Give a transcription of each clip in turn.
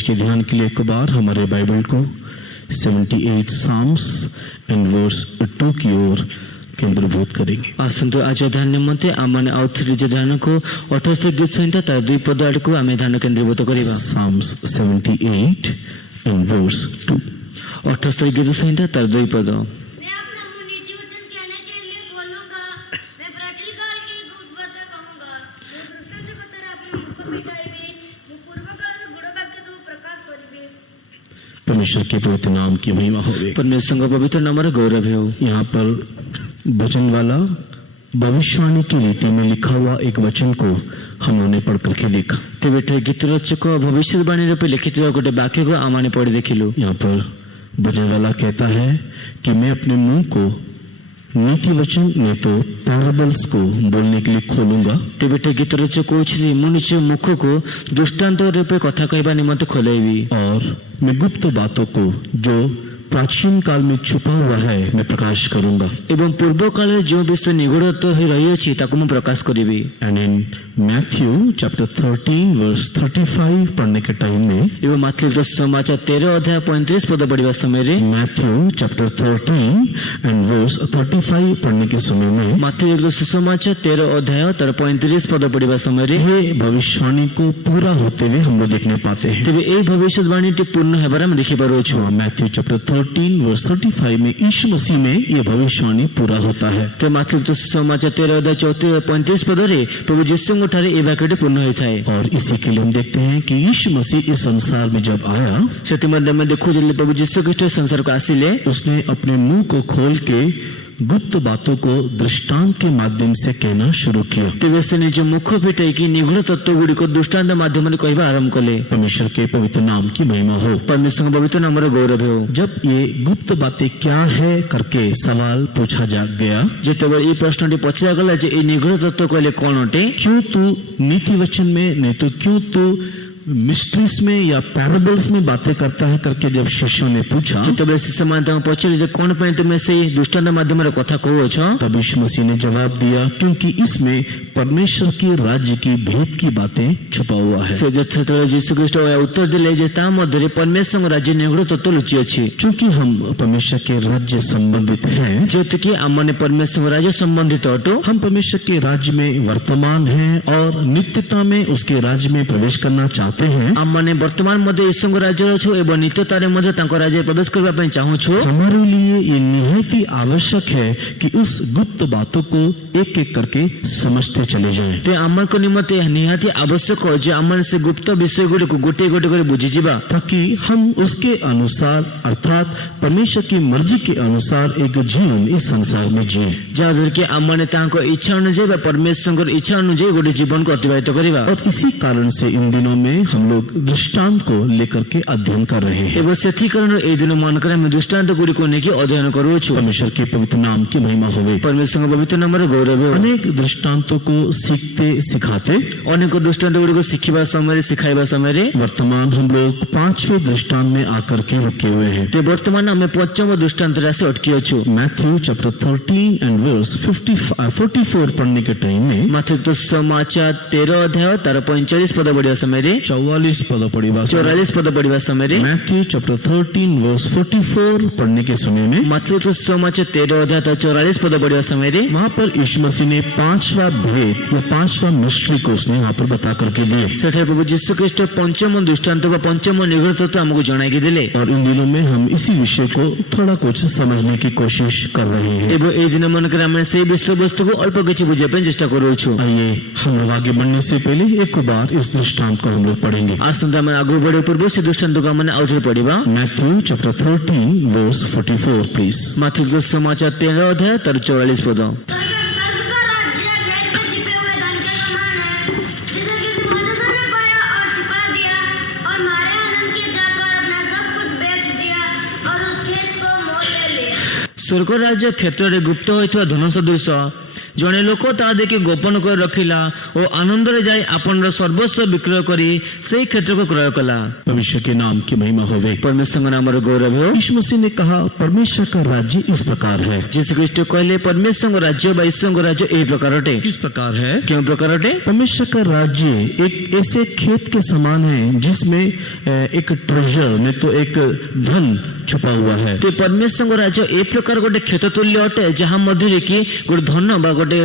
आज के ध्यान के लिए एक बार हमारे बाइबल को 78 साम्स एंड वर्स 2 की ओर केंद्रीभूत करेंगे। आसंतो आज ध्यान निमंते आमने आउथरी जो ध्यान को 78 गीत संहिता तार 2 पद आड़ को आमे ध्यान केंद्रीभूत करिबा। Sam's 78 and verse 2। 78 गीत संहिता तार 2 पद। परमेश्वर के पवित्र नाम की महिमा होवे। परमेश्वर का पवित्र नाम रे गौरव है। यहाँ पर वचन वाला भविष्यवाणी की रीति में लिखा हुआ एक वचन को हमने पढ़ करके देखा। ते बेटे गीत रचक भविष्यवाणी रूपे लिखित गोटे वाक्य को आमाने पढ़ी देखिलु। यहाँ पर वचन वाला कहता है कि मैं अपने मुंह को नीति वचन नहीं तो पैराबल्स को बोलने के लिए खोलूंगा। ते बेटे गीत रचक कोछि मुनिच मुख को दृष्टांत रूपे कथा कहबा निमंते खोलेबी और मैं गुप्त बातों को जो प्राचीन काल में छुपा हुआ है मैं प्रकाश करूंगा। एवं पूर्व काल में जो विषय निगूढ़ हो रही अछि ताको मैं प्रकाश करिबी। And in Matthew chapter 13 verse 35 पढ़ने के टाइम में एवं मत्ती समाचार 13 अध्याय 35 पद पढ़िबा समय रे मैथ्यू चैप्टर 13 एंड वर्स 35 पढ़ने के समय में मत्ती सुसमाचार 13 अध्याय तर 35 पद पढ़िबा समय रे ये भविष्यवाणी को पूरा होते हुए हम लोग देखने पाते हैं। तबे ए भविष्यवाणी टी पूर्ण हेबार हम देखि पारो छु। मैथ्यू चैप्टर 13 वर्स 35 में यीशु मसीह में ये भविष्यवाणी पूरा होता है। ते मत्ती समाचार 13 अध्याय 35 पद रे प्रभु यीशु ठारे ए वाक्यटी पूर्ण होइथाय। और इसी के लिए हम देखते हैं कि यीशु मसीह इस संसार में जब आया सेति मध्ये में देखो जल्दी प्रभु यीशु ख्रीष्ट संसार को आसिले उसने अपने मुंह को खोल के गुप्त बातों को दृष्टांत के माध्यम से कहना शुरू किया। तेबे से निज मुख फिटाई की निगूढ़ तत्व गुडी को दृष्टांत माध्यम रे कहबा आरंभ कले। परमेश्वर के पवित्र नाम की महिमा हो। परमेश्वर के पवित्र नाम रे गौरव हो। जब ये गुप्त बातें क्या है करके सवाल पूछा जा गया जेतेबे ई प्रश्नटी पछया गला जे ई निगूढ़ तत्व कहले कोन अटे। क्यों तू नीति वचन में नहीं तो क्यों तू मिस्ट्रीज में या पैराबल्स में बातें करता है करके जब शिष्यों ने पूछा जेतेबे शिष्य मानता पछले जे कोन पे तुम से दृष्टांत माध्यम रे कथा कहू छ। तब यीशु मसीह ने जवाब दिया क्योंकि इसमें परमेश्वर के राज्य की भेद की बातें छुपा हुआ है। से जेतेबे यीशु ख्रीष्ट उत्तर दिले जे ता मध्ये परमेश्वर राज्य निगूढ़ तत्व लुचि अछि। क्योंकि हम परमेश्वर के राज्य संबंधित हैं जेते कि हमने परमेश्वर राज्य संबंधित अटो हम परमेश्वर के राज्य में वर्तमान हैं और नित्यता में उसके राज्य में प्रवेश करना चाहते हैं। हमने वर्तमान मध्ये ईश्वर राज्य छु एवं नित्यता रे मध्ये तांको राज्य प्रवेश करबा पई चाहू छु। हमारे लिए ये निहायत ही आवश्यक है कि उस गुप्त बातों को एक एक करके समझते चले जाएं। ते हमन को निमते निहायत आवश्यक हो जे हमन से गुप्त विषय गुडी को गोटे गोटे करे बुझि जिबा ताकि हम उसके अनुसार अर्थात परमेश्वर की मर्जी के अनुसार एक जीवन इस संसार में जिए जादर के हमन तांको इच्छा अनुसार परमेश्वर की इच्छा अनुसार गोटे जीवन को अतिबाहित करिबा। और इसी कारण से इन दिनों में हम लोग दृष्टांत को लेकर के अध्ययन कर रहे हैं। एवं सेथि कारण ए दिन मन कर हम दृष्टांत गुडी को नेकी अध्ययन करू छु। परमेश्वर के पवित्र नाम की महिमा होवे। परमेश्वर के पवित्र नाम रे गौरव हो। अनेक दृष्टांतों को सीखते सिखाते अनेक दृष्टांत गुडी को सिखिबा समय सिखाइबा समय रे वर्तमान हम लोग 5वें दृष्टांत में आकर के रुके हुए हैं। ते वर्तमान हम 5वां दृष्टांत रे से अटकी छु। मैथ्यू चैप्टर 13 एंड वर्स 44 पढ़ने के टाइम में मत्ती समाचार 13 अध्याय तर 45 पद पढ़िबा समय रे 44 पद पढ़िबा 44 पद पढ़िबा समय रे मैथ्यू चैप्टर 13 वर्स 44 पढ़ने के समय में मत्ती समाचार 13 अध्याय तर 44 पद पढ़िबा समय रे वहां पर यीशु मसीह ने 5वां भेद या 5वां मिस्ट्री को उसने वहां पर बता करके दिए। सेठे प्रभु यीशु ख्रीष्ट पंचम दृष्टांत व पंचम निगूढ़ तत्व हमको जणाई के दिले। और इन दिनों में हम इसी विषय को थोड़ा कुछ समझने की कोशिश कर रहे हैं। एवं ए दिन मन कर हम से विषय वस्तु को अल्प किछि बुझे पे चेष्टा करू छु। आइए हम लोग आगे बढ़ने से पहले एक बार इस दृष्टांत को हम लोग पढ़ेंगे। आसंता में आगे बढ़े पूर्व से दृष्टांत को हमने आउथर पढ़िबा। Matthew chapter 13 verse 44 please. मत्ती समाचार 13 अध्याय तर 44 पद। स्वर्ग राज्य क्षेत्र में गुप्त होइतवा धन सदृश जणे लोक ता देखि गोपन कर रखिला ओ आनंद रे जाय आपन सर्वस्व विक्रय करी से क्षेत्र को क्रय कला। भविष्य के नाम की महिमा होवे। परमेश्वर का नाम रो गौरव हो। यीशु मसीह ने कहा परमेश्वर का राज्य इस प्रकार है। यीशु ख्रीष्ट कहले परमेश्वर का राज्य बा ईश्वर का राज्य ए प्रकार हटे। किस प्रकार है? क्यों प्रकार हटे? परमेश्वर का राज्य एक ऐसे खेत के समान है जिसमें एक ट्रेजर में तो एक धन छुपा हुआ है। तो परमेश्वर का राज्य ए प्रकार गोटे खेत तुल्य अटे जहां मध्य कि गोटे धन बा गोटे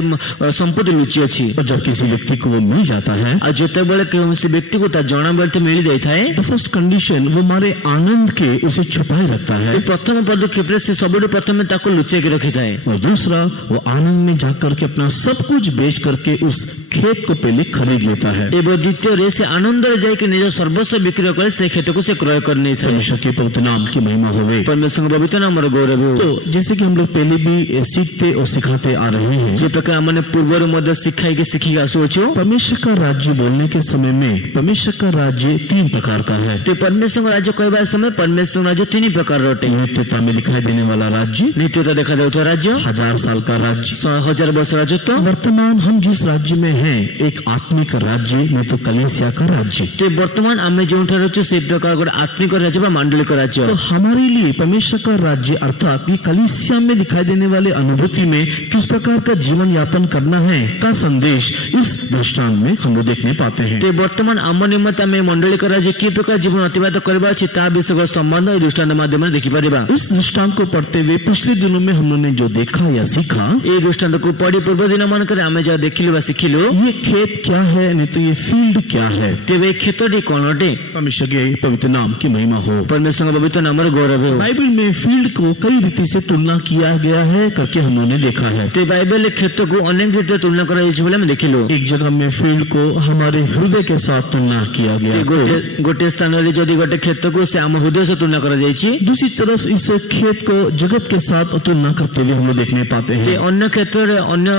संपत्ति लुचि अछि। और जब किसी व्यक्ति को वो मिल जाता है आ जते बेले किसी व्यक्ति को ता जणा बेले मिल जाता है तो फर्स्ट कंडीशन वो हमारे आनंद के उसे छुपाए रखता है। तो प्रथम पदक्षेप से सबुठ प्रथम ताको लुचे के रखी थाए। और दूसरा वो आनंद में जाकर के अपना सब कुछ बेच करके उस खेत को पहले खरीद लेता है। एवं द्वितीय रे से आनंद रे जाय के निज सर्वस्व विक्रय करे से खेत को से क्रय करने था। परमेश्वर के पवित्र नाम की महिमा होवे। परमेश्वर का पवित्र नाम रो गौरव हो। तो जैसे कि हम लोग पहले भी सीखते और सिखाते आ रहे हैं, जे प्रकार हमने पूर्व मध्य सिखाई के सीखी आसुचो। परमेश्वर का राज्य बोलने के समय में परमेश्वर का राज्य 3 प्रकार का है। तो परमेश्वर का राज्य कहबा समय परमेश्वर का राज्य 3 प्रकार रटे। नित्यता में दिखाई देने वाला राज्य, नित्यता देखा जाता राज्य, 1000 साल का राज्य, 1000 वर्ष राज्य। तो वर्तमान हम जिस राज्य में हैं एक आत्मिक राज्य में तो कलीसिया का राज्य। तो वर्तमान आमे जो ठहरछु से प्रकार गोटे आत्मिक राज्य बा मांडलिक राज्य। तो हमारे लिए परमेश्वर का राज्य अर्थात ये कलीसिया में दिखाई देने वाले अनुभूति में किस प्रकार का जीवन यापन करना है का संदेश इस दृष्टांत में हम लोग देखने पाते हैं। तो वर्तमान आम निमित्त आमे मांडलिक राज्य की प्रकार जीवन अतिबाहित करबा अछि ता विषय संबंध ए दृष्टांत माध्यम से देखि परिबा। इस दृष्टांत को पढ़ते हुए पिछले दिनों में हम लोगों ने जो देखा या सीखा, ए दृष्टांत को पढ़ी पूर्व दिन मान कर आमे जा देखिलु बा सिखिलु ये खेत क्या है नहीं तो ये फील्ड क्या है। तेबे खेतडी कोन अटे। परमेश्वर के पवित्र नाम की महिमा हो। परमेश्वर का पवित्र नाम रो गौरव हो। बाइबल में फील्ड को कई रीति से तुलना किया गया है करके हम लोगों ने देखा है। ते बाइबल खेत को अनेक रीते तुलना करा जाय बोले हम देखिलु। एक जगह में फील्ड को हमारे हृदय के साथ तुलना किया गया। गोटे स्थान रे जदि गोटे खेत को से हम हृदय से तुलना करा जायछि, दूसरी तरफ इस खेत को जगत के साथ तुलना करते हुए हम लोग देखने पाते हैं। ते अन्य क्षेत्र रे अन्य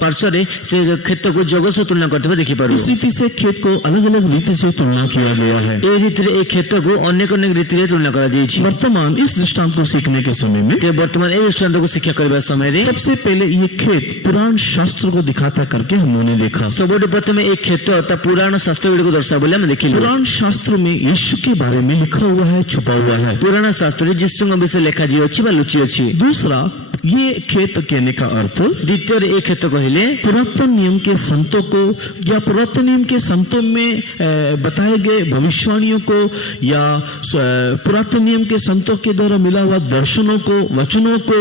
पार्श्व रे से खेत को जगत से तुलना करते हुए देखि पारु। इस रीति से खेत को अलग-अलग रीति से तुलना किया गया है। ए रीति रे खेत को अनेक अनेक रीति रे तुलना करा जायछि। वर्तमान इस दृष्टांत को सीखने के समय में ते वर्तमान ए दृष्टांत को शिक्षा करबा समय रे सबसे पहले ये खेत पुराण शास्त्र को दिखाता करके हम लोगों ने देखा। सबोटे प्रथम एक खेत ता पुराण शास्त्र को दर्शा बोले हम देखिलु। पुराण शास्त्र में यीशु के बारे में लिखा हुआ है, छुपा हुआ है। पुराण शास्त्र जिसु विषय लेखा जी अछि बा लुचि अछि। दूसरा ये खेत कहने का अर्थ द्वितीय एक खेत कहले पुरातन नियम के संतों को या पुरातन नियम के संतों में बताए गए भविष्यवाणियों को या पुरातन नियम के संतों के द्वारा मिला हुआ दर्शनों को, वचनों को,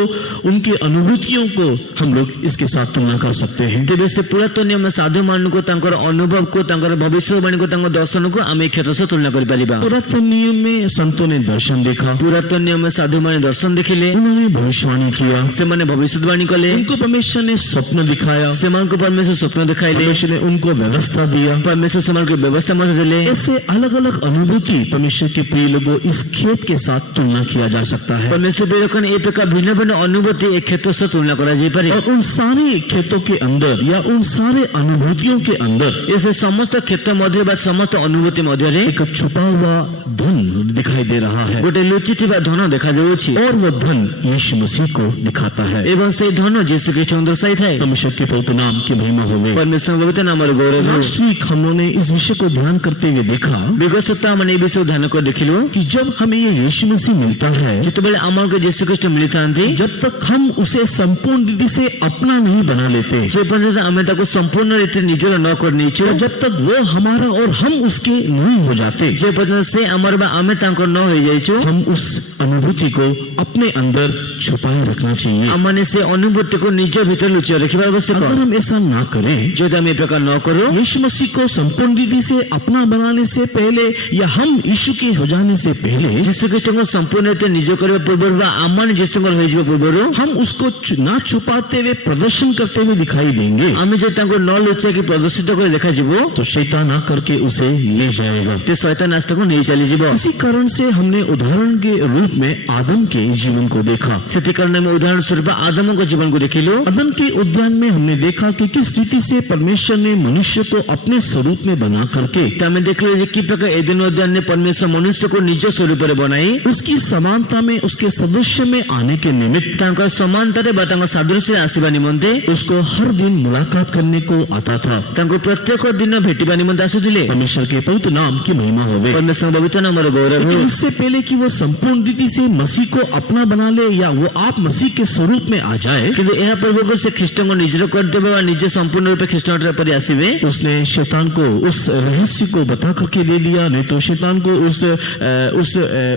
उनकी अनुभूतियों को हम लोग इसके साथ तुलना कर सकते हैं। तेबे से पुरातन नियम में साधु मान को तांकर अनुभव को तांकर भविष्यवाणी को तांकर दर्शन को आमे खेत से तुलना कर परिबा। पुरातन नियम में संतों ने दर्शन देखा, पुरातन नियम में साधु मान दर्शन देखिले, उन्होंने भविष्यवाणी किया, से माने भविष्यवाणी कले, उनको परमेश्वर ने स्वप्न दिखाया, से मान को परमेश्वर स्वप्न दिखाइले, परमेश्वर ने उनको व्यवस्था दिया, परमेश्वर से मान को व्यवस्था मत दिले। ऐसे अलग-अलग अनुभूति परमेश्वर के प्रिय लोगों इस खेत के साथ तुलना किया जा सकता है। परमेश्वर बेरकन एक प्रकार भिन्न-भिन्न अनुभूति एक खेत से तुलना करा जाय पारे। और उन सारे खेतों के अंदर या उन सारे अनुभूतियों के अंदर ऐसे समस्त खेत मध्य बा समस्त अनुभूति मध्य रे एक छुपा हुआ धन दिखाई दे रहा है। गोटे लुचित धन देखा जाउछि और वो धन यीशु मसीह को दिखाता है एवं से धन यीशु ख्रीष्ट दर्शाई थाए। परमेश्वर के पवित्र नाम की महिमा होवे। परमेश्वर के पवित्र नाम रो गौरव। लास्ट वीक हम लोगों ने इस विषय को ध्यान करते हुए देखा, विगत सप्ताह में विषय ध्यान को देखिलु कि जब हमें ये यीशु मसीह मिलता है, जिते बेले आमर के यीशु ख्रीष्ट मिलतांती, जब तक हम उसे संपूर्ण रीति से अपना नहीं बना लेते, जे पर्यंत हमें ताको संपूर्ण रीति निजर न करनी छु, जब तक वो हमारा और हम उसके नहीं हो जाते, जे पर्यंत से अमर बा आमे तांको न हो जाई छु, हम उस अनुभूति को अपने अंदर छुपाए रखना चाहिए। हमने से अनुभूति को निज भीतर लुचिए रखिबा आवश्यक। अगर हम ऐसा ना करें, जो हम ये प्रकार न करो, यीशु मसीह को संपूर्ण रीति से अपना बनाने से पहले या हम यीशु के हो जाने से पहले, यीशु ख्रीष्ट को संपूर्ण रीति निज करबा पूर्व बा आमन यीशु को हो जिबा पूर्व हम उसको ना छुपाते हुए प्रदर्शन करते हुए दिखाई देंगे। हमें जो तांको न लुचे की प्रदर्शित कर देखा जिवो, तो शैतान आकर के उसे ले जाएगा, ते शैतान आस्ते को नहीं चली जिवो। इसी कारण से हमने उदाहरण के रूप में आदम के जीवन को देखा। सेति कारण में उदाहरण उदाहरण स्वरूप आदम को जीवन को देखिलु अदन के उद्यान में हमने देखा कि किस रीति से परमेश्वर ने मनुष्य को अपने स्वरूप में बना करके तो आम देखल कि प्रकार एदेन उद्यान ने परमेश्वर मनुष्य को निज स्वरूप बनाई उसकी समानता में उसके सदस्य में आने के निमित्त समानता सादृश्य आसवा निमंते उसको हर दिन मुलाकात करने को आता था। प्रत्येक दिन भेटिबा निमंते आसुथिले। परमेश्वर के पवित्र नाम की महिमा होवे। परमेश्वर पवित्र नाम गौरव हो। इससे पहले कि वो संपूर्ण रीति से मसीह को अपना बना ले या वो आप मसीह के स्वरूप में आ जाए, किंतु यह पूर्व से ख्रीष्ट को निजर कर देबे निजे संपूर्ण रूप ख्रीष्ट पर आसीबे, उसने शैतान को उस रहस्य को बता करके दे दिया। नहीं तो शैतान को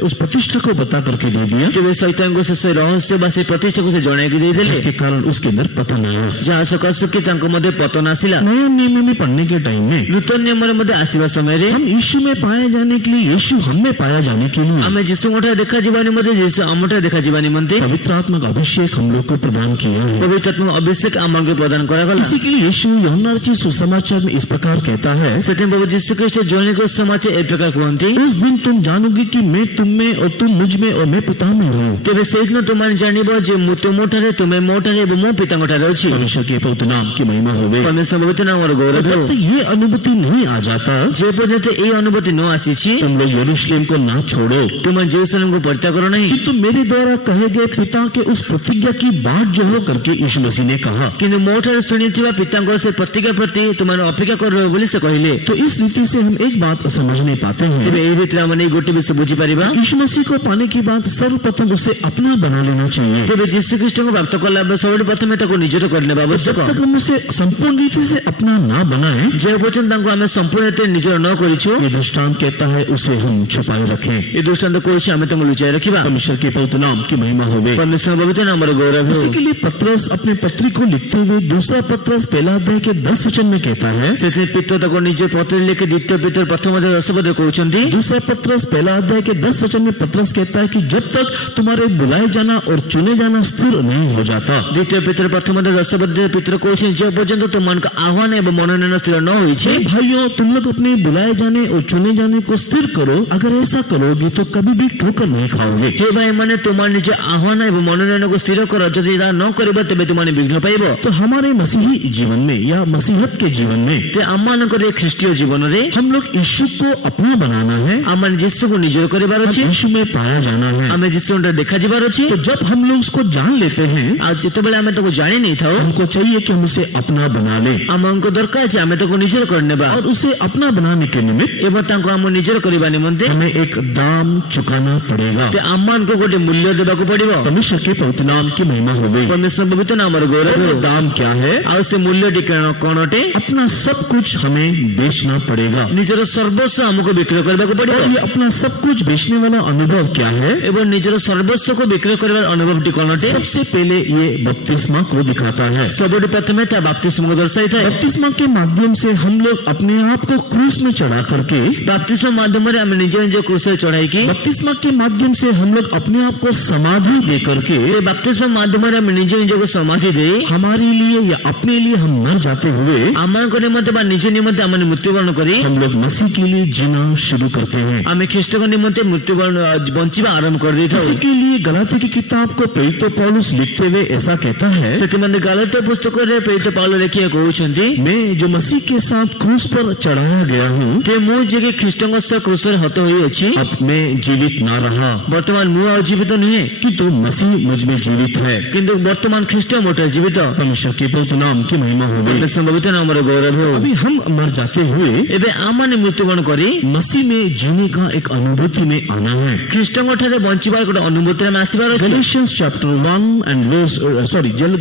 उस प्रतिष्ठा को बता करके दे दिया। तेरे शैतान को से रहस्य बा से प्रतिष्ठा को से जणाई के दे देले। इसके कारण उसके अंदर पतन आया। जहां सकाश के तांको मध्ये पतन आसिला। नया नियम में पढ़ने के टाइम में नूतन नियम रे मध्ये आसीबा समय रे हम यीशु में पाए जाने के लिए, यीशु हम में पाया जाने के लिए हमें यीशु मोठा देखा जीवानी मध्ये यीशु अमोठा देखा जीवानी मध्ये पवित्र आत्मा का अभिषेक हम लोग को प्रदान किया है। पवित्र आत्मा का अभिषेक आमन को प्रदान करा गला। इसी के लिए यीशु यूहन्ना रचित सुसमाचार में इस प्रकार कहता है, सेते प्रभु यीशु ख्रीष्ट जोने को समाचार एक प्रकार कहते, उस दिन तुम जानोगे कि मैं तुम में और तुम मुझ में और मैं पिता में हूँ। तेरे सेदिन तुम जानिबो जे मुतो मोठारे तुमे मोठारे एवं मो पिता मोठारे अछि। परमेश्वर के पवित्र नाम की महिमा होवे। परमेश्वर पवित्र नाम और गौरव हो। तो ये अनुभूति नहीं आ जाता जे पर्यंत ए अनुभूति न आसीछि तुम लोग यरूशलेम को ना छोड़ो, तुम जेरूशलेम को परित्याग करो नहीं, कि तुम मेरे द्वारा कहे गए पिता के उस प्रतिज्ञा की बात जो हो करके यीशु मसीह ने कहा। किंतु मोठारे सुनिथिबा पितांको से प्रतिज्ञा प्रति तुमने अपेक्षा करो बोली से कहले। तो इस रीति से हम एक बात समझ नहीं पाते हैं। तेरे ए रीति हमने गोटे विषय बुझी परिबा। यीशु मसीह को पाने के बाद सर्वप्रथम उसे अपना बना लेना चाहिए। तेरे यीशु ख्रीष्ट को प्राप्त करला बे सर्वप्रथम ताको निजर करने आवश्यक। जब तक हम उसे संपूर्ण रीति से अपना ना बनाए, जे वचन ताको हमें संपूर्ण रीति निजर न करिछु, ये दृष्टांत कहता है उसे हम छुपाए रखें। ये दृष्टांत कोइछ हमें ताको लुचाए रखिबा। परमेश्वर के पवित्र नाम की महिमा होवे। परमेश्वर पवित्र नाम और गौरव हो। इसी के लिए पत्रस अपने पत्री को लिखते हुए दूसरा पत्रस पहला अध्याय के 10 वचन में कहता है, सेते पितो ताको निजे पत्र लिखे द्वितीय पितर प्रथम अध्याय 10 पद कहउछंती। दूसरा पत्रस पहला अध्याय के 10 वचन में पत्रस कहता है कि जब तक तुम्हारे बुलाए जाना और चुने जाना स्थिर नहीं हो जाता। द्वितीय पितर प्रथम अध्याय 10 पद पितर कहउछन जे पर्यंत तुमनका आह्वान एवं मनोनयन स्थिर न होई छे। भाइयों, तुम लोग अपने बुलाए जाने और चुने जाने को स्थिर करो। अगर ऐसा करोगे तो कभी भी ठोकर नहीं खाओगे। हे भाई माने तुम निजे आह्वान एवं मनोनयन को स्थिर करो, यदि न करिबो तबे तुमने विघ्न पाइबो। तो हमारे मसीही जीवन में या मसीहत के जीवन में ते अम्मानकर ख्रीष्टीय जीवन रे हम लोग यीशु को अपना बनाना है। आमन यीशु को निजर करिबार अछि, यीशु में पाया जाना है। हमें यीशु ने देखा जीवार अछि। तो जब हम लोग उसको जान लेते हैं, आज जिते बेले हमें तो जाने नहीं था, हमको चाहिए कि हम उसे अपना बना ले। हमको दरकार छै हमें तो निजर करने बा, और उसे अपना बनाने के निमित्त एवं ताको हम निजर करिबा निमंते हमें एक दाम चुकाना पड़ेगा। ते अम्मान को गोटे मूल्य देबा को पड़िबो। परमेश्वर के पवित्र नाम की महिमा होवे। परमेश्वर पवित्र नाम और गौरव हो। दाम क्या है? आ से मूल्य टिकण कोनटे अपना सब कुछ हमें बेचना पड़ेगा। निजर सर्वस्व हमको विक्रय करबा को पड़िबो। ये अपना सब कुछ बेचने वाला अनुभव क्या है? एवं निजर सर्वस्व को विक्रय करबा अनुभव टिकणटे सबसे पहले ये बपतिस्मा को दिखाता है। सबसे प्रथमे ता बपतिस्मा को दर्शाइता है। बपतिस्मा के माध्यम से हम लोग अपने आप को क्रूस में चढ़ा करके, बपतिस्मा माध्यम रे हम निजे निजे क्रूस पे चढ़ाई की, बपतिस्मा के माध्यम से हम लोग अपने आप को समाधि दे करके, बपतिस्मा माध्यम रे हम निजे निजे को समाधि दे हमारे लिए या अपने लिए हम मर जाते हुए आमान को निमित्त बा निजे निमित्त हमने मृत्युवरण करी हम लोग मसीह के लिए जीना शुरू करते हैं। हमें ख्रीष्ट को निमित्त मृत्युवरण बंचिबा आरंभ कर देता है। इसी के लिए गलाती की किताब को प्रेरित पौलुस लिखते हुए ऐसा कहता है, सेतिमंद गलाती पुस्तक रे प्रेरित पौलुस लिखिया कहउछंती, मैं जो मसीह के साथ क्रूस पर चढ़ाया गया हूं, ते मु जे ख्रीष्ट को क्रूस रे हत होई अछि, अब मैं जीवित ना रहा, वर्तमान मु जीवित नहीं, किंतु मसीह मुझ में जीवित है। किंतु वर्तमान ख्रीष्ट मोटर जीवित। परमेश्वर के पवित्र नाम की महिमा होवे। पवित्र नाम रे गौरव हो। अभी हम मर जाते हुए एबे आमने मृत्युवरण करी मसीह में जीने का एक अनुभूति में आना है। ख्रीष्ट ठारे बंचिबार गोटे अनुभूति में आसीबार अछि। Galatians chapter 1 and verse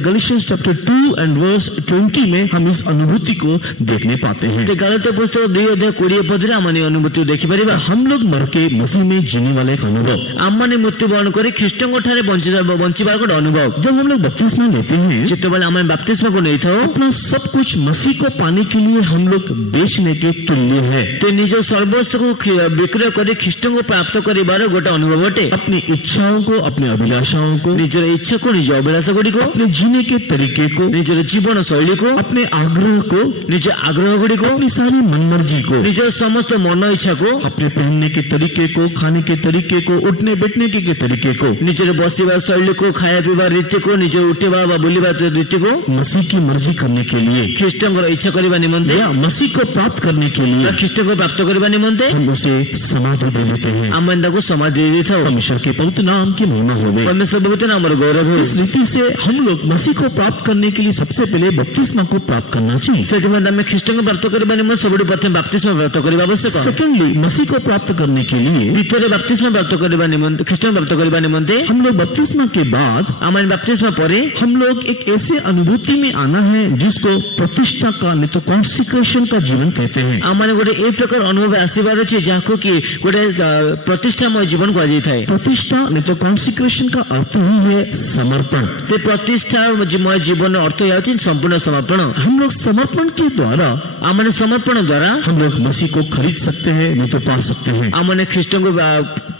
Galatians chapter 2 and verse 20 में हम इस अनुभूति को देखने पाते हैं। ते गलाती पुस्तक 2 अध्याय 20 पद रे हमने अनुभूति देखि परिबा। हम लोग मर के मसीह में जीने वाले एक अनुभव, आमने मृत्युवरण करी ख्रीष्ट ठारे बंचिबार गोटे अनुभव। जब हम लोग बपतिस्मा लेते हैं, जितेबाला हमें बपतिस्मा को नहीं था, अपना सब कुछ मसीह को पाने के लिए हम लोग बेचने के तुल्य है। ते निज सर्वस्व को विक्रय करी ख्रीष्ट को प्राप्त करिबार गोटे अनुभव अटे। अपनी इच्छाओं को, अपने अभिलाषाओं को, निजर इच्छा को, निज अभिलाषा गुडी को, अपने जीने के तरीके को, निजर जीवन शैली को, अपने आग्रह को, निज आग्रह गुडी को, अपनी सारी मनमर्जी को, निज समस्त मन इच्छा को, अपने पहनने के तरीके को, खाने के तरीके को, उठने बैठने के तरीके को, निजर बसिबार शैली को, खाए खाया पीवा रीति को निज उठिबा बा बुलिबा रीति को मसीह की मर्जी करने के लिए ख्रीष्ट इच्छा करबा निमंते या मसीह को प्राप्त करने के लिए ख्रीष्ट को प्राप्त करबा निमंते हम उसे समाधि दे देते हैं। आमन को समाधि दे देथौ। परमेश्वर के पवित्र नाम की महिमा होवे। परमेश्वर पवित्र नाम रो गौरव हो। इस रीति से हम लोग मसीह को प्राप्त करने के लिए सबसे पहले बपतिस्मा को प्राप्त करना चाहिए। से जब हम ख्रीष्ट को प्राप्त करबा निमंते सबसे प्रथम बपतिस्मा प्राप्त करबा आवश्यक। सेकेंडली मसीह को प्राप्त करने के लिए द्वितीय बपतिस्मा प्राप्त करबा निमंते ख्रीष्ट को प्राप्त करबा निमंते हम लोग बपतिस्मा के बाद आमन बपतिस्मा परे हम लोग एक ऐसे अनुभूति में आना है जिसको प्रतिष्ठा का नहीं तो कॉन्सिक्रेशन का जीवन कहते हैं। आमने गोटे ए प्रकार अनुभव आसीबार अछि जाको कि गोटे प्रतिष्ठामय जीवन को जाई थाए। प्रतिष्ठा नहीं तो कॉन्सिक्रेशन का अर्थ ही है समर्पण। से प्रतिष्ठामय जीवन अर्थ है संपूर्ण समर्पण। हम लोग समर्पण के द्वारा आमने समर्पण द्वारा हम लोग मसीह को खरीद सकते हैं नहीं तो पा सकते हैं। आमने ख्रीष्ट को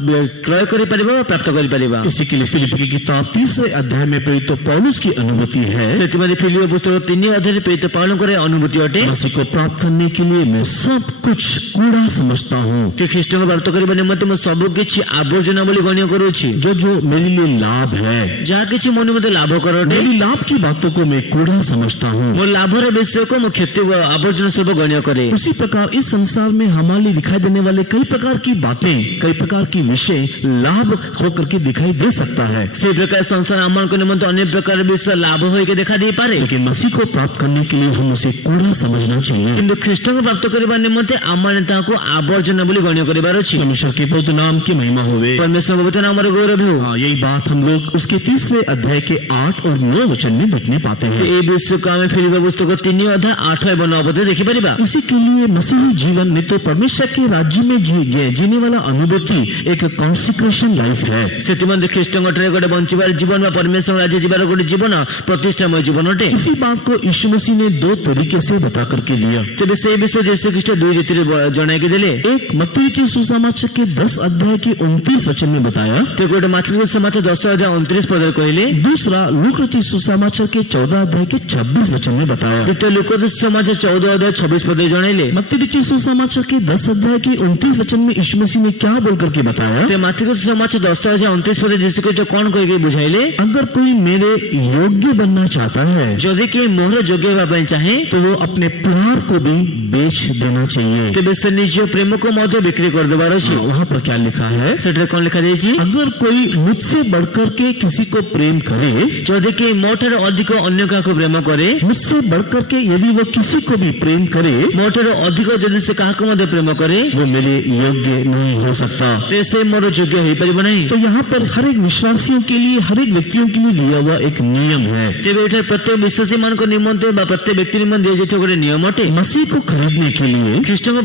क्रय करि परिबा प्राप्त करि परिबा। इसी के लिए फिलिप्पी की किताब 3 अध्याय में प्रेरित पौलुस की अनुभूति है। सेतिमध्ये फिलिप्पी पुस्तक 3 अध्याय प्रेरित पौलुस करे अनुभूति अटे। मसीह को प्राप्त करने के लिए मैं सब कुछ कूड़ा समझता हूँ। ते ख्रीष्ट को प्राप्त करिबा निमंते म सब किछि आवर्जना बोली गण्य करूछि। जो मेरे लिए लाभ है जहाँ किछि मन मते लाभ करटे मेरी लाभ की बातों को मैं कूड़ा समझता हूँ। मो लाभर विषय को म क्षति आवर्जना स्वरूप गण्य करे। उसी प्रकार इस संसार में हमारे लिए दिखाई देने वाले कई प्रकार की बातें कई प्रकार की विषय लाभ होकर के दिखाई दे सकता है। से प्रकार संसार आमन को निमंते अनेक प्रकार विषय लाभ होय के देखा दे पारे। लेकिन मसीह को प्राप्त करने के लिए हम उसे कूड़ा समझना चाहिए। किंतु ख्रीष्ट को प्राप्त करबा निमंते आमन ताको आवर्जना बोली गण्य करिबार अछि। परमेश्वर के पवित्र नाम की महिमा होवे। परमेश्वर पवित्र नाम रो गौरव हो। यही बात हम लोग उसके 3 अध्याय के 8 और 9 वचन में देखने पाते हैं। ए विषय को हमें फिलिप्पी पुस्तक 3 अध्याय 8 और 9 पद देखि परिबा। इसी के लिए मसीही जीवन नहीं तो परमेश्वर के राज्य में जीने वाला अनुभूति एक कॉन्सिक्रेशन लाइफ है। सेतिमंदे ख्रीष्ट गोटे गोटे बंचिबार जीवन परमेश्वर राज्य जीवार गोटे जीवन प्रतिष्ठामय जीवन अटे। इसी बात को यीशु मसीह ने 2 तरीके से बता करके दिया। तेबे से विषय यीशु ख्रीष्ट 2 रीति जणाई के देले। एक मत्ती के सुसमाचार के 10 अध्याय के 29 वचन में बताया। ते गोटे मत्ती के सुसमाचार 10 अध्याय 29 पद कहले। दूसरा लूका रचित सुसमाचार के 14 अध्याय के 26 वचन में बताया। द्वितीय लूका रचित सुसमाचार 14 अध्याय 26 पद जणाइले। मत्ती रचित सुसमाचार के 10 अध्याय के 29 वचन में यीशु मसीह ने क्या बोल करके बताया। ते मत्ती के सुसमाचार 10 अध्याय 29 पद यीशु ख्रीष्ट कौन कह के बुझाइले। अगर कोई मेरे योग्य बनना चाहता है यदि के मोहर योग्य हेबा पई चाहे तो वो अपने प्राण को भी बेच देना चाहिए। तेबे से निज प्रेम को मध्य बिक्री कर देबार अछि। वहाँ पर क्या लिखा है? सेठरे कौन लिखा जाइछि। अगर कोई मुझसे बढ़कर के किसी को प्रेम करे यदि के मोठर अधिक अन्य का को प्रेम करे मुझसे बढ़कर के यदि वो किसी को भी प्रेम करे मोठर अधिक यदि से कहा को मध्य प्रेम करे वो मेरे योग्य नहीं हो सकता। ते से मोर योग्य हो परिबो नहीं। तो यहाँ पर हर एक विश्वासियों के लिए हर एक व्यक्तियों के लिए दिया हुआ एक नियम है। तेबे एठे प्रत्येक विश्वासी मान को निमंते बा प्रत्येक व्यक्ति निमंते दिया जेते गोटे नियम अटे। मसीह को खरीदने के लिए ख्रीष्ट को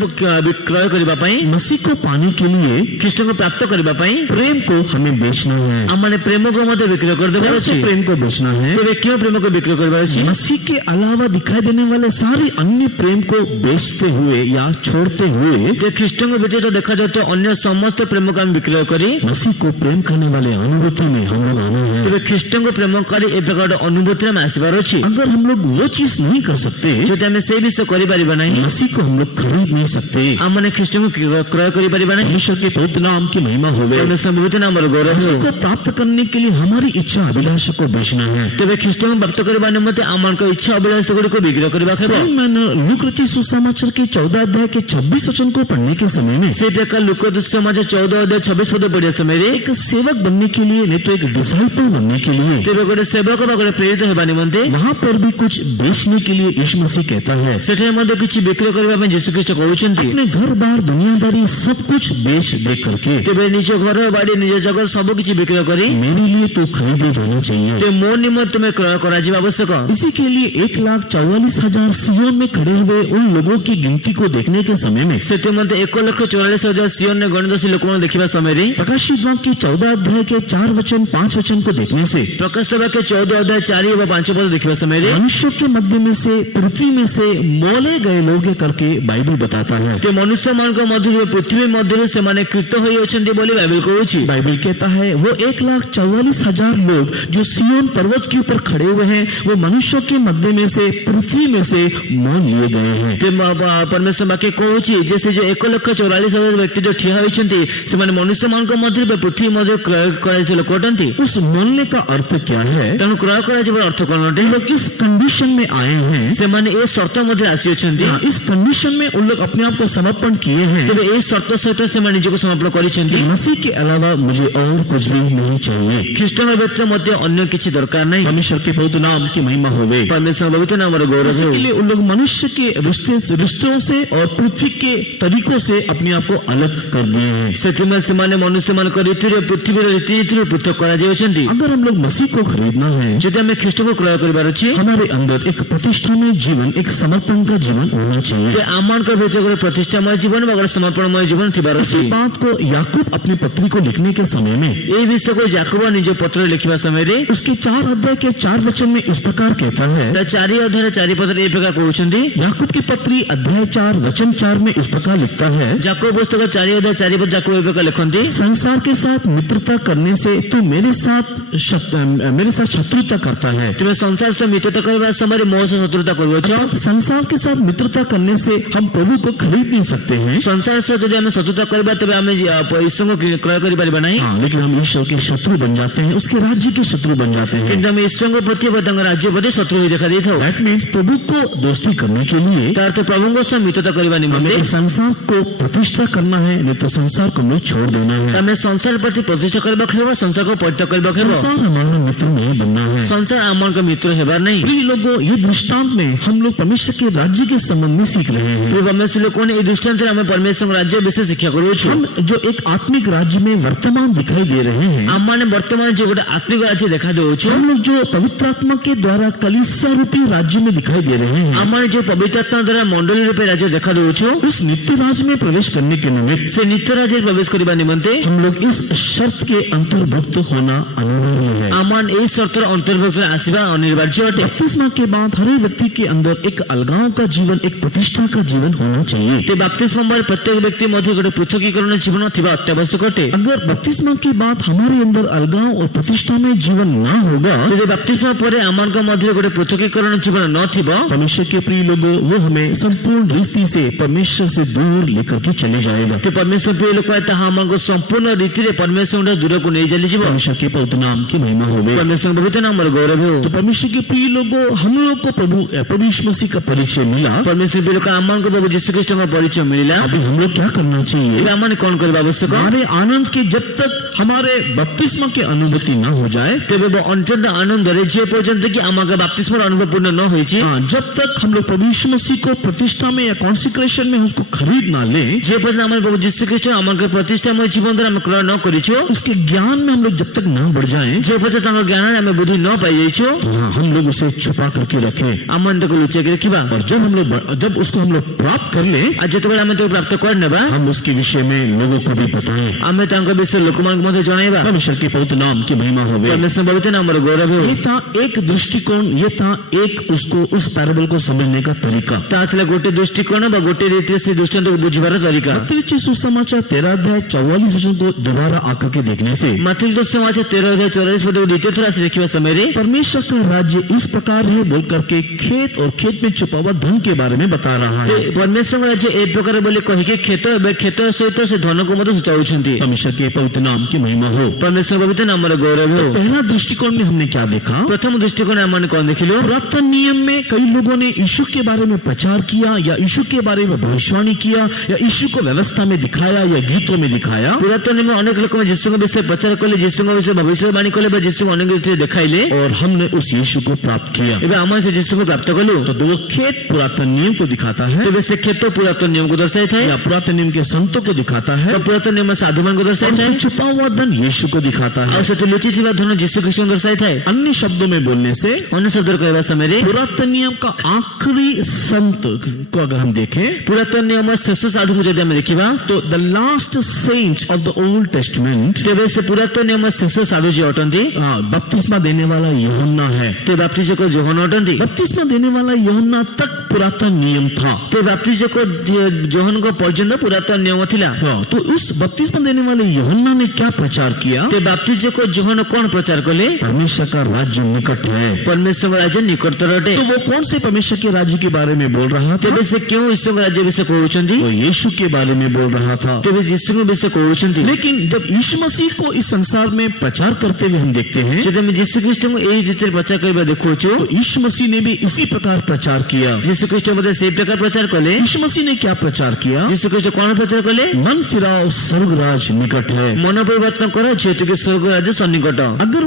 विक्रय करबा पई मसीह को पाने के लिए ख्रीष्ट को प्राप्त करबा पई प्रेम को हमें बेचना है। हमने प्रेम को मध्य विक्रय कर देबार अछि। प्रेम को बेचना है। तेबे क्यों प्रेम को विक्रय करबार अछि। मसीह के अलावा दिखाई देने वाले सारे अन्य प्रेम को बेचते हुए या छोड़ते हुए ते ख्रीष्ट को व्यतीत तो देखा जाते अन्य समस्त प्रेम को हम विक्रय करी मसीह को प्रेम करने वाले अनुभूति में हम लोग आना है। तेबे ख्रीष्ट को प्रेम करी ए प्रकार अनुभूति में आसीबार अछि। अगर हम लोग वो चीज नहीं कर सकते जो हमें से विषय करि परिबा नहीं मसीह को हम लोग खरीद नहीं सकते। हमने ख्रीष्ट को क्रय करि परिबा नहीं। परमेश्वर के पवित्र नाम की महिमा होवे। परमेश्वर पवित्र नाम रो गौरव मसीह हो। को प्राप्त करने के लिए हमारी इच्छा अभिलाषा को बेचना है। तेबे ख्रीष्ट को प्राप्त करबा निमंते आमन को इच्छा अभिलाषा को बिक्री करबा हेबो। लूका रचित सुसमाचार के 14 अध्याय के 26 वचन को पढ़ने के समय में से प्रकार लूका रचित सुसमाचार 14 अध्याय 26 पद पढ़े समय रे एक सेवक बनने के लिए नहीं तो एक डिसाइपल बनने के लिए तेबे गोटे सेवक बा गोटे प्रेरित हेबा निमंते वहाँ पर भी कुछ बेचने के लिए यीशु मसीह कहता है। सेठे मध्य किछि बिक्री करबा में यीशु ख्रीष्ट कहउछन्ती अपने घर बार दुनियादारी सब कुछ बेच दे करके तेबे निज घर बाड़ी निज जगह सब किछि बिक्री करी मेरे लिए तो खरीदे जाना चाहिए। ते मो निमंते तुम्हें क्रय करा जीवा आवश्यक। इसी के लिए 1,44,000 सियोन में खड़े हुए उन लोगों की गिनती को देखने के समय में सेते मते 1,44,000 सियोन ने गणदसी लोक मन देखिबा समय रे प्रकाशित वाक्य के 14 अध्याय के 4 वचन 5 वचन को देखने से प्रकाशित वाक्य 14 अध्याय 4 व 5 पद देखिबा समय रे मनुष्यों के मध्य में से पृथ्वी में से मोले गए लोग करके बाइबल बताता है। ते मनुष्य मान को मध्य पृथ्वी मध्य से माने कृत होई अछंती बोली बाइबल कहउछि। बाइबल कहता है वो 1,44,000 लोग जो सियोन पर्वत के ऊपर खड़े हुए हैं वो मनुष्यों के मध्य में से पृथ्वी में से मोल लिए गए हैं। ते परमेश्वर वाक्य कहउछि जैसे जो 1,44,000 व्यक्ति जो ठिया होइछंती से माने मनुष्य मान को मध्य पृथ्वी मध्य क्रय कराइथिलो कोटंती उस मोल मोलने का अर्थ क्या है? ତେଣୁ କ୍ରୟ କରାଯିବାର ଅର୍ଥ କଣ ଅଟେ? लोग इस कंडीशन में आए हैं, ସେମାନେ ଏ ସର୍ତ୍ତ ମଧ୍ୟରେ ଆସିଅଛନ୍ତି। इस कंडीशन में उन लोग अपने आप को समर्पण किए हैं ତେବେ ଏହି ସର୍ତ୍ତ ସହିତ ସେମାନେ ନିଜକୁ ସମର୍ପଣ କରିଛନ୍ତି। कि मसीह के अलावा मुझे और कुछ भी नहीं चाहिए। ଖ୍ରୀଷ୍ଟଙ୍କ ବ୍ୟତୀତ ମଧ୍ୟ ଅନ୍ୟ କିଛି ଦରକାର ନାହିଁ। परमेश्वर के पवित्र नाम की महिमा होवे। ପରମେଶ୍ୱର ପବିତ୍ର ନାମର ଗୌରବ ହେଉ। इसके लिए उन लोग मनुष्य के रिश्तों से और पृथ्वी के तरीकों से अपने आप को अलग कर दिए हैं। ସେଥିପାଇଁ ସେମାନେ ମନୁଷ୍ୟମାନଙ୍କ ରୀତିରେ ପୃଥିବୀର ରୀତିନୀତିରୁ ପୃଥକ କରାଯାଉଛନ୍ତି। अगर हम लोग मसीह को खरीदना है, ଯଦି ଆମେ ଖ୍ରୀଷ୍ଟଙ୍କୁ କ୍ରୟ କରିବାର ଅଛି, हमारे अंदर एक प्रतिष्ठामय जीवन, एक समर्पण का जीवन होना चाहिए। ଯେ ଆମମାନଙ୍କ ଭିତରେ ଗୋଟେ ପ୍ରତିଷ୍ଠାମୟ ଜୀବନ ବା ଗୋଟେ ସମର୍ପଣମୟ ଜୀବନ ଥିବାର ଅଛି। इसी बात को याकूब अपनी पत्री को लिखने के समय में ଏହି ବିଷୟକୁ ଯାକୋବ ନିଜ ପତ୍ରରେ ଲେଖିବା ସମୟରେ उसके 4 अध्याय के 4 वचन में इस प्रकार कहता है। ତା 4 ଅଧ୍ୟାୟରେ 4 ପଦରେ ଏହି ପ୍ରକାର କହୁଛନ୍ତି। याकूब की पत्री अध्याय 4 वचन 4 में इस प्रकार लिखता है, ଯାକୋବ ପୁସ୍ତକ 4 ଅଧ୍ୟାୟ 4 ପଦ ଯାକୋବ ଏହି ପ୍ରକାର ଲେଖନ୍ତି। संसार के साथ मित्रता करने से तू मेरे साथ शत्रुता करता है। ତୁମେ ସଂସାର ସହ ମିତ୍ରତା କରିବା ସମୟରେ ମୋ ସହ ଶତ୍ରୁତା କରୁଅଛ। संसार के साथ मित्रता करने से हम प्रभु को खरीद नहीं सकते हैं। ସଂସାର ସହ ଯଦି ଆମେ ଶତ୍ରୁତା କରିବା ତେବେ ଆମେ ଈଶ୍ୱରଙ୍କୁ କ୍ରୟ କରିପାରିବା ନାହିଁ। हाँ, लेकिन हम ईश्वर के शत्रु बन जाते हैं, उसके राज्य के शत्रु बन जाते हैं। କିନ୍ତୁ ଆମେ ଈଶ୍ୱରଙ୍କ ପ୍ରତି ବା ତାଙ୍କ ରାଜ୍ୟ ପ୍ରତି ଶତ୍ରୁ ହୋଇ ଦେଖା ଦେଇଥାଉ। That means प्रभु को दोस्ती करने के लिए ତା ଅର୍ଥ ପ୍ରଭୁଙ୍କ ସହ ମିତ୍ରତା କରିବା हमें ନିମନ୍ତେ इस संसार को प्रतिष्ठा करना है, नहीं तो संसार को हमें छोड़ देना है। ଆମେ ସଂସାର ପ୍ରତି ପ୍ରତିଷ୍ଠା କରିବାକୁ ହେବ, ସଂସାରକୁ ପରିତ୍ୟାଗ କରିବାକୁ ହେବ। संसार हमारा मित्र नहीं बनना है। ସଂସାର ଆମମାନଙ୍କ ମିତ୍ର ହେବାର ନାହିଁ। प्रिय लोगों, ये दृष्टांत में हम लोग परमेश्वर के राज्य के संबंध में सीख रहे हैं। ପ୍ରିୟ ପରମେଶ୍ୱର ଲୋକମାନେ ଏହି ଦୃଷ୍ଟାନ୍ତରେ ଆମେ ପରମେଶ୍ୱରଙ୍କ ରାଜ୍ୟ ବିଷୟରେ ଶିକ୍ଷା କରୁଅଛୁ। हम जो एक आत्मिक राज्य में वर्तमान दिखाई दे रहे हैं, ଆମମାନେ ବର୍ତ୍ତମାନ ଯୋଉ ଗୋଟେ ଆତ୍ମିକ ରାଜ୍ୟ ଦେଖା ଦେଉଛୁ, हम लोग जो पवित्र आत्मा के द्वारा कलीसिया रूपी राज्य में दिखाई दे रहे हैं, ଆମମାନେ ଯୋଉ ପବିତ୍ର ଆତ୍ମା ଦ୍ୱାରା ମଣ୍ଡଳୀ ରୂପେ ରାଜ୍ୟ ଦେଖା ଦେଉଛୁ, उस नित्य राज्य में प्रवेश करने के निमित्त ସେ ନିତ୍ୟ ରାଜ୍ୟରେ ପ୍ରବେଶ କରିବା ନିମନ୍ତେ हम लोग इस शर्त के अंतर्भुक्त होना अनिवार्य है। ଆମମାନେ ଏହି ସର୍ତ୍ତର ଅନ୍ତର୍ଭୁକ୍ତରେ ଆସିବା ଅନିବାର୍ଯ୍ୟ ଅଟେ। बपतिस्मा के बाद हर एक व्यक्ति के अंदर एक अलगाव का जीवन, एक प्रतिष्ठा का जीवन होना चाहिए। ते ବାପ୍ତିସ୍ମ ପରେ ପ୍ରତ୍ୟେକ ବ୍ୟକ୍ତି ମଧ୍ୟ ଗୋଟେ ପୃଥକୀକରଣ ଜୀବନ ଥିବା ଅତ୍ୟାବଶ୍ୟକ ଅଟେ। अगर बपतिस्मा के बाद हमारे अंदर अलगाव और प्रतिष्ठा में जीवन ना होगा, ଯଦି ବାପ୍ତିସ୍ମ ପରେ ଆମମାନଙ୍କ ମଧ୍ୟରେ ଗୋଟେ ପୃଥକୀକରଣ ଜୀବନ ନଥିବ, परमेश्वर के प्रिय लोगों, वो हमें संपूर्ण रीति से परमेश्वर से दूर लेकर के चले जाएगा। ते परमेश्वर प्रिय लोक ତାହା ଆମକୁ ସମ୍ପୂର୍ଣ୍ଣ ରୀତିରେ ପରମେଶ୍ୱରଙ୍କ ଦୂରକୁ ନେଇ ଚାଲିଯିବ। परमेश्वर के पवित्र नाम की महिमा होवे। ପରମେଶ୍ୱରଙ୍କ ପବିତ୍ର ନାମର ଗୌରବ ହେଉ। तो परमेश्वर के प्रिय लोगों, हम लोग को प्रभु यीशु मसीह का परिचय मिला। ପରମେଶ୍ୱର ପ୍ରିୟ ଲୋକ ଆମମାନଙ୍କୁ ପ୍ରଭୁ ଯୀଶୁଖ୍ରୀଷ୍ଟଙ୍କ ପରିଚୟ ମିଳିଲା। अभी हम लोग क्या करना चाहिए? ଏବେ ଆମମାନେ କଣ କରିବା ଆବଶ୍ୟକ? हमारे आनंद के जब तक हमारे बपतिस्मा की अनुभूति न हो जाए, ତେବେ ଅତ୍ୟନ୍ତ ଆନନ୍ଦରେ ଯେ ପର୍ଯ୍ୟନ୍ତ କି ଆମଙ୍କ ବାପ୍ତିସ୍ମର ଅନୁଭବ ପୂର୍ଣ୍ଣ ନ ହୋଇଛି, जब तक हम लोग प्रभु यीशु मसीह को प्रतिष्ठा में या कॉन्सिक्रेशन में उसको खरीद ना ले, ଯେ ପର୍ଯ୍ୟନ୍ତ ଆମେ ପ୍ରଭୁ ଯୀଶୁଖ୍ରୀଷ୍ଟ ଆମଙ୍କ ପ୍ରତିଷ୍ଠାମୟ ଜୀବନ ଦ୍ୱାରା ଆମେ କ୍ରୟ ନ କରିଛୁ, उसके ज्ञान में हम लोग जब तक ना बढ़ जाए, ଯେ ପର୍ଯ୍ୟନ୍ତ ତାଙ୍କ ଜ୍ଞାନରେ ଆମେ ବୁଦ୍ଧି ନ ପାଇଯାଇଛୁ, तो हाँ, हम लोग उसे छुपा करके रखें। ଆମମାନେ ତାକୁ ଲୁଚେଇକି ରଖିବା। और जब उसको हम लोग प्राप्त कर ले, ଆଉ ଯେତେବେଳେ ଆମେ ତାକୁ ପ୍ରାପ୍ତ କରିନେବା, हम उसके विषय में लोगों को भी बताएं। ଆମେ ତାଙ୍କ ବିଷୟରେ ଲୋକମାନଙ୍କୁ ମଧ୍ୟ ଜଣାଇବା। परमेश्वर के पवित्र नाम की महिमा होवे। ପରମେଶ୍ୱର ପବିତ୍ର ନାମର ଗୌରବ ହେଉ। ये था एक दृष्टिकोण, ये था एक उसको उस पैराबल को समझने का तरीका। ତାହା ଥିଲା ଗୋଟେ ଦୃଷ୍ଟିକୋଣ ବା ଗୋଟେ ରୀତିରେ ସେ ଦୃଷ୍ଟାନ୍ତକୁ ବୁଝିବାର ତରିକା। मत्ती सुसमाचार 13 अध्याय 44 वचन को दोबारा आकर के देखने से ମାଥିଲ ସମାଚାର 13 ଅଧ୍ୟାୟ 44 ପଦକୁ ଦ୍ୱିତୀୟ ଥର ଆସି ଦେଖିବା ସମୟରେ परमेश्वर का राज्य इस प्रकार है बोल करके खेत और खेत में छुपा हुआ धन के बारे में बता रहा है। ପରମେଶ୍ୱରଙ୍କ ରାଜ୍ୟ ଏ ପ୍ରକାର ବୋଲି କହିକି କ୍ଷେତ ସହିତ ସେ ଧନକୁ ମଧ୍ୟ ସୂଚାଉଛନ୍ତି। परमेश्वर के पवित्र नाम की महिमा हो। ପରମେଶ୍ୱର ପବିତ୍ର ନାମର ଗୌରବ ହେଉ। पहला दृष्टिकोण में हमने क्या देखा? ପ୍ରଥମ ଦୃଷ୍ଟିକୋଣ ଆମମାନେ କଣ ଦେଖିଲୁ? पुरातन नियम में कई लोगों ने यीशु के बारे में प्रचार किया या यीशु के बारे में भविष्यवाणी किया या यीशु को व्यवस्था में दिखाया या गीतों में दिखाया। ପୁରାତନ ନିୟମ ଅନେକ ଲୋକ ଯୀଶୁଙ୍କ ବିଷୟରେ ପ୍ରଚାର କଲେ, ଯୀଶୁଙ୍କ ବିଷୟରେ ଭବିଷ୍ୟବାଣୀ କଲେ ବା ଯୀଶୁଙ୍କୁ ଅନେକ ରୀତିରେ ଦେଖାଇଲେ, और हमने उस यीशु को प्राप्त किया। ଏବେ ଆମେ ସେ ଯୀଶୁଙ୍କୁ ପ୍ରାପ୍ତ କଲୁ। तो वो खेत पुरातन नियम को दिखाता है ତେବେ ସେ କ୍ଷେତ ପୁରାତନ ନିୟମକୁ ଦର୍ଶାଇଥାଏ, या पुरातन नियम के संतों को दिखाता है, ବା ପୁରାତନ ନିୟମ ସାଧୁମାନଙ୍କୁ और ଦର୍ଶାଇଥାଏ, उसमें छुपा हुआ धन यीशु को दिखाता ଆଉ है। ସେଥିରେ ଲୁଚିଥିବା ଧନ ଯୀଶୁଖ୍ରୀଷ୍ଟଙ୍କୁ ଦର୍ଶାଇଥାଏ। अन्य शब्दों में बोलने से ଅନ୍ୟ ଶବ୍ଦରେ କହିବା ସମୟରେ पुरातन नियम का आखिरी संत को अगर हम देखें, ପୁରାତନ ନିୟମ ଶେଷ ସାଧୁଙ୍କୁ ଯଦି ଆମେ ଦେଖିବା, तो the last saints of the old testament ତେବେ ସେ ପୁରାତନ ନିୟମ ଶେଷ ସାଧୁ ଯିଏ ଅଟନ୍ତି, बपतिस्मा देने वाला यूहन्ना है। ते ବାପ୍ତିଜକ ଯୋହନ ଅଟନ୍ତି। बपतिस्मा देने वाला यूहन्ना तक पुरातन नियम था। ते ବାପ୍ତିଜକ ଯୋହନଙ୍କ ପର୍ଯ୍ୟନ୍ତ ପୁରାତନ ନିୟମ ଥିଲା। तो उस बपतिस्मा देने वाले यूहन्ना ने क्या प्रचार किया? ते ବାପ୍ତିଜକ ଯୋହନ କଣ ପ୍ରଚାର କଲେ? परमेश्वर का राज्य निकट है। ପରମେଶ୍ୱରଙ୍କ ରାଜ୍ୟ ନିକଟତର ଅଟେ। तो वो कौन से परमेश्वर के राज्य के बारे में बोल रहा था? ତେବେ ସେ କେଉଁ ଈଶ୍ୱରଙ୍କ ରାଜ୍ୟ ବିଷୟ କହୁଛନ୍ତି? वो यीशु के बारे में बोल रहा था। ତେବେ ଯୀଶୁଙ୍କ ବିଷୟ କହୁଛନ୍ତି। लेकिन जब यीशु मसीह को इस संसार में प्रचार करते हुए हम देखते हैं, हैं ଯଦି ଆମେ ଯୀଶୁ ଖ୍ରୀଷ୍ଟଙ୍କୁ ଏଇ ରୀତିରେ ପ୍ରଚାର କରିବା ଦେଖୁଛୁ, तो यीशु मसीह ने भी इसी प्रकार प्रचार किया। ଯୀଶୁ ଖ୍ରୀଷ୍ଟ ମଧ୍ୟ ସେଇ ପ୍ରକାର ପ୍ରଚାର କଲେ। यीशु मसीह ने क्या प्रचार किया? ଯୀଶୁ ଖ୍ରୀଷ୍ଟ କଣ ପ୍ରଚାର କଲେ? मन फिराओ, स्वर्गराज निकट है। ମନ ପରିବର୍ତ୍ତନ କର, ଯେହେତୁ କି ସ୍ୱର୍ଗ ରାଜ୍ୟ ସନ୍ନିକଟ। अगर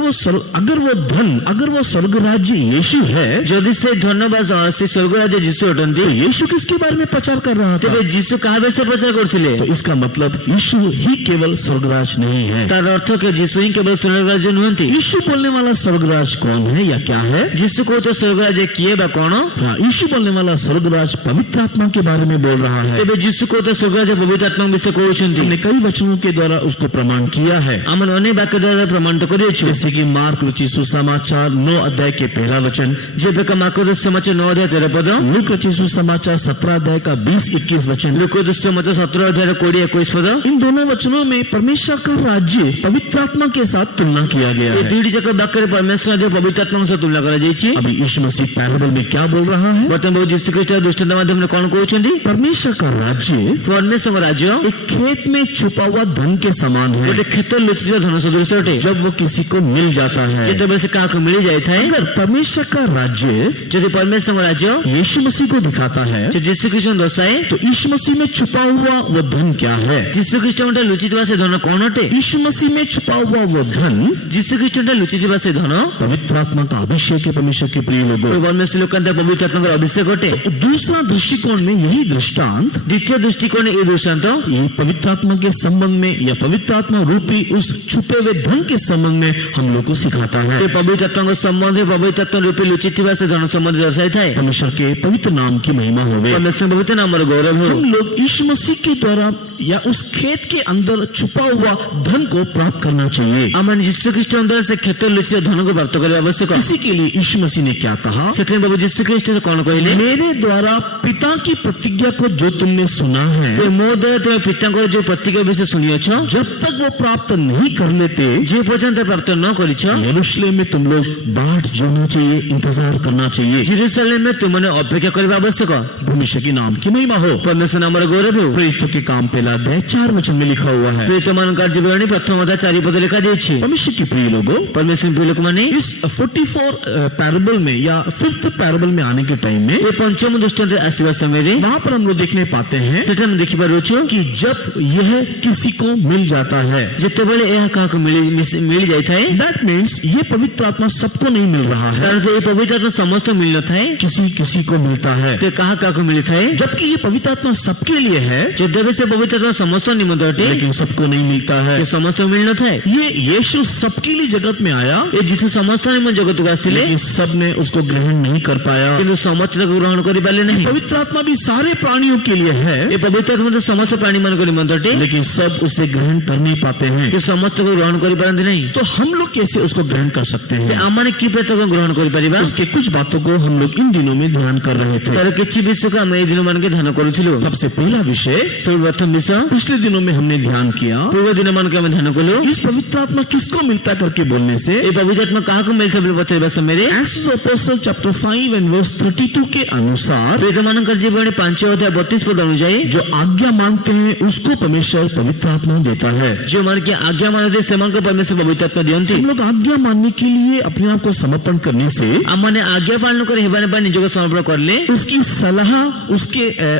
वो स्वर्ग राज्य यीशु है, ଯଦି ସେ ଧନ ବା ସେ ସ୍ୱର୍ଗ ରାଜ୍ୟ ଯୀଶୁ ଅଟନ୍ତି, तो यीशु किसके बारे में प्रचार कर रहा था? ତେବେ ଯୀଶୁ କାହା ବିଷୟରେ ପ୍ରଚାର କରୁଥିଲେ? तो इसका मतलब यीशु ही केवल स्वर्गराज नहीं है। ତାର ଅର୍ଥ କି ଯୀଶୁ ହିଁ କେବଳ ସ୍ୱର୍ଗ ରାଜ୍ୟ ନୁହନ୍ତି। यीशु बोलने वाला स्वर्गराज कौन है या क्या है? ଯୀଶୁ କହୁଥିବା ସ୍ୱର୍ଗ ରାଜ୍ୟ କିଏ ବା କଣ? हाँ, यीशु बोलने वाला स्वर्गराज पवित्र आत्मा के बारे में बोल रहा है। ତେବେ ଯୀଶୁ କହୁଥିବା ସ୍ୱର୍ଗ ରାଜ୍ୟ ପବିତ୍ର ଆତ୍ମାଙ୍କ ବିଷୟରେ କହୁଛନ୍ତି। हमने कई वचनों के द्वारा उसको प्रमाण किया है, ଆମେ ଅନେକ ବାକ୍ୟ ଦ୍ୱାରା ପ୍ରମାଣିତ କରିଅଛୁ। जैसे कि मार्क रुचि सुसमाचार 9 अध्याय के पहला वचन, ଯେବେକା ମାର୍କୋସ ସମାଚାର 9 ଅଧ୍ୟାୟ 13 ପଦ, लूक रुचि सुसमाचार 17 अध्याय का 20-21 वचन। ଲୁକୋସ ସମାଚାର 17 ଅଧ୍ୟାୟ 20-21 ପଦ। इन दोनों वचनों में परमेश्वर का राज्य पवित्र आत्मा के साथ तुलना किया गया ଏ है। ଦୁଇଟି ଯାକ ବାକ୍ୟରେ ପରମେଶ୍ୱର ରାଜ୍ୟ ପବିତ୍ର ଆତ୍ମାଙ୍କ ସହ ତୁଳନା କରାଯାଇଛି। अभी यीशु मसीह पैराबल में क्या बोल रहा है? ବର୍ତ୍ତମାନ ପ୍ରଭୁ ଯୀଶୁ ଖ୍ରୀଷ୍ଟ ଦୃଷ୍ଟାନ୍ତ ମାଧ୍ୟମରେ କଣ କହୁଛନ୍ତି? परमेश्वर का राज्य ପରମେଶ୍ୱରଙ୍କ ରାଜ୍ୟ एक खेत में छुपा हुआ धन के समान है। ଗୋଟେ କ୍ଷେତରେ ଲୁଚିଥିବା ଧନ ସଦୃଶ ଅଟେ। जब वो किसी को मिल जाता है, ଯେତେବେଳେ ସେ କାହାକୁ ମିଳି ଯାଇଥାଏ, अगर परमेश्वर का राज्य ଯଦି ପରମେଶ୍ୱରଙ୍କ ରାଜ୍ୟ यीशु मसीह को दिखाता है, ସେ ଯୀଶୁ ଖ୍ରୀଷ୍ଟଙ୍କୁ ଦର୍ଶାଏ, तो यीशु मसीह में छुपा हुआ वो धन क्या है? ଯୀଶୁ ଖ୍ରୀଷ୍ଟଙ୍କଠାରେ ଲୁଚିଥିବା ସେ ଧନ କଣ ଅଟେ? यीशु मसीह में छुपा हुआ वो धन ଯୀଶୁ ଖ୍ରୀଷ୍ଟଙ୍କଠାରେ ଲୁଚିଥିବା ସେ ଧନ पवित्र आत्मा का अभिषेक है। परमेश्वर के प्रिय लोगों, ପରମେଶ୍ୱର ଲୋକଙ୍କ ପବିତ୍ର ଆତ୍ମାଙ୍କର ଅଭିଷେକ ଅଟେ। दूसरा दृष्टिकोण में यही दृष्टांत ଦ୍ୱିତୀୟ ଦୃଷ୍ଟିକୋଣ ଏ ଦୃଷ୍ଟାନ୍ତ ये पवित्र आत्मा के संबंध में या पवित्र आत्मा रूपी उस छुपे हुए धन के संबंध में हम लोग को सिखाता है। ସେ ପବିତ୍ର ଆତ୍ମାଙ୍କ ସମ୍ବନ୍ଧରେ ପବିତ୍ର ଆତ୍ମା ରୂପେ ଲୁଚିଥିବା ସେ ଧନ ସମ୍ବନ୍ଧରେ ଦର୍ଶାଇଥାଏ। परमेश्वर के पवित्र नाम की महिमा होवे। ପରମେଶ୍ୱର ପବିତ୍ର ନାମର ଗୌରବ ହେଉ। हम लोग यीशु मसीह के द्वारा या उस खेत के अंदर छुपा हुआ धन को प्राप्त करना चाहिए। ଆମେ ଯୀଶୁ ଖ୍ରୀଷ୍ଟଙ୍କ ଦ୍ୱାରା ସେ କ୍ଷେତରେ ଲୁଚିଥିବା ଧନକୁ ପ୍ରାପ୍ତ କରିବା ଆବଶ୍ୟକ। इसी के लिए यीशु मसीह ने क्या कहा? ସେଥିପାଇଁ ପ୍ରଭୁ ଯୀଶୁ ଖ୍ରୀଷ୍ଟ କଣ କହିଲେ? मेरे द्वारा पिता की प्रतिज्ञा को जो तुमने सुना है, ଯେ ମୋ ଦ୍ୱାରା ତୁମେ ପିତାଙ୍କର ଯୋଉ ପ୍ରତିଜ୍ଞା ବିଷୟ ଶୁଣିଅଛ, जब तक वो प्राप्त नहीं कर लेते, ଯେ ପର୍ଯ୍ୟନ୍ତ ପ୍ରାପ୍ତ ନ କରିଛ, यरूशलेम में तुम लोग बाट जोड़ना चाहिए, इंतजार करना चाहिए। ଜେରୁସାଲେମରେ ତୁମମାନେ ଅପେକ୍ଷା କରିବା ଆବଶ୍ୟକ। परमेश्वर के नाम की महिमा हो। ପରମେଶ୍ୱର ନାମର ଗୌରବ ହେଉ। प्रेरितों के काम पहला अध्याय 4 वचन में लिखा हुआ है। ପ୍ରେରିତମାନଙ୍କ ଜୀବନୀ ପ୍ରଥମ ଅଧ୍ୟାୟ 4 ପଦ ଲେଖାଯାଇଛି। परमेश्वर के प्रिय लोगों, ପରମେଶ୍ୱର ପ୍ରିୟ ଲୋକମାନେ, इस 44 पैराबल में या 5th पैराबल में आने के टाइम में ଏ ପଞ୍ଚମ ଦୃଷ୍ଟାନ୍ତରେ ଆସିବା ସମୟରେ वहां पर हम लोग देखने पाते हैं ସେଟା ଆମେ ଦେଖିପାରୁଛୁ कि जब यह किसी को मिल जाता है, ଯେତେବେଳେ ଏହା କାହାକୁ ମିଳି ଯାଇଥାଏ, दैट मीन्स ये पवित्र आत्मा सबको नहीं मिल रहा है, ତାର ଏହି ପବିତ୍ର ଆତ୍ମା ସମସ୍ତ ମିଳିନଥାଏ, किसी किसी को मिलता है। ସେ କାହା କାହାକୁ ମିଳିଥାଏ। जबकि ये पवित्र आत्मा सबके लिए है, ଯଦ୍ୟପି ସେ ପବିତ୍ର ଆତ୍ମା ସମସ୍ତ ନିମନ୍ତେ ଅଟେ, लेकिन सबको नहीं मिलता है। ସେ ସମସ୍ତଙ୍କୁ ମିଳିନଥାଏ। ये यीशु सबके लिए जगत में आया, ଏ ଯୀଶୁ ସମସ୍ତ ନିମନ୍ତେ ଜଗତକୁ ଆସିଲେ, लेकिन सब ने उसको ग्रहण नहीं कर पाया। କିନ୍ତୁ ସମସ୍ତେ ତାକୁ ଗ୍ରହଣ କରିପାରିଲେ ନାହିଁ। पवित्र आत्मा भी सारे प्राणियों के लिए है, ଏ ପବିତ୍ର ଆତ୍ମା ତ ସମସ୍ତ ପ୍ରାଣୀମାନଙ୍କ ନିମନ୍ତେ ଅଟେ, लेकिन सब उसे ग्रहण कर नहीं पाते हैं। କିନ୍ତୁ ସମସ୍ତଙ୍କୁ ଗ୍ରହଣ କରିପାରନ୍ତି ନାହିଁ। तो हम लोग कैसे उसको ग्रहण कर सकते ଯେ हैं? ଆମମାନେ କି ପ୍ରକାର ଗ୍ରହଣ କରିପାରିବା? उसके कुछ बातों को हम लोग इन दिनों में ध्यान कर रहे थे। ତାର କିଛି ବିଷୟକୁ ଆମେ ଏଇ ଦିନମାନକେ ଧ୍ୟାନ କରୁଥିଲୁ। सबसे पहला विषय ସବୁ ପ୍ରଥମ ବିଷୟ पिछले दिनों में हमने ध्यान किया, ପୂର୍ବ ଦିନମାନଙ୍କୁ ଆମେ ଧ୍ୟାନ କଲୁ। इस पवित्र आत्मा किसको मिलता करके बोलने से ଏ ପବିତ୍ର ଆତ୍ମା କାହାକୁ ମିଳିଥାଏ ବୋଲି ପଚାରିବା ସମୟରେ Acts of the Apostles chapter 5 and verse 32 के अनुसार ପ୍ରେରିତମାନଙ୍କର ଜୀବନୀ 5 ଅଧ୍ୟାୟ 32 ପଦ ଅନୁଯାୟୀ जो आज्ञा मानते हैं उसको परमेश्वर पवित्र आत्मा देता है। ଯେଉଁମାନେ କି ଆଜ୍ଞା ମାନନ୍ତି ସେମାନଙ୍କୁ ପରମେଶ୍ୱର ପବିତ୍ର ଆତ୍ମା ଦିଅନ୍ତି। हम लोग आज्ञा मानने के लिए अपने आप को समर्पण करने से, ଆମମାନେ ଆଜ୍ଞା ପାଳନ କରି ହେବା ପାଇଁ ନିଜକୁ ସମର୍ପଣ କରିଲେ, उसकी सलाह,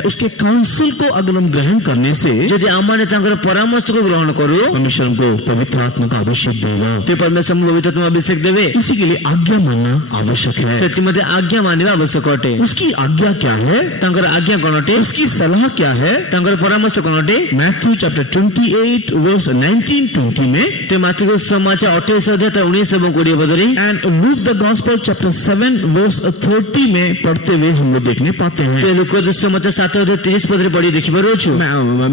उसके काउंसिल को अगर हम ग्रहण करने से ଯଦି ଆମମାନେ ତାଙ୍କର ପରାମର୍ଶକୁ ଗ୍ରହଣ କରୁ, परमेश्वर को पवित्र आत्मा का अभिषेक देगा। ते ପରମେଶ୍ୱର ପବିତ୍ର ଆତ୍ମା ଅଭିଷେକ ଦେବେ। इसी के लिए आज्ञा मानना आवश्यक है। ସେଥିମଧ୍ୟ ଆଜ୍ଞା ମାନିବା ଆବଶ୍ୟକ ଅଟେ। उसकी आज्ञा क्या है? ତାଙ୍କର ଆଜ୍ଞା କଣ ଅଟେ? उसकी सलाह क्या है? ତାଙ୍କର ପରାମର୍ଶ କଣ ଅଟେ? मैथ्यू चैप्टर 28 वर्स 19-20 में ते ମାର୍କୋସ ସମାଚାର 28 ଅଧ୍ୟାୟ 19 ଏବଂ 20 ପଦରେ and Luke the gospel chapter 7 verse 30 में पढ़ते हुए हम लोग देखने पाते हैं। ते ଲୁକୋସ ସମାଚାର 7 ଅଧ୍ୟାୟ 30 ପଦରେ ପଢି ଦେଖିପାରୁଛୁ।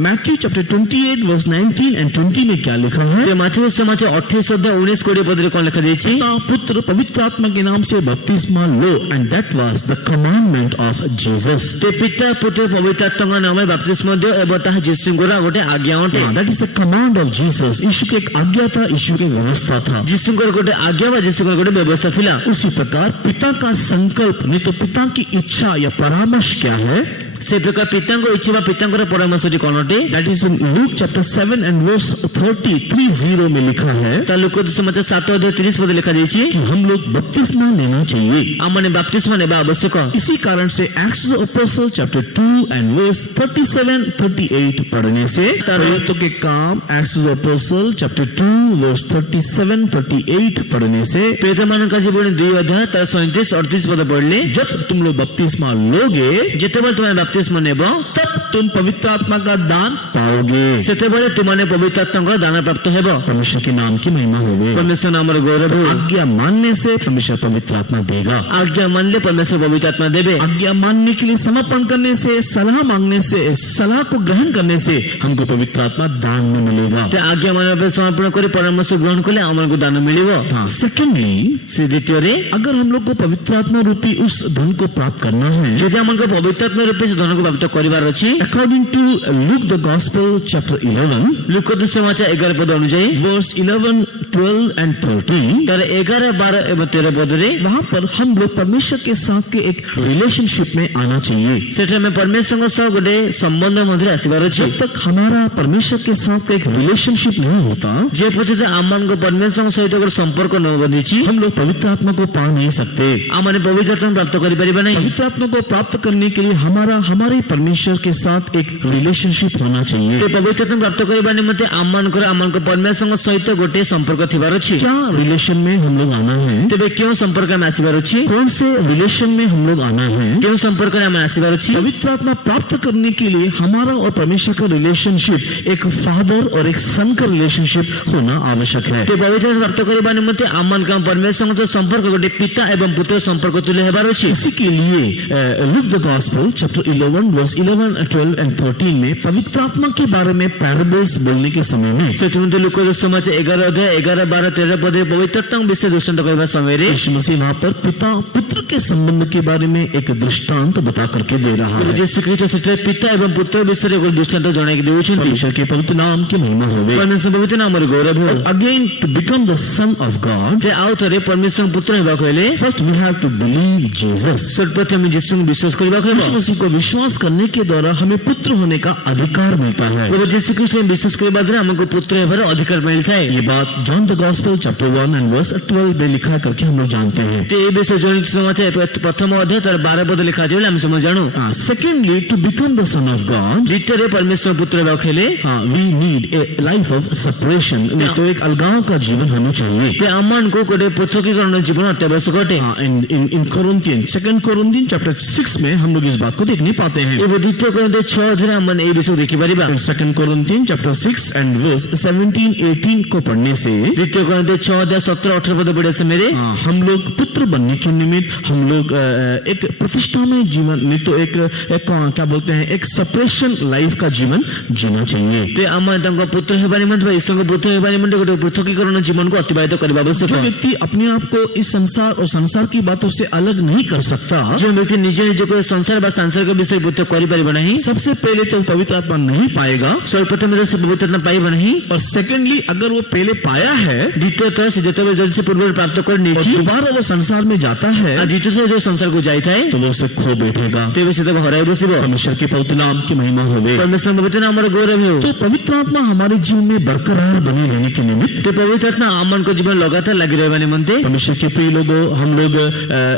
मैथ्यू चैप्टर 28 वर्स 19 and 20 में क्या लिखा है? ते ମାର୍କୋସ ସମାଚାର 28 ଅଧ୍ୟାୟ 19 20 ପଦରେ କଣ ଲେଖା ଯାଇଛି? पिता पुत्र पवित्र आत्मा के नाम से बपतिस्मा लो and that was the commandment of Jesus. ते पिता पुत्र पवित्र आत्माଙ୍କ ନାମରେ ବାପ୍ତିସ୍ମ ଦିଅ ଏବଂ ତାହା ଯୀଶୁଙ୍କର ଗୋଟେ ଆଜ୍ଞା ଅଟେ। That is the command of Jesus. यीशु की एक आज्ञा था, यीशु की व्यवस्था था। ଯୀଶୁଙ୍କର ଗୋଟେ ଆଜ୍ଞା ବା ଯୀଶୁଙ୍କର ଗୋଟେ ବ୍ୟବସ୍ଥା ଥିଲା। उसी प्रकार पिता का संकल्प नहीं तो पिता की इच्छा या परामर्श क्या है? से प्रकार पिताଙ୍କ इच्छा बा पिताଙ୍କର परामर्शଟି कोन अटे That is in Luke chapter 7 and verse 30 में लिखा है ता लूका समाचार 7 अध्याय 30 पद लिखा जायछि कि हम लोग बपतिस्मा लेना चाहिए। आमने बपतिस्मा नेबा आवश्यक। इसी कारण से Acts of the Apostle chapter 2 and verse 37-38 पढ़ने से प्रेरितों के काम Acts of the Apostle chapter 2 verse 37-38 पढ़ने से प्रेरितों जीवन 2 अध्याय तार 37-38 पद पढ़ले जब तुम लोग बपतिस्मा लोगे जेतेबेले तुम बपतिस्मा नेबो तब तुम पवित्र आत्मा का दान पाओगे। सेतेबेले तुमने पवित्र आत्मा का दान प्राप्त हेबो। परमेश्वर के नाम की महिमा होवे। परमेश्वर नामर गौरव हो। आज्ञा मानने से परमेश्वर पवित्र आत्मा देगा। आज्ञा मानले परमेश्वर पवित्र आत्मा देबे। आज्ञा मानने के लिए समर्पण करने से सलाह मांगने से सलाह को ग्रहण करने से हमको पवित्र आत्मा दान में मिलेगा। ते आज्ञा मानने पे समर्पण करी परामर्श ग्रहण करले हमको दान मिलेबो। हां सेकंडली से द्वितीय रे अगर हम लोग को पवित्र आत्मा रूपी उस धन को प्राप्त करना है यदि हमको पवित्र आत्मा रूपी से धन को प्राप्त करिवार अछि according to Luke the gospel chapter 11 लूका समाचार 11 पद अनुसार वर्स 11 12 and 13 तर 11 12 एवं 13 पद रे वहां पर हम लोग परमेश्वर के साथ के एक रिलेशनशिप में आना चाहिए। सेठे में परमेश्वर के साथ गोटे संबंध मध्य आसीबार अछि। जब तक हमारा परमेश्वर के साथ एक रिलेशनशिप नहीं होता जे पर्यंत आमन को परमेश्वर सहित एक संपर्क न बंधिछि हम लोग पवित्र आत्मा को पा नहीं सकते। आमने पवित्र आत्मा प्राप्त करि परिबा नहीं। पवित्र आत्मा को प्राप्त करने के लिए हमारे परमेश्वर के साथ एक रिलेशनशिप होना चाहिए। ते पवित्र आत्मा प्राप्त करिबा निमंते आमन को परमेश्वर सहित गोटे संपर्क थिबार अछि। क्या रिलेशन में हम लोग आना है तबे क्यों संपर्क में आसीबार अछि कौन से रिलेशन में हम लोग आना है क्यों संपर्क में आसीबार अछि पवित्र आत्मा प्राप्त करने के लिए हमारा और परमेश्वर का रिलेशनशिप एक फादर और एक सन का रिलेशनशिप होना आवश्यक है। ते पवित्र आत्मा प्राप्त करिबा निमंते आमन का परमेश्वर से संपर्क गोटे पिता एवं पुत्र संपर्क तुल्य हेबार अछि। इसी के लिए Luke the gospel chapter 11 verse 11 12 and 13 में पवित्र आत्मा के बारे में पैराबल्स बोलने के समय में सेतुमंते लूका समाचार 11 अध्याय 11 12 13 पद पवित्र आत्मा विषय दृष्टांत कहबा समय रे यीशु मसीह वहां पर पिता पुत्र के संबंध के बारे में एक दृष्टांत बता करके दे रहा है। यीशु ख्रीष्ट सेठे पिता एवं पुत्र विषय रे दृष्टांत जणाई देउछन। परमेश्वर के पवित्र नाम की महिमा होवे। परमेश्वर पवित्र नाम रे गौरव हो। Again to become the son of God ते आउ थरे परमेश्वर पुत्र हेबा कहले first we have to believe Jesus. सर्वप्रथम यीशु में विश्वास करबा कहबा यीशु मसीह को विश्वास करने के द्वारा हमें पुत्र होने का अधिकार मिलता है। प्रभु यीशु ख्रीष्ट में विश्वास करबा द्वारा हमको पुत्र हेबार अधिकार मिलता है। ये बात John the gospel chapter 1 and verse 12 में लिखा करके हम लोग जानते हैं। ते ए विषय जॉन समाचार प्रथम अध्याय तर 12 पद लिखा है हम समझ जानो। Secondly to become the son of God द्वितीय रे परमेश्वर पुत्र हेबा कहले we need a life of separation. तो एक अलगाव का जीवन होना चाहिए। ते अमन को कोटे पृथकीकरण जीवन अत्यावश्यक है। इन कोरिन्थियन 2 कोरिन्थियन चैप्टर 6 में हम लोग इस बात को देख नहीं पाते हैं। ये द्वितीय कोरिन्थियन 6 अध्याय हमन ए विषय देखि परिबा। 2 कोरिन्थियन चैप्टर 6 and verse 17-18 को पढ़ने से द्वितीय कोरिन्थियन 6 अध्याय 17-18 पद पढ़ने से मेरे हम लोग पुत्र बनने के निमित्त हम लोग एक प्रतिष्ठा में जीवन नहीं तो एक क्या बोलते हैं एक सेपरेशन लाइफ का जीवन जीना चाहिए। ते अमन तंग पुत्र हेबा निमित्त वा ईश्वर को पुत्र हेबा निमित्त गोटे पृथकीकरण जीवन को अतिबाहित करबा आवश्यक। जो व्यक्ति अपने आप को इस संसार और संसार की बातों से अलग नहीं कर सकता जो व्यक्ति निजे निजे को संसार व सांसारिक विषय पुत्र करि परिबा नहीं सबसे पहले तो पवित्र आत्मा नहीं पाएगा। सर्वप्रथम से पवित्र आत्मा पाइबा नहीं और सेकंडली अगर वो पहले पाया है द्वितीय तरह से जब जल्द से पूर्व प्राप्त कर नीचे दोबारा वो संसार में जाता है द्वितीय से जो संसार को जाता है तो वो उसे खो बैठेगा। तो वैसे तक हराई बसिबो। परमेश्वर के पवित्र नाम की महिमा होवे। परमेश्वर पवित्र नाम रे गौरव हो। तो पवित्र आत्मा हमारे जीवन में बरकरार बने रहने के निमित्त तो पवित्र आत्मा अमन को जीवन लगातार लगी रहने निमित्त परमेश्वर के प्रिय लोगों हम लोग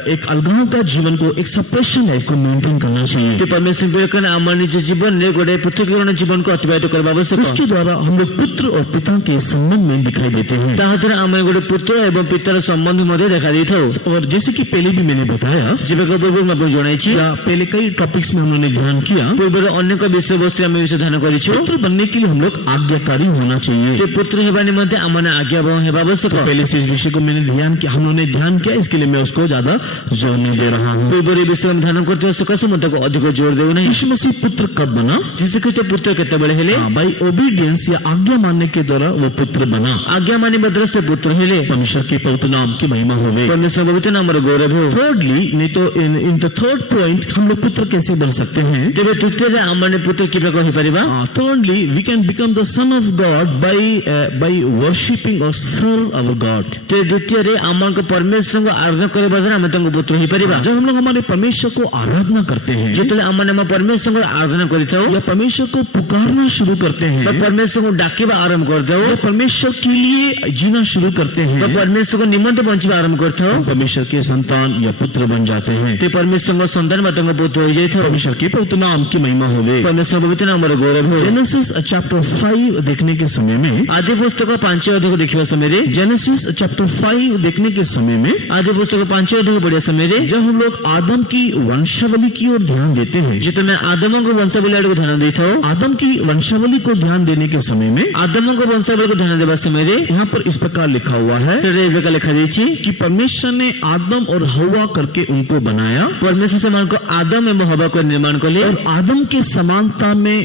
एक अलगाव का जीवन को एक सेपरेशन लाइफ को मेंटेन करना चाहिए। तो परमेश्वर प्रिय कन अमन निज जीवन ने गोटे पृथकीकरण जीवन को अतिबाहित करबा आवश्यक। उसके द्वारा हम लोग पुत्र और पिता के संबंध में दिखाई देते हैं। ताहतर हमें गोटे पुत्र एवं पितार संबंध मध्ये देखा देता हो। और जैसे कि पहले भी मैंने बताया जीवन को पूर्व में आपको जणाई छी पहले कई टॉपिक्स में हमने ध्यान किया पूर्व अनेक विषय वस्तु हम विषय ध्यान करिछु। पुत्र बनने के लिए हम लोग आज्ञाकारी होना चाहिए। तो पुत्र हेबा निमित्त हमने आज्ञा हेबा आवश्यक। पहले से इस विषय को मैंने ध्यान किया हमने ध्यान किया इसके लिए मैं उसको ज्यादा जोर नहीं दे रहा हूँ। पूर्व विषय में ध्यान करते सकस मत को अधिक जोर देउ नहीं। यीशु मसीह पुत्र कब बना जिससे कि पुत्र केते बड़े हेले बाय ओबीडियंस या आज्ञा मानने के द्वारा वो पुत्र बना। आज्ञा ମାନିବା ସେ ପୁତ୍ର ହେଲେ। परमेश्वर के पवित्र नाम की महिमा होवे। ପରମେଶ୍ୱର ପବିତ୍ର ନାମର ଗୌରବ ହେଉ। Thirdly, नहीं तो in the third point हम लोग पुत्र कैसे बन सकते हैं? ତେବେ ତୃତୀୟରେ ଆମମାନେ ପୁତ୍ର କି ପ୍ରକାର ହୋଇପାରିବା? Thirdly, we can become the son of God by worshipping or serve our God. ତେବେ ଦ୍ୱିତୀୟରେ ଆମମାନଙ୍କ ପରମେଶ୍ୱରଙ୍କୁ ଆରାଧନା କରିବା ଦ୍ୱାରା ଆମେ ତାଙ୍କୁ ପୁତ୍ର ହୋଇପାରିବା। जब हम लोग हमारे परमेश्वर को आराधना करते हैं ଯେତେବେଳେ ଆମମାନେ ଆମ ପରମେଶ୍ୱରଙ୍କୁ ଆରାଧନା କରିଥାଉ या परमेश्वर को पुकारना शुरू करते ବା हैं ପରମେଶ୍ୱରଙ୍କୁ ଡାକିବା ଆରମ୍ଭ କରିଥାଉ या परमेश्वर के लिए जीना शुरू करते ବା हैं, ପରମେଶ୍ୱରଙ୍କ ନିମନ୍ତେ ବଞ୍ଚିବା ଆରମ୍ଭ କରିଥାଉ हम परमेश्वर के संतान या पुत्र बन जाते हैं। ते ପରମେଶ୍ୱରଙ୍କ ସନ୍ତାନ ବା ତାଙ୍କ ପୁତ୍ର ହୋଇଯାଇଥାଉ। परमेश्वर के पवित्र नाम की महिमा होवे। ପରମେଶ୍ୱର ପବିତ୍ର ନାମର ଗୌରବ ହେଉ। जेनेसिस चैप्टर 5 देखने के समय में ଆଦି ପୁସ୍ତକ 5 ଅଧ୍ୟାୟ ଦେଖିବା ସମୟରେ जेनेसिस चैप्टर 5 देखने के समय में ଆଦି ପୁସ୍ତକ 5 ଅଧ୍ୟାୟ ପଢିବା ସମୟରେ जब हम लोग आदम की वंशावली की ओर ध्यान देते हैं, ଯେତେବେଳେ ଆଦମଙ୍କ ବଂଶାବଳୀ ଆଡକୁ ଧ୍ୟାନ ଦେଇଥାଉ आदम की वंशावली को ध्यान देने के समय में ଆଦମଙ୍କ ବଂଶାବଳୀକୁ ଧ୍ୟାନ ଦେବା ସମୟରେ यहाँ पर इस प्रकार लिखा हुआ है ସେଠାରେ ଏ ପ୍ରକାର ଲେଖାଯାଇଛି कि परमेश्वर ने आदम और हवा करके उनको बनाया ପରମେଶ୍ୱର ସେମାନଙ୍କୁ ଆଦମ ଏବଂ ହବାକୁ ନିର୍ମାଣ କଲେ और आदम के समानता में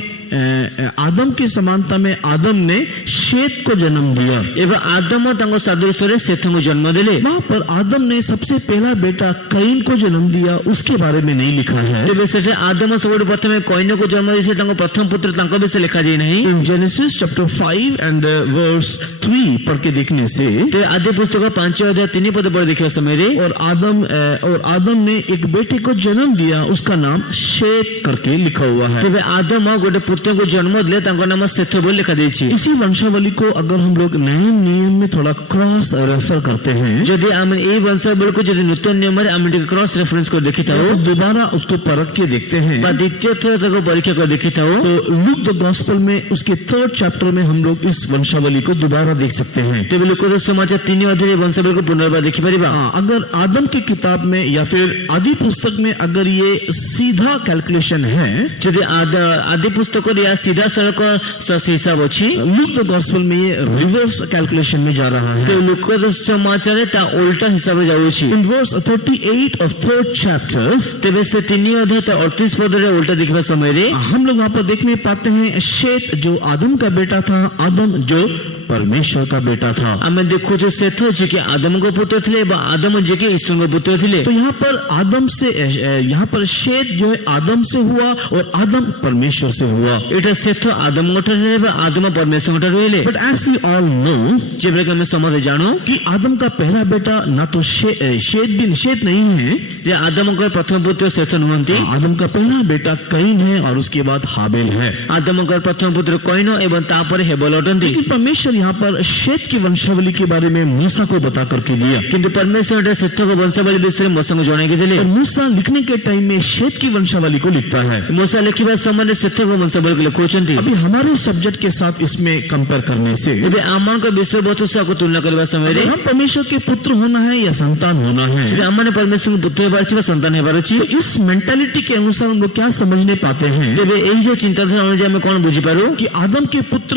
आदम ने शेत को जन्म दिया। ଏବଂ ଆଦମ ତାଙ୍କ ସାଦୃଶ୍ୟରେ ସେଥଙ୍କୁ ଜନ୍ମ ଦେଲେ। वहाँ पर आदम ने सबसे पहला बेटा कैन को जन्म दिया, उसके बारे में नहीं लिखा है। ତେବେ ସେଠି ଆଦମ ସବୁଠୁ ପ୍ରଥମେ କୈନକୁ ଜନ୍ମ ଦେଇଥିଲେ, ତାଙ୍କ ପ୍ରଥମ ପୁତ୍ର ତାଙ୍କ ବିଷୟରେ ଲେଖାଯାଇ ନାହିଁ। In Genesis chapter 5 and verse 3 पढ़ के देखने से ତେବେ ଆଦି ପୁସ୍ତକ 5 ଅଧ୍ୟାୟ 3 ପଦ ପଢ଼ି ଦେଖିବା ସମୟରେ और आदम ने एक बेटे को जन्म दिया, उसका नाम शेत करके लिखा हुआ है। ତେବେ ଆଦମ ଗୋଟେ ପୁତ୍ରକୁ ଜନ୍ମ ଦେଲେ, ତାଙ୍କ ନାମ ସେଥ ବୋଲି ଲେଖାଯାଇଛି। इसी वंशावली को अगर हम लोग नए नियम में थोड़ा क्रॉस रेफर करते हैं, ଯଦି ଆମେ ଏଇ ବଂଶାବଳୀକୁ ଯଦି ନୂତନ ନିୟମରେ ଆମେ ଟିକେ କ୍ରସ୍ ରେଫରେନ୍ସ କରି ଦେଖିଥାଉ तो दोबारा उसको परख के देखते हैं, ବା ଦ୍ୱିତୀୟ ଥର ତାକୁ ପରୀକ୍ଷା କରି ଦେଖିଥାଉ, तो लूक द गॉस्पेल में उसके 3rd चैप्टर में हम लोग इस वंशावली को दोबारा देख सकते हैं। ତେବେ ଲୁକ ସୁସମାଚାର 3 ଅଧ୍ୟାୟରେ ବଂଶାବଳୀକୁ ପୁନର୍ବାର ଦେଖିପାରିବା। अगर आदम की किताब में या फिर आदि पुस्तक में अगर ये सीधा कैलकुलेशन है, ଯଦି ଆଦି ପୁସ୍ତକରେ ଏହା ସିଧାସଳଖ ହିସାବ ଅଛି, लूक द गॉस्पेल में ये रिवर्स कैलकुलेशन में जा रहा है। ତେବେ ଲୁକ ସୁସମାଚାରରେ ତା ଓଲଟା ହିସାବରେ ଯାଉଛି। In verse 38 of 3rd chapter ତେବେ ସେ 3 ଅଧ୍ୟାୟ 38 ପଦରେ ଓଲଟା ଦେଖିବା ସମୟରେ हम लोग वहां पर देखने पाते हैं शेत जो आदम का बेटा था, आदम जो परमेश्वर का बेटा था। ଆମେ ଦେଖୁଛୁ ସେଥ ଯିଏକି ଆଦମଙ୍କ ପୁତ୍ର ଥିଲେ ବା ଆଦମ ଯିଏକି ଈଶ୍ୱରଙ୍କ ପୁତ୍ର ଥିଲେ। तो यहाँ पर शेत जो है आदम से हुआ और आदम परमेश्वर से हुआ। ଏଇଟା ସେଥ ଆଦମଙ୍କ ଠାରୁ ହେଲେ ବା ଆଦମ ପରମେଶ୍ୱରଙ୍କ ଠାରୁ ହେଲେ। But as we all know ଯେପରିକି ଆମେ ସମସ୍ତେ ଜାଣୁ कि आदम का पहला बेटा ना तो शेत नहीं है, ଯେ ଆଦମଙ୍କର ପ୍ରଥମ ପୁତ୍ର ସେଥ ନୁହନ୍ତି। आदम का पहला बेटा कैन है और उसके बाद हाबेल है। ଆଦମଙ୍କର ପ୍ରଥମ ପୁତ୍ର କୈନ ଏବଂ ତାପରେ ହେବଲ ଅଟନ୍ତି। लेकिन परमेश्वर यहाँ पर शेत की वंशावली के बारे में मूसा को बता करके दिया, କିନ୍ତୁ ପରମେଶ୍ୱର ସେଥଙ୍କ ବଂଶାବଳୀ ବିଷୟରେ ମୋସାଙ୍କୁ ଜଣାଇକି ଦେଲେ। और मूसा लिखने के टाइम में शेत की वंशावली को लिखता है। ମୋସା ଲେଖିବା ସମୟରେ ସେଥଙ୍କ ବଂଶାବଳୀକୁ ଲେଖୁଛନ୍ତି। अभी हमारे सब्जेक्ट के साथ इसमें कंपेयर करने से ଏବେ ଆମମାନଙ୍କ ବିଷୟବସ୍ତୁ ସହ ତୁଳନା କରିବା ସମୟରେ हम परमेश्वर के पुत्र होना है या संतान होना है, ଯଦି ଆମମାନେ ପରମେଶ୍ୱରଙ୍କ ପୁତ୍ର ହେବାର ଅଛି ବା ସନ୍ତାନ ହେବାର ଅଛି, तो इस मेंटालिटी के अनुसार हम लोग क्या समझने पाते हैं ତେବେ ଏଇ ଯୋଉ ଚିନ୍ତାଧାରା ଅନୁଯାୟୀ ଆମେ କଣ ବୁଝିପାରୁ कि आदम के पुत्र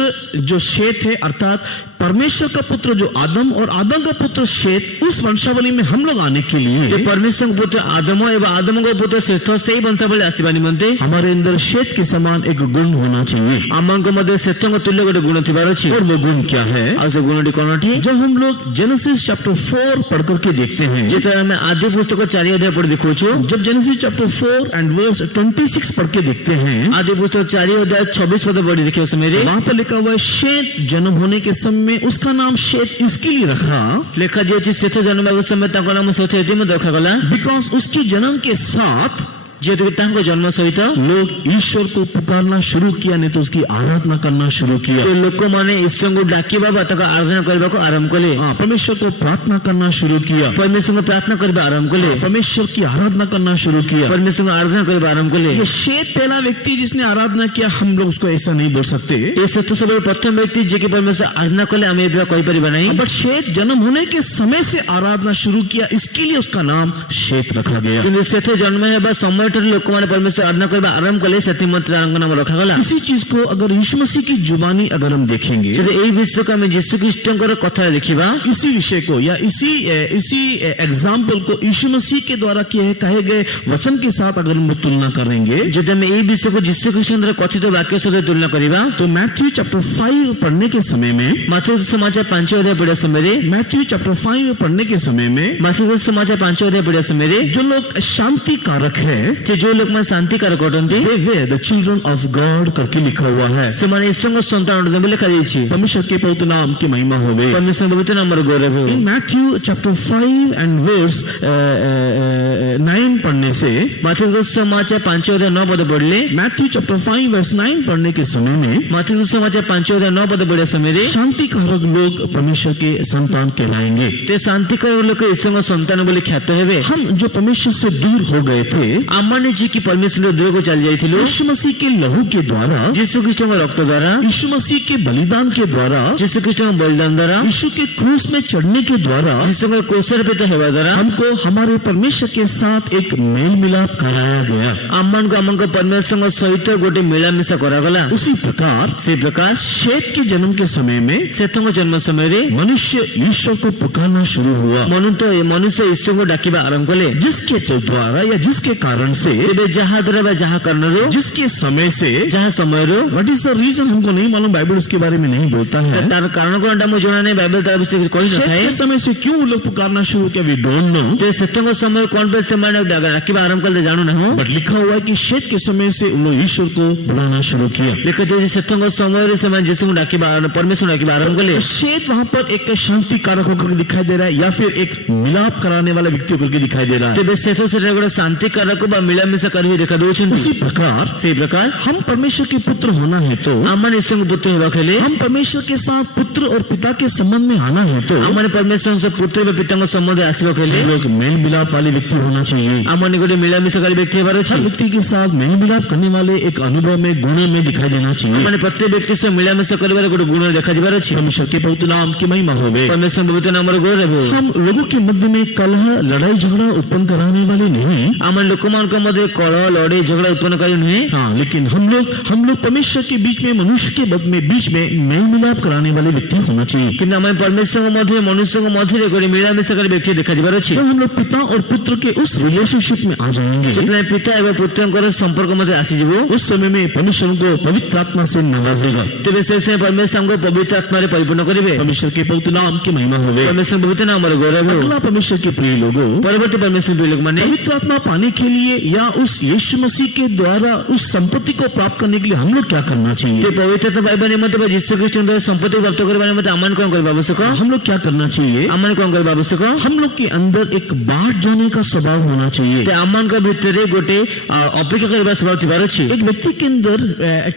जो शेत है, अर्थात परमेश्वर का पुत्र जो आदम और आदम का पुत्र शेत, उस वंशावली में हम लोग आने के लिए ଯେ ପରମେଶ୍ୱରଙ୍କ ପୁତ୍ର ଆଦମ ଏବଂ ଆଦମଙ୍କ ପୁତ୍ର ସେଥ ସେଇ ବଂଶାବଳୀ ଆସିବା ନିମନ୍ତେ हमारे अंदर शेत के समान एक गुण होना चाहिए। ଆମଙ୍କ ମଧ୍ୟରେ ସେଥଙ୍କ ତୁଲ୍ୟ ଗୋଟେ ଗୁଣ ଥିବାର ଅଛି। और वो गुण क्या है? ଆଉ ସେ ଗୁଣଟି କଣଟି? जब हम लोग जेनेसिस चैप्टर 4 पढ़ करके देखते हैं, ଯେତେବେଳେ ଆମେ ଆଦି ପୁସ୍ତକ 4 ଅଧ୍ୟାୟ ପଢି ଦେଖୁଛୁ, जब जेनेसिस चैप्टर 4 एंड वर्स 26 पढ़ के देखते हैं, ଆଦି ପୁସ୍ତକ 4 ଅଧ୍ୟାୟ 26 ପଦ ପଢି ଦେଖିବା ସମୟରେ वहां पर लिखा हुआ है शेत जन्म होने के समय उसका नाम शेत इसके लिए रखा ଲେଖାଯାଇଛି ସେଥ ଜନ୍ମ ହେବା ସମୟରେ ତାଙ୍କ ନାମ ସେଥ ଏଥିପାଇଁ ମଧ୍ୟ ରଖାଗଲା, बिकॉज उसके जन्म के साथ ଯେହେତୁ ତାଙ୍କ ଜନ୍ମ ସହିତ लोग ईश्वर को पुकारना शुरू किया, नहीं तो उसकी आराधना करना शुरू किया। ସେ ଲୋକମାନେ ଈଶ୍ୱରଙ୍କୁ ଡାକିବା ବା ତାଙ୍କ ଆରାଧନା କରିବାକୁ ଆରମ୍ଭ କଲେ, परमेश्वर को प्रार्थना करना शुरू किया, ପରମେଶ୍ୱରଙ୍କୁ ପ୍ରାର୍ଥନା କରିବା ଆରମ୍ଭ କଲେ, परमेश्वर की आराधना करना शुरू किया। ପରମେଶ୍ୱରଙ୍କୁ ଆରାଧନା କରିବା ଆରମ୍ଭ କଲେ। ये शेत पहला व्यक्ति जिसने आराधना किया, हम लोग उसको ऐसा नहीं बोल सकते। ଏ ସେଥ ସବୁବେଳେ ପ୍ରଥମ ବ୍ୟକ୍ତି ଯିଏକି ପରମେଶ୍ୱର ଆରାଧନା କଲେ ଆମେ ଏବେ କହିପାରିବା ନାହିଁ, बट शेत जन्म होने के समय से आराधना शुरू किया, इसके लिए उसका नाम शेत रखा गया। କିନ୍ତୁ ସେଥ ଜନ୍ମ ହେବା ସମୟ ठाରୁ ଲୋକମାନେ ପରମେଶ୍ୱର ଆରାଧନା କରିବା ଆରମ୍ଭ କଲେ ସେଥିମଧ୍ୟ ତାଙ୍କ ନାମ ରଖାଗଲା। इसी चीज को अगर यीशु मसीह की जुबानी अगर हम देखेंगे, ଯଦି ଏଇ ବିଷୟକୁ ଆମେ ଯୀଶୁ ଖ୍ରୀଷ୍ଟଙ୍କର କଥା ଦେଖିବା, इसी विषय को या इसी एग्जाम्पल को यीशु मसीह के द्वारा कहे गए वचन के साथ अगर हम तुलना करेंगे, ଯଦି ଆମେ ଏଇ ବିଷୟକୁ ଯୀଶୁ ଖ୍ରୀଷ୍ଟଙ୍କର କଥିତ ବାକ୍ୟ ସହିତ ତୁଳନା କରିବା, तो मैथ्यू चैप्टर 5 पढ़ने के समय में, ମାର୍କୋ ସମାଚାର 5 ଅଧ୍ୟାୟ ପଢିବା ସମୟରେ, मैथ्यू चैप्टर 5 पढ़ने के समय में ମାର୍କୋ ସମାଚାର 5 ଅଧ୍ୟାୟ ପଢିବା ସମୟରେ जो लोग शांति कारक है, ଯେ ଯୋଉ ଲୋକମାନେ ଶାନ୍ତିକାରକ ଅଟନ୍ତି way the children of God करके लिखा हुआ है। ସେମାନେ ଈଶ୍ୱରଙ୍କ ସନ୍ତାନ ଅଟନ୍ତି ବୋଲି ଲେଖାଯାଇଛି। परमेश्वर के पवित्र नाम की महिमा होवे। ପରମେଶ୍ୱର ପବିତ୍ର ନାମର ଗୌରବ ହେଉ। In Matthew chapter 5 and verse 9 पढ़ने से, ମାର୍କୋ ସମାଚାର 5 ଅଧ୍ୟାୟ 9 ପଦ ପଢିଲେ, मैथ्यू चैप्टर 5 वर्स 9 पढ़ने के समय में ମାର୍କୋ ସମାଚାର 5 ଅଧ୍ୟାୟ 9 ପଦ ପଢିବା ସମୟରେ शांति कारक लोग परमेश्वर के संतान कहलाएंगे। ते ଶାନ୍ତିକାରକ ଲୋକ ଈଶ୍ୱରଙ୍କ ସନ୍ତାନ ବୋଲି ଖ୍ୟାତ ହେବେ। हम जो परमेश्वर से दूर हो गए थे, ଆମମାନେ ଯେ କି ପରମେଶ୍ୱର ଦୂରକୁ ଚାଲି ଯାଇଥିଲୁ, यीशु मसीह के लहू के द्वारा, ଯୀଶୁ ଖ୍ରୀଷ୍ଟଙ୍କ ରକ୍ତ ଦ୍ୱାରା, यीशु मसीह के बलिदान के द्वारा, ଯୀଶୁ ଖ୍ରୀଷ୍ଟଙ୍କ ବଳିଦାନ ଦ୍ୱାରା, यीशु के क्रूस में चढ़ने के द्वारा ଯୀଶୁଙ୍କ କ୍ରୁଶାରୋପିତ ହେବା ଦ୍ୱାରା हमको हमारे परमेश्वर के साथ एक मेल मिलाप कराया गया। ଆମମାନଙ୍କୁ ଆମଙ୍କ ପରମେଶ୍ୱରଙ୍କ ସହିତ ଗୋଟେ ମିଳାମିଶା କରାଗଲା। उसी प्रकार ସେଇ ପ୍ରକାର शेत के जन्म के समय में ସେତଙ୍କ ଜନ୍ମ ସମୟରେ मनुष्य ईश्वर को पुकारना शुरू हुआ, ମନୁଷ୍ୟ ଈଶ୍ୱରଙ୍କୁ ଡାକିବା ଆରମ୍ଭ କଲେ। जिसके द्वारा या जिसके कारण से, ତେବେ ଯାହା ଦ୍ୱାରା ବା ଯାହା କାରଣରୁ, जिसके समय से, ଯାହା ସମୟରୁ, व्हाट इज द रीजन हमको नहीं मालूम, बाइबल उसके बारे में नहीं बोलता है। ତାର କାରଣ କଣଟା ମୁଁ ଜଣା ନାହିଁ, ବାଇବେଲ ତାର ବିଷୟରେ କିଛି शेत କହିନଥାଏ। के समय से क्यों वो लोग पुकारना शुरू किया, वी डोंट नो, ତେବେ ସେତଙ୍କ ସମୟରେ କଣ ପାଇଁ ସେମାନେ ଡାକିବା ଆରମ୍ଭ କଲେ ଜାଣୁନାହୁଁ। बट लिखा हुआ है कि शेत के समय से उन लोग ईश्वर को बुलाना शुरू किया। ଲେଖାଯାଇଛି ସେତଙ୍କ ସମୟରେ ସେମାନେ ଯୀଶୁଙ୍କୁ ଡାକିବା, ପରମେଶ୍ୱର ଡାକିବା ଆରମ୍ଭ କଲେ। शेत वहां पर एक शांति कारक होकर दिखाई दे रहा है या फिर एक मिलाप कराने वाला व्यक्ति होकर के दिखाई दे रहा है। ତେବେ ସେଠାରେ ଗୋଟେ ଶାନ୍ତିକାରକ ବା ମିଳାମିଶାକାରୀ ହୋଇ ଦେଖା ଦଉଛନ୍ତି। उसी प्रकार ସେଇ ପ୍ରକାର हम परमेश्वर के पुत्र होना है तो, ଆମମାନେ ଈଶ୍ୱରଙ୍କ ପୁତ୍ର ହେବାକୁ ହେଲେ, हम परमेश्वर के साथ पुत्र और पिता के संबंध में आना है तो ଆମମାନେ ପରମେଶ୍ୱରଙ୍କ ସହ ପୁତ୍ର ବା ପିତାଙ୍କ ସମ୍ବନ୍ଧରେ ଆସିବାକୁ ହେଲେ हम लोग मेल मिलाप वाले व्यक्ति होना चाहिए। ଆମମାନେ ଗୋଟେ ମିଳାମିଶାକାରୀ ବ୍ୟକ୍ତି ହେବାର ଅଛି। हर व्यक्ति के साथ मेल मिलाप करने वाले एक अनुभव में, गुण में दिखाई देना चाहिए। ଆମମାନେ ପ୍ରତ୍ୟେକ ବ୍ୟକ୍ତି ସହ ମିଳାମିଶା କରିବାର ଗୋଟେ ଗୁଣ ଦେଖାଯିବାର ଅଛି। परमेश्वर के पवित्र नाम की महिमा होवे। ପରମେଶ୍ୱର ପବିତ୍ର ନାମର ଗୌରବ ହେଉ। हम लोगों के मध्य में कलह, लड़ाई झगड़ा उत्पन्न कराने वाले नहीं, ଆମେ ଲୋକମାନଙ୍କ ମଧ୍ୟରେ କଳହ, ଲଢ଼େଇ, ଝଗଡ଼ା ଉତ୍ପନ୍ନକାରୀ ନୁହେଁ। हाँ, लेकिन हम लोग परमेश्वर के बीच में, मनुष्य के बीच में मेल मिलाप कराने वाले व्यक्ति होना चाहिए। କିନ୍ତୁ ଆମେ ପରମେଶ୍ୱରଙ୍କ ମଧ୍ୟରେ, ମନୁଷ୍ୟଙ୍କ ମଧ୍ୟରେ ଗୋଟେ ମିଳାମିଶାକାରୀ ବ୍ୟକ୍ତି ଦେଖାଯିବାର ଅଛି। जब हम लोग पिता और पुत्र के उस रिलेशनशिप में आ जाएंगे, ଯେତେବେଳେ ପିତା ଏବଂ ପୁତ୍ରଙ୍କର ସମ୍ପର୍କ ମଧ୍ୟରେ ଆସିଯିବୁ, उस समय में परमेश्वर को पवित्र आत्मा से नवाजेगा। ତେବେ ସେ ସମୟ ପରମେଶ୍ୱରଙ୍କ ପବିତ୍ର ଆତ୍ମାରେ ପରିପୂର୍ଣ୍ଣ କରିବେ। परमेश्वर के पवित्र नाम की महिमा होवे। ପରମେଶ୍ୱର ପବିତ୍ର ନାମର ଗୌରବ ହେଉ। अगला परमेश्वर के प्रिय लोगों, ପରବର୍ତ୍ତୀ ପରମେଶ୍ୱର ପ୍ରିୟ ଲୋକମାନେ पवित्र आत्मा पाने के लिए या उस यीशु मसीह के द्वारा उस संपत्ति को प्राप्त करने के लिए हम लोग क्या करना चाहिए? ते ପବିତ୍ରତା ପାଇବା ନିମନ୍ତେ ବା ଯୀଶୁ ଖ୍ରୀଷ୍ଟଙ୍କ ଦ୍ୱାରା ସମ୍ପତ୍ତି ପ୍ରାପ୍ତ କରିବା ନିମନ୍ତେ ଆମମାନେ କଣ କରିବା ଆବଶ୍ୟକ? हम लोग क्या करना चाहिए? ଆମମାନେ କଣ କରିବା ଆବଶ୍ୟକ? हम लोग के अंदर एक बाट जाने का स्वभाव होना चाहिए। ते ଆମମାନଙ୍କ ଭିତରେ ଗୋଟେ ଅପେକ୍ଷା କରିବା ସ୍ୱଭାବ ଥିବାର ଅଛି। एक व्यक्ति के अंदर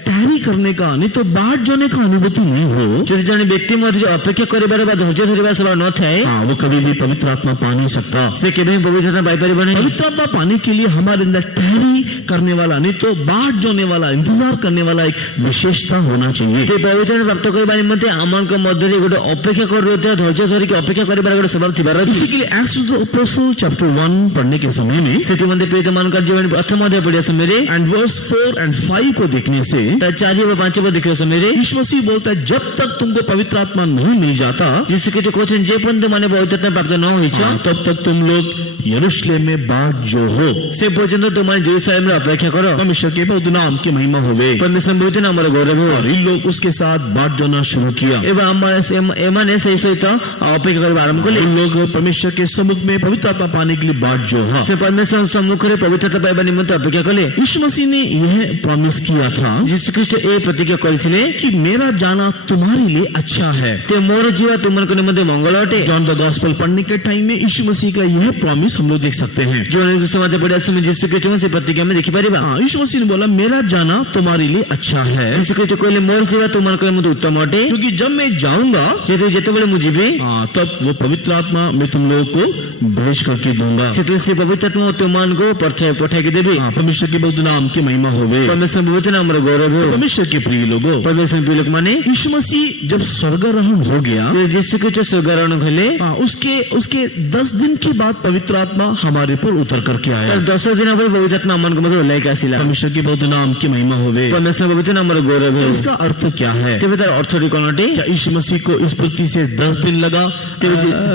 टैरी करने का, नहीं तो बाट जाने का अनुभूति नहीं हो, ଯଦି ଜଣେ ବ୍ୟକ୍ତି ମଧ୍ୟରେ ଅପେକ୍ଷା କରିବାର ବା ଧୈର୍ଯ୍ୟ ଧରିବା ସ୍ୱଭାବ ନଥାଏ, हाँ, वो कभी भी पवित्र आत्मा पा नहीं सकता। ସେ କେବେ ହିଁ ପବିତ୍ରତା ପାଇପାରିବ ନାହିଁ। पवित्र आत्मा पाने के लिए हमारे अंदर टैरी करने वाला, नहीं तो बाट जाने वाला, इंतजार करने वाला एक विशेषता होना चाहिए। ते ପବିତ୍ରତା ପ୍ରାପ୍ତ କରିବା ନିମନ୍ତେ ଆମମାନଙ୍କ ମଧ୍ୟରେ ଗୋଟେ ଅପେକ୍ଷା କରୁଥିବା, ଧୈର୍ଯ୍ୟ ଧରିକି ଅପେକ୍ଷା କରିବାର ଗୋଟେ ସ୍ୱଭାବ ଥିବାର ଅଛି। इसी के लिए acts of the apostle chapter 1 पढ़ने के समय में ସେଥି ମଧ୍ୟରେ ପ୍ରେରିତମାନଙ୍କ ଜୀବନ ପ୍ରଥମ ଅଧ୍ୟାୟ ପଢିବା ସମୟରେ एंड वर्स 4 और 5 को देखने से ତା 4 ଏବଂ 5 ପଦ ଦେଖିବା ସମୟରେ यीशु मसीह बोलता है, जब तक तुमको पवित्र आत्मा नहीं मिल जाता, ଯୀଶୁ ଖ୍ରୀଷ୍ଟ କହୁଛନ୍ତି ଯେ ପର୍ଯ୍ୟନ୍ତ ମାନେ ପବିତ୍ରତା ପ୍ରାପ୍ତ ନ ହୋଇଛ, तब तक तुम लोग यरूशलेम में बाट जो हो। ସେ ପର୍ଯ୍ୟନ୍ତ ତୁମମାନେ ଜେରୁସାଲେମରେ ଅପେକ୍ଷା କର। परमेश्वर के पवित्र नाम की महिमा होवे। ପରମେଶ୍ୱର ପବିତ୍ର ନାମର ଗୌରବ ହେଉ। और इन लोग उसके साथ बाट जाना शुरू किया। ଏବଂ ଏମାନେ ସେଇ ସହିତ ଅପେକ୍ଷା କରିବା ଆରମ୍ଭ କଲେ। उन लोग परमेश्वर के सम्मुख में पवित्र आत्मा पाने के लिए बाट जो है। ସେ ପରମେଶ୍ୱର ସମ୍ମୁଖରେ ପବିତ୍ରତା ପାଇବା ନିମନ୍ତେ ଅପେକ୍ଷା କଲେ। यीशु मसीह ने यह प्रॉमिस किया था ଯୀଶୁ ଖ୍ରୀଷ୍ଟ ଏ ପ୍ରତିଜ୍ଞା କରିଥିଲେ कि मेरा जाना तुम्हारे लिए अच्छा है। ते ମୋର ଯିବା ତୁମମାନଙ୍କ ନିମନ୍ତେ ମଙ୍ଗଳ ଅଟେ। जॉन द गॉस्पेल पढ़ने के टाइम में यीशु मसीह का यह प्रॉमिस हम लोग देख सकते हैं। ଯୋଉମାନେ ସମାଜ ପଢିବା ସମୟ ଯୀଶୁ ଖ୍ରୀଷ୍ଟଙ୍କ ସେ ପ୍ରତିଜ୍ଞା ଆମେ ଦେଖିପାରିବା। हाँ, यीशु मसीह ने बोला, मेरा जाना तुम्हारे लिए अच्छा है, ଯୀଶୁ ଖ୍ରୀଷ୍ଟ କହିଲେ ମୋର ଯିବା ତୁମମାନଙ୍କ ନିମନ୍ତେ ଉତ୍ତମ ଅଟେ। क्योंकि जब मैं जाऊंगा, ଯେତେବେଳେ ମୁଁ ଯିବି, हाँ, तब वो पवित्र आत्मा मैं तुम लोगों को भेज करके दूंगा। ସେତେବେଳେ ସେ ପବିତ୍ର ଆତ୍ମା ତୁମମାନଙ୍କୁ ପଠାଇକି ଦେବି। हाँ, परमेश्वर के पवित्र नाम की महिमा होवे। ପରମେଶ୍ୱର ପବିତ୍ର ନାମର ଗୌରବ ହେଉ। परमेश्वर के प्रिय लोगों, ପରମେଶ୍ୱର ପ୍ରିୟ ଲୋକମାନେ, यीशु मसीह जब स्वर्गारोहण हो गया, ଯୀଶୁ ଖ୍ରୀଷ୍ଟ ସ୍ୱର୍ଗାରୋହଣ କଲେ, हाँ, उसके 10 दिन के बाद पवित्र आत्मा हमारे पर उतर करके आया। 10 दिन पर पवित्र आत्मा अमन को मध्य ओल्लायिक आसिला परमेश्वर के पवित्र नाम की महिमा होवे। परमेश्वर पवित्र नाम गौरव है इसका अर्थ क्या है? तेबे तार अर्थटी कोनटे क्या यीशु मसीह को इस पृथ्वी से 10 दिन लगा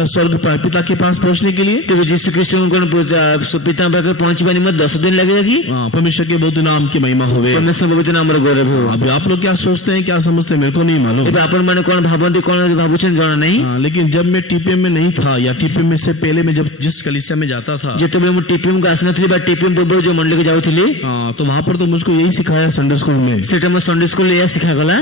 स्वर्ग पिता के पास पहुंचने के लिए? तेबे यीशु ख्रीष्ट को पिता पाखे पहुंचबा निमित्त 10 दिन लगेगी। परमेश्वर के पवित्र नाम की महिमा होवे। परमेश्वर पवित्र नाम गौरव है। अभी आप लोग क्या सोचते हैं, क्या समझते हैं, मेरे को नहीं मालूम। एबे आपण माने कोन भाबंती कोन भाबुछन जाना नहीं। लेकिन जब मैं टीपीएम में नहीं था या टीपीएम में से पहले मैं जब जिस कलीसिया में जाता था, जेतबे मु टीपीएम को आसनथली बा टीपीएम पूर्व जो मंडली के जाउथली तो वहां पर तो मुझको यही सिखाया संडे स्कूल में। सेटा में संडे स्कूल या सिखा गला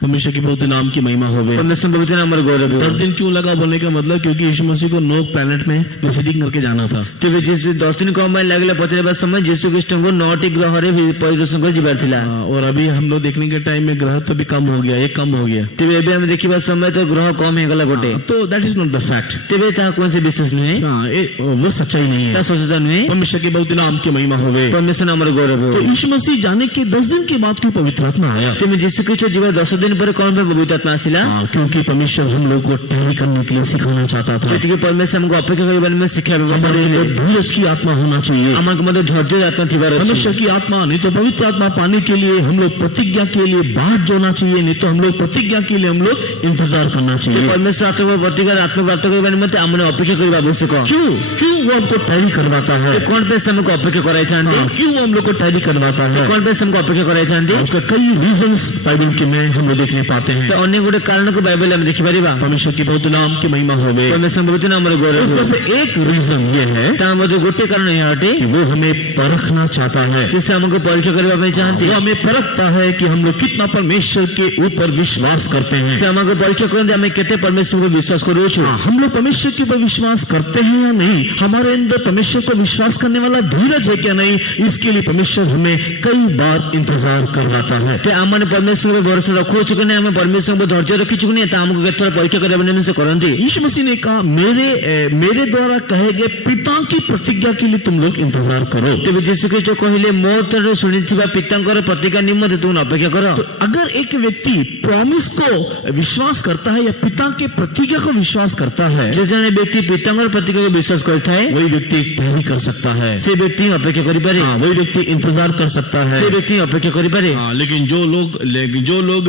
परमेश्वर के पवित्र नाम की महिमा होवे। परमेश्वर पवित्र नाम गौरव है। 10 दिन क्यों लगा बोलने का मतलब क्योंकि यीशु मसीह को नोक प्लैनेट में विजिटिंग करके जाना था। तेबे जिस 10 दिन कम लागला पचरेबा समय यीशु ख्रीष्ट को 9टी ग्रह रे परिदर्शन कर जिबार थिला। और अभी हम लोग देखने के टाइम में ग्रह तो भी कम हो गया, एक कम हो गया। तेबे एबे हम देखिबा समय तो ग्रह कम हे गला गोटे। तो that is not the fact. तेबे ता कौन से विशेष नहीं है, वो सच्चाई नहीं ता है। सचता नहीं है। परमेश्वर के पवित्र नाम की महिमा होवे। परमेश्वर नाम गौरव तो है। यीशु मसीह जाने के 10 दिन के बाद क्यों पवित्र आत्मा आया? तेबे यीशु ख्रीष्ट जीवन 10 दिन पर कौन पे पवित्र आत्मा आसिला? क्योंकि परमेश्वर हम लोग को टहरी करने के लिए सिखाना चाहता था। जेतिके परमेश्वर हमको अपेक्षा करबा में शिक्षा हमारे अंदर धीरज की आत्मा होना चाहिए। हमको मध्य धैर्य आत्मा थिबार अछि। परमेश्वर की आत्मा नहीं तो पवित्र आत्मा पाने के लिए हम लोग प्रतिज्ञा के लिए बाट जोड़ना चाहिए, नहीं तो हम लोग प्रतिज्ञा के लिए हम लोग इंतजार करना चाहिए। परमेश्वर आत्मा प्रतिज्ञा आत्मा प्राप्त करबा निमित्त हमने अपेक्षा करबा आवश्यक। क्यों क्यों वो हमको टहरी करवाता है? कौन पे हमको अपेक्षा कराई थांती? क्यों वो हम लोग को टहरी करवाता है? कौन पे हमको अपेक्षा कराई थांती? उसका कई रीजंस बाइबल के में हम लोग देखने पाते हैं। तो अन्य गुटे कारण को बाइबल में देखि परिबा। परमेश्वर के पवित्र नाम की महिमा होवे। परमेश्वर पवित्र नाम गौरव उसमें है। से एक रीजन ये है ता मध्य गुटे कारण यह हटे कि वो हमें परखना चाहता है। जिससे हमको परीक्षा करबा में चाहती वो हमें परखता है कि हम लोग कितना परमेश्वर के ऊपर विश्वास करते हैं। से हमको परीक्षा करन हमें केते परमेश्वर पर विश्वास करू छु। हम लोग परमेश्वर के ऊपर विश्वास करते हैं या नहीं, हमारे अंदर परमेश्वर को विश्वास करने वाला धीरज है क्या नहीं, इसके लिए परमेश्वर हमें कई बार इंतजार करवाता है। ते हमने परमेश्वर पर भरोसा रखो चुके ने हमें परमेश्वर पर धैर्य रखी चुके ने ता हमको केते परीक्षा करबा में से करंती। यीशु मसीह ने कहा मेरे द्वारा कहे गए पिता की प्रतिज्ञा के लिए तुम लोग इंतजार करो। तेबे यीशु ख्रीष्ट कहिले मोर तर सुनिथिबा पितांकर प्रतिज्ञा निमित्त तुम अपेक्षा करो। तो अगर एक व्यक्ति प्रॉमिस को विश्वास करता है या पिता के प्रतिज्ञा को विश्वास करता है, जो जने व्यक्ति पितांकर प्रतिज्ञा को विश्वास करता है वही व्यक्ति टहरी कर सकता है। से व्यक्ति अपेक्षा करि पारे। वही व्यक्ति इंतजार कर सकता है। से व्यक्ति अपेक्षा करि पारे। लेकिन जो लोग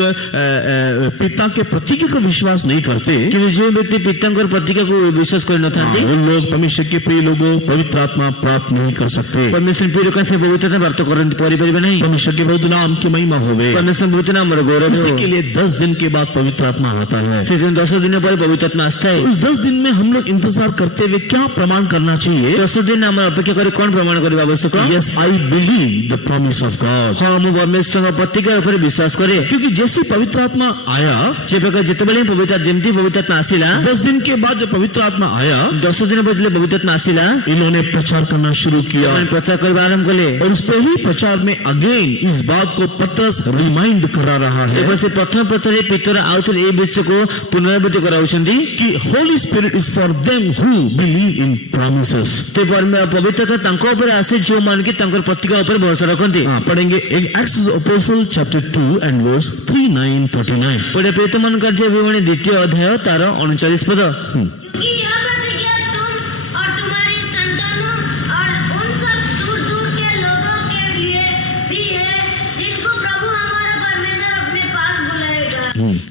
पिता के प्रतिज्ञा को विश्वास नहीं करते, कि जो व्यक्ति पितांकर प्रतिज्ञा को विश्वास कर न थाते, उन लोग परमेश्वर के प्रिय लोगों पवित्र आत्मा प्राप्त नहीं कर सकते। परमेश्वर प्रिय लोगों से पवित्र आत्मा प्राप्त करन परिपरिबा नहीं। परमेश्वर के पवित्र नाम की महिमा होवे। परमेश्वर पवित्र नाम गौरव इसी है। के लिए 10 दिन के बाद पवित्र आत्मा आता है। से 10 दिन पर पवित्र आत्मा आता है। उस 10 दिन में हम लोग इंतजार करते हुए क्या प्रमाण करना चाहिए? 10 दिन हम अपेक्षा करे कौन प्रमाण करबा आवश्यक? Yes I believe the promise of God. हां हम परमेश्वर का प्रतिज्ञा ऊपर विश्वास करे। क्योंकि जैसे पवित्र आत्मा आया, जे प्रकार जेतबेले पवित्र जेमती पवित्र आत्मा आसिला, 10 दिन के बाद जब पवित्र आत्मा आया, 10 दिन बदले पवित्र आत्मा आसिला, इन्होंने प्रचार करना शुरू किया हमने प्रचार करबा आरंभ कले। और उस पहली प्रचार में अगेन इस बात को पत्रस रिमाइंड करा रहा है एबसे प्रथम पत्र पितर आउथर ए विषय को पुनरावृत्ति कराउछंती कि Holi spirit is for them who believe in promises. ते पवित्र आत्मा तांको ऊपर आसे जो मान के तांकर प्रतिज्ञा ऊपर भरोसा रखंती। पढ़ेंगे Acts of apostle chapter 2 and verse 39-39। पढ़े प्रेतमान कार्य विवरण द्वितीय अध्याय तार 39 पद। क्योंकि यह प्रतिज्ञा तुम और तुम्हारी संतानों और उन सब दूर दूर के लोगों के लिए भी है जिनको प्रभु हमारा परमेश्वर अपने पास बुलाएगा।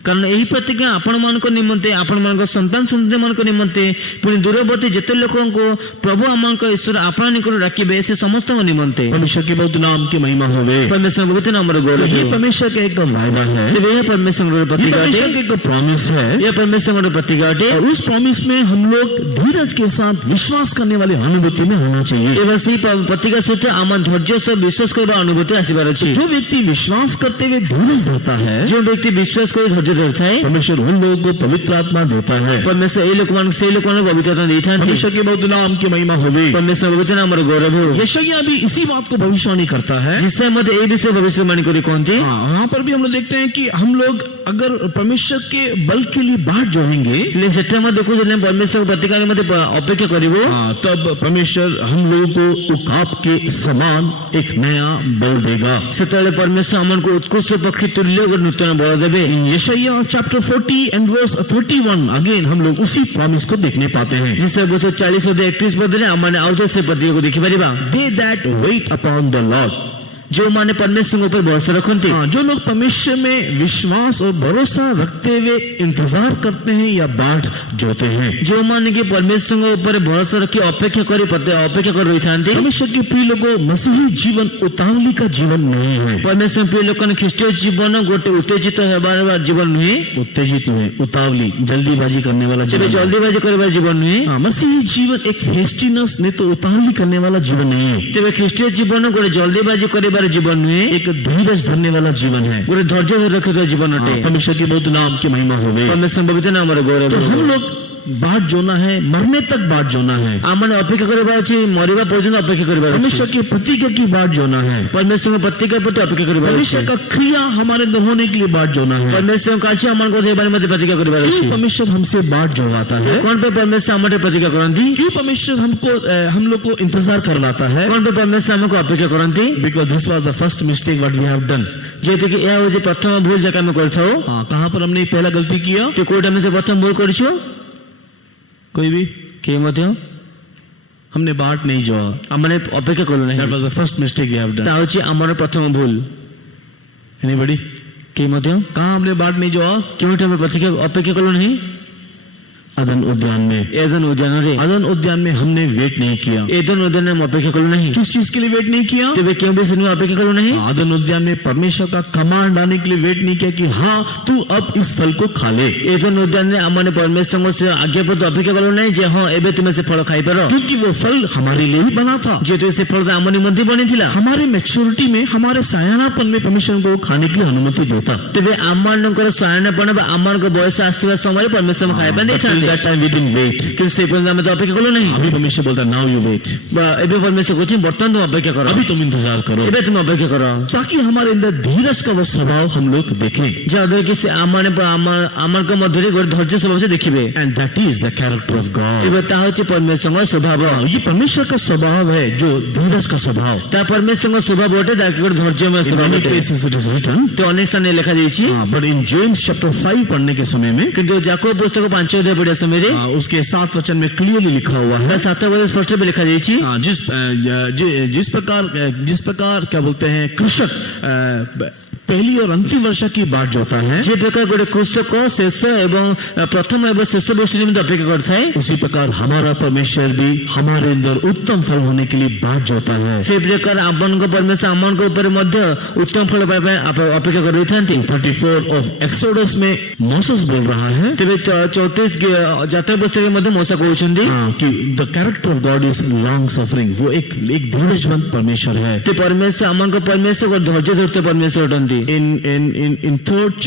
कारण यही प्रतिज्ञा आपण मान को निमंते आपण मान को संतान संतति मान को निमंते पुनि दूरवर्ती जेते लोगों को प्रभु आमान को ईश्वर अपना निकट रखिबे से समस्त को निमंते। परमेश्वर के पवित्र नाम की महिमा होवे। परमेश्वर पवित्र नाम गौरव ये है। परमेश्वर का एक वायदा है, ये परमेश्वर की ये प्रतिज्ञा परमेश्वर है। का एक प्रॉमिस है। ये परमेश्वर की प्रतिज्ञा है। और उस प्रॉमिस में हम लोग धीरज के साथ विश्वास करने वाले अनुभूति में होना चाहिए। एवं सी प्रतिज्ञा सहित आम धैर्य से विश्वास करबा अनुभूति आसीबार अछि। जो व्यक्ति विश्वास करते हुए धीरज धरता है, जो व्यक्ति विश्वास कर धैर्य धरता है, परमेश्वर उन लोगों को पवित्र आत्मा देता है। परमेश्वर ए लोक मान से लोक मान पवित्र आत्मा देता है। परमेश्वर के पवित्र नाम की महिमा होवे। परमेश्वर पवित्र नाम गौरव है। यशायाह भी इसी बात को भविष्यवाणी करता है। जिससे मत ए विषय भविष्यवाणी करी कोनते। वहां पर भी हम लोग देखते हैं कि हम लोग अगर परमेश्वर के बल के लिए बाट जोड़ेंगे ସେଠି ଆମେ ଦେଖୁଛୁ ପରମେଶ୍ୱର ପ୍ରତିକାର ନିମନ୍ତେ ଅପେକ୍ଷା କରିବୁ तब परमेश्वर हम लोगों को उकाब के समान एक नया बल देगा। ସେତେବେଳେ ପରମେଶ୍ୱର ଆମକୁ ଉତ୍କୃଷ୍ଟ ପକ୍ଷୀ ତୁଲ୍ୟ ଗୋଟେ ନୂତନ ବଳ ଦେବେ। इन यशायाह चैप्टर 40 एंड वर्स 31 अगेन हम लोग उसी प्रॉमिस को देखने पाते हैं। जिसे 40-31 पदରେ ଆମମାନେ ଆଉ ଥରେ ସେ ପ୍ରତିଜ୍ଞାକୁ ଦେଖିପାରିବା। They that wait upon the Lord, ଯେଉଁମାନେ ପରମେଶ୍ୱରଙ୍କ ଉପରେ ଭରସା ରଖନ୍ତି, जो लोग परमेश्वर में विश्वास और भरोसा रखते हुए इंतजार करते हैं या बाट जोते हैं। ଯେଉଁମାନେ କି ପରମେଶ୍ୱରଙ୍କ ଉପରେ ଭରସା ରଖି ଅପେକ୍ଷା କରି ରହିଥାନ୍ତି। परमेश्वर के प्रिय लोगों, मसीही जीवन उतावली का जीवन नहीं है। ପରମେଶ୍ୱର ପ୍ରିୟ ଲୋକମାନେ ଖ୍ରୀଷ୍ଟୀୟ ଜୀବନ ଗୋଟେ ଉତ୍ତେଜିତ ହେବାର ଜୀବନ ନୁହେଁ, उत्तेजित नहीं, उतावली जल्दीबाजी करने वाला କେବେ जीवन। ଜଲ୍ଦିବାଜି କରିବାର ଜୀବନ ନୁହେଁ। मसीही जीवन एक हेस्टीनेस नहीं तो उतावली करने वाला जीवन नहीं है। ତେବେ ଖ୍ରୀଷ୍ଟୀୟ ଜୀବନ ଗୋଟେ ଜଲ୍ଦିବାଜି କରିବାର ଜୀବନ ନୁହେଁ, एक धीरज धरने वाला जीवन है। ଗୋଟେ ଧୈର୍ଯ୍ୟ ଧରି ରଖିଥିବା ଜୀବନ ଅଟେ। परमेश्वर के बहुत नाम की महिमा होवे। ପରମେଶ୍ୱର ପବିତ୍ର ନାମରେ ଗୌରବ। तो हम लोग बाट जोना है, मरने तक बाट जोना है। ଆମମାନେ ଅପେକ୍ଷା କରିବାର ଅଛି, ମରିବା ପର୍ଯ୍ୟନ୍ତ ଅପେକ୍ଷା କରିବାର ଅଛି। परमेश्वर की प्रतिज्ञा की बाट जोना है। ପରମେଶ୍ୱରଙ୍କ ପ୍ରତିଜ୍ଞା ପ୍ରତି ଅପେକ୍ଷା କରିବାର ଅଛି। परमेश्वर का क्रिया हमारे अंदर होने के लिए बाट जोना है। ପରମେଶ୍ୱରଙ୍କ କାର୍ଯ୍ୟ ଆମମାନଙ୍କ ଦେବା ନିମନ୍ତେ ପ୍ରତିଜ୍ଞା କରିବାର ଅଛି। क्यों परमेश्वर हमसे बाट जोड़वाता है? କଣ ପାଇଁ ପରମେଶ୍ୱର ଆମଠୁ ପ୍ରତିଜ୍ଞା କରନ୍ତି? क्यों परमेश्वर हम लोग को इंतजार करवाता है? କଣ ପାଇଁ ପରମେଶ୍ୱର ଆମକୁ ଅପେକ୍ଷା କରନ୍ତି? Because this was the first mistake what we have done. ଯେହେତୁ କି ଏହା ହେଉଛି ପ୍ରଥମ ଭୁଲ ଯାକ ଆମେ କରିଥାଉ। कहाँ पर हमने पहला गलती किया? ତ କୋଉଠି ଆମେ ସେ ପ୍ରଥମ ଭୁଲ କରିଛୁ? कोई भी? କେହି ମଧ୍ୟ हमने बाट नहीं जोड़ा। ଆମମାନେ ଅପେକ୍ଷା କଲୁ ନାହିଁ। That was the first mistake we have ତା done. ହେଉଛି ଆମର ପ୍ରଥମ ଭୁଲ। Anybody? କେହି ମଧ୍ୟ कहाँ हमने बाट नहीं जोड़ा? କେଉଁଠି ଆମେ ଅପେକ୍ଷା କଲୁ ନାହିଁ? अदन उद्यान में। ଏଦନ ଉଦ୍ୟାନରେ। अदन उद्यान में हमने वेट नहीं किया। ଏଦନ ଉଦ୍ୟାନରେ ଆମେ ଅପେକ୍ଷା କଲୁ ନାହିଁ। किस चीज के लिए वेट नहीं किया? ତେବେ କେଉଁ ବିଷୟ ନେଇ ଅପେକ୍ଷା କଲୁ ନାହିଁ? अदन उद्यान में परमेश्वर का कमांड आने के लिए वेट नहीं किया कि हाँ तू अब इस फल को खा ले। ଏଦନ ଉଦ୍ୟାନରେ ଆମମାନେ ପରମେଶ୍ୱରଙ୍କ ସେ ଆଜ୍ଞା ପ୍ରତି ଅପେକ୍ଷା କଲୁ ନାହିଁ ଯେ ହଁ ଏବେ ତୁମେ ସେ ଫଳ ଖାଇପାର। क्योंकि वो फल हमारे लिए ही बना था। ଯେହେତୁ ସେ ଫଳ ଆମ ନିମନ୍ତେ ବନିଥିଲା। हमारे मैच्योरिटी में, हमारे सयानापन में परमेश्वर को खाने के लिए अनुमति देता। ତେବେ ଆମମାନଙ୍କର ଶୟନପଣ ବା ଆମମାନଙ୍କ ବୟସ ଆସିଥିବା ସମୟରେ ପରମେଶ୍ୱର ଖାଇବା ପାଇଁ Till ଦେଇଥାନ୍ତି। that time we didn't wait. କିନ୍ତୁ ସେ ପର୍ଯ୍ୟନ୍ତ ଆମେ ତ ଅପେକ୍ଷା କଲୁ ନାହିଁ। अभी परमेश्वर बोलता नाउ यू वेट। ଏବେ ପରମେଶ୍ୱର କହୁଛି ବର୍ତ୍ତମାନ ତୁମେ ଅପେକ୍ଷା କର, अभी तुम इंतजार करो, ଏବେ ତୁମେ ଅପେକ୍ଷା କର, ताकि हमारे अंदर धीरज का वो स्वभाव हम लोग देखें। ଯାହାଦ୍ୱାରା କି ସେ ଆମମାନଙ୍କ ମଧ୍ୟରେ ଗୋଟେ ଧୈର୍ଯ୍ୟ ସ୍ୱଭାବ ସେ ଦେଖିବେ। And that is the character of God. ଏବେ ତାହା ହେଉଛି ପରମେଶ୍ୱରଙ୍କ ସ୍ୱଭାବ। ये परमेश्वर का स्वभाव है, जो धीरज का स्वभाव। ତା ପରମେଶ୍ୱରଙ୍କ ସ୍ୱଭାବ ଅଟେ, ଯାହାକି ଗୋଟେ ଧୈର୍ଯ୍ୟମୟ In ସ୍ୱଭାବ many ଅଟେ। places it is written, ତ ଅନେକ ସ୍ଥାନରେ ଲେଖାଯାଇଛି। but in James chapter 5 पढ़ने के समय में କିନ୍ତୁ ଯାକୋବ ପୁସ୍ତକ 5 ଅଧ୍ୟାୟ ପଢିବା ସମୟରେ उसके 7 वचन में क्लियरली लिखा हुआ है। 7 ପଦ ସ୍ପଷ୍ଟ ଭାବେ ଲେଖାଯାଇଛି। जिस प्रकार क्या बोलते हैं कृषक पहली और अंतिम वर्षा की बाट जोता है, जे प्रकार गोटे कृषक शेष एवं प्रथम एवं शेष वर्ष निमित्त अपेक्षा करता है, उसी प्रकार हमारा परमेश्वर भी हमारे अंदर उत्तम फल होने के लिए बाट जोता है। से प्रकार आपनको परमेश्वर आमनक ऊपर मध्य उत्तम फल पाए अपेक्षा कर रही थी। 34 ऑफ एक्सोडस में मोसेस बोल रहा है तेरे 34 जात्रा पुस्तक में मध्य मूसा कहउछंदी कि the character of God is long suffering. वो एक धीरजवंत परमेश्वर है। ते परमेश्वर आमनक परमेश्वर और धैर्य धरते परमेश्वर अटंती। इन फोर्थ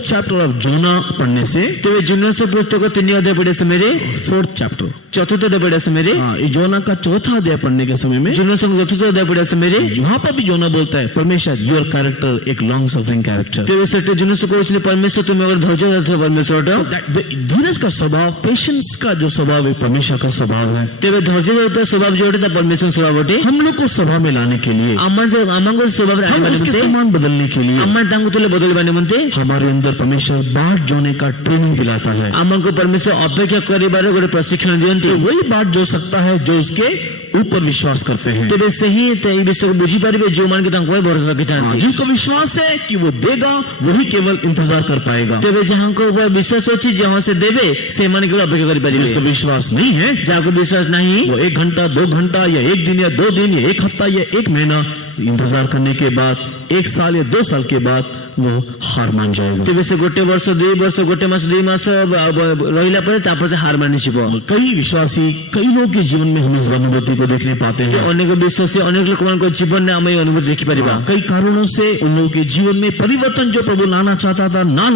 चैप्टर ऑफ जोना पढ़ने से, तेरे जुनस पुस्तक 3 अध्याय पढ़े समय फोर्थ चैप्टर चतुर्थ अध्याय पढ़े समय जोना का चौथा अध्याय पढ़ने के समय में जुनस चतुर्थ अध्याय पढ़े समय यहाँ पर भी जोना बोलता है परमेश्वर योर कैरेक्टर एक लॉन्ग सफरिंग कैरेक्टर। तेरे सेटे जुनस कहउछनी परमेश्वर तुम अगर धैर्य धरते परमेश्वर अट। धीरज का स्वभाव, पेशेंस का जो स्वभाव है परमेश्वर का स्वभाव है। तेरे धैर्य धरते स्वभाव जो है परमेश्वर स्वभाव है। हम लोग को स्वभाव में लाने के लिए, आमको स्वभाव हम उसके समान बदलने के लिए हमारे अंदर परमेश्वर बाट जोने का ट्रेनिंग दिलाता है। आमको परमेश्वर अपेक्षा करिबार गोटे प्रशिक्षण दियंती। वही बाट जो सकता है जो उसके ऊपर विश्वास करते हैं। तेरे से ही ये विषय को बुझी पारिबे जो मान के तांको भरोसा रखिथांती। जिसको विश्वास है कि वो देगा वही केवल इंतजार कर पाएगा। तेरे जहां को विश्वास अछि जहां से देबे से मान के अपेक्षा करि पारिबे। जिसको विश्वास नहीं है, जहां को विश्वास नहीं, वो 1 घंटा 2 घंटा या 1 दिन या 2 दिन या 1 हफ्ता या 1 महीना इंतजार करने के बाद 1 साल या 2 साल के बाद वो हार मान जाएगा। तेरे से गोटे वर्ष 2 वर्ष गोटे मास 2 मास रहिला पर तापर से हार मानि छिबो। कई विश्वासी कई लोगों के जीवन में हम इस अनुभूति को देखने पाते हैं। अनेक विश्वासी अनेक लोग को जीवन में हम ये अनुभूति देखि परिबा। कई कारणों से उन लोगों के जीवन में परिवर्तन जो प्रभु लाना चाहता था ना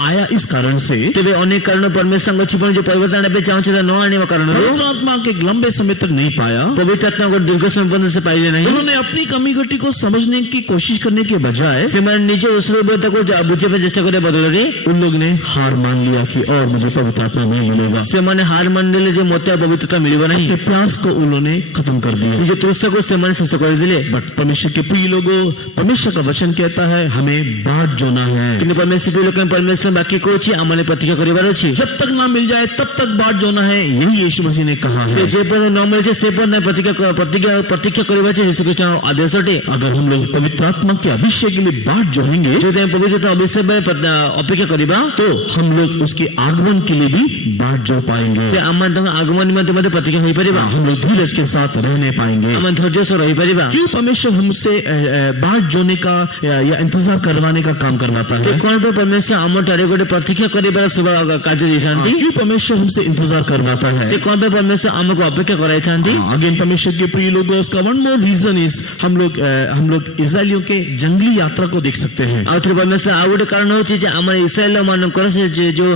आया। इस कारण से तेरे अनेक कारण परमेश्वर को जीवन जो परिवर्तन आने चाहते थे न आने कारण पवित्र आत्मा के लंबे समय तक नहीं पाया। पवित्र आत्मा को दीर्घ समय पर्यंत से पाइले नहीं। उन्होंने अपनी कमी को समझने की कोशिश करने के बजाय ସେମାନେ ନିଜ ଅସୁରବତାକୁ ବୁଝିବା ପାଇଁ ଚେଷ୍ଟା କରିବା ବଦଳରେ उन लोग ने हार मान लिया कि और मुझे पवित्र आत्मा नहीं मिलेगा। ସେମାନେ ହାର ମାନିଦେଲେ ଯେ ମୋତେ ଆଉ ପବିତ୍ରତା ମିଳିବ ନାହିଁ। अपने प्यास को उन्होंने खत्म कर दिया। ନିଜ ତୃଷାକୁ ସେମାନେ ଶେଷ କରିଦେଲେ। बट परमेश्वर के प्रिय लोगों, परमेश्वर का वचन कहता है हमें बाट जोना है। କିନ୍ତୁ ପରମେଶ୍ୱର ଲୋକ ପରମେଶ୍ୱର ବାକ୍ୟ କହୁଛି ଆମମାନେ ପ୍ରତିଜ୍ଞା କରିବାର ଅଛି। जब तक ना मिल जाए तब तक बाट जोना है, यही यीशु मसीह ने कहा है। ଯେ ପର୍ଯ୍ୟନ୍ତ ନ ମିଳିଛି ସେ ପର୍ଯ୍ୟନ୍ତ ପ୍ରତୀକ୍ଷା କରିବା ଅଛି ଯୀଶୁଖ୍ରୀଷ୍ଟଙ୍କ ଆଦେଶ ଅଟେ। अगर हम लोग पवित्र आत्मा के अभिषेक के लिए बाट जोहेंगे ଯଦି ଆମେ ପବିତ୍ରତା ଅଭିଷେକ ପାଇଁ ଅପେକ୍ଷା କରିବା तो हम लोग उसके आगमन के लिए भी बाट जोड़ पाएंगे। ତ ଆମେ ତାଙ୍କ ଆଗମନ ନିମନ୍ତେ ମଧ୍ୟ ପ୍ରତିଜ୍ଞା ହୋଇପାରିବା। हम लोग धीरज के साथ रहने पाएंगे। ଆମେ ଧୈର୍ଯ୍ୟ ସହ ରହିପାରିବା। क्यों परमेश्वर हमसे बाट जोड़ने का या इंतजार करवाने का काम करवाता ତ है? କଣ ପାଇଁ ପରମେଶ୍ୱର ଆମଠାରେ ଗୋଟେ ପ୍ରତିଜ୍ଞା କରିବାର ଶୁଭ କାର୍ଯ୍ୟ ଦେଇଥାନ୍ତି? क्यों परमेश्वर हमसे इंतजार करवाता है? ତ କଣ ପାଇଁ ପରମେଶ୍ୱର ଆମକୁ ଅପେକ୍ଷା କରାଇଥାନ୍ତି? अगेन परमेश्वर के प्रिय लोगों, उसका वन मोर रीजन इज हम लोग इजराइलियों के जंगली यात्रा को देख सकते हैं। ଆଉ ଥରେ ପରମେଶ୍ୱର ଆଉ ଗୋଟେ କାରଣ ହଉଛି ଯେ ଆମର ଇସ୍ରାଏଲ ମାନଙ୍କର ସେ ଯୋଉ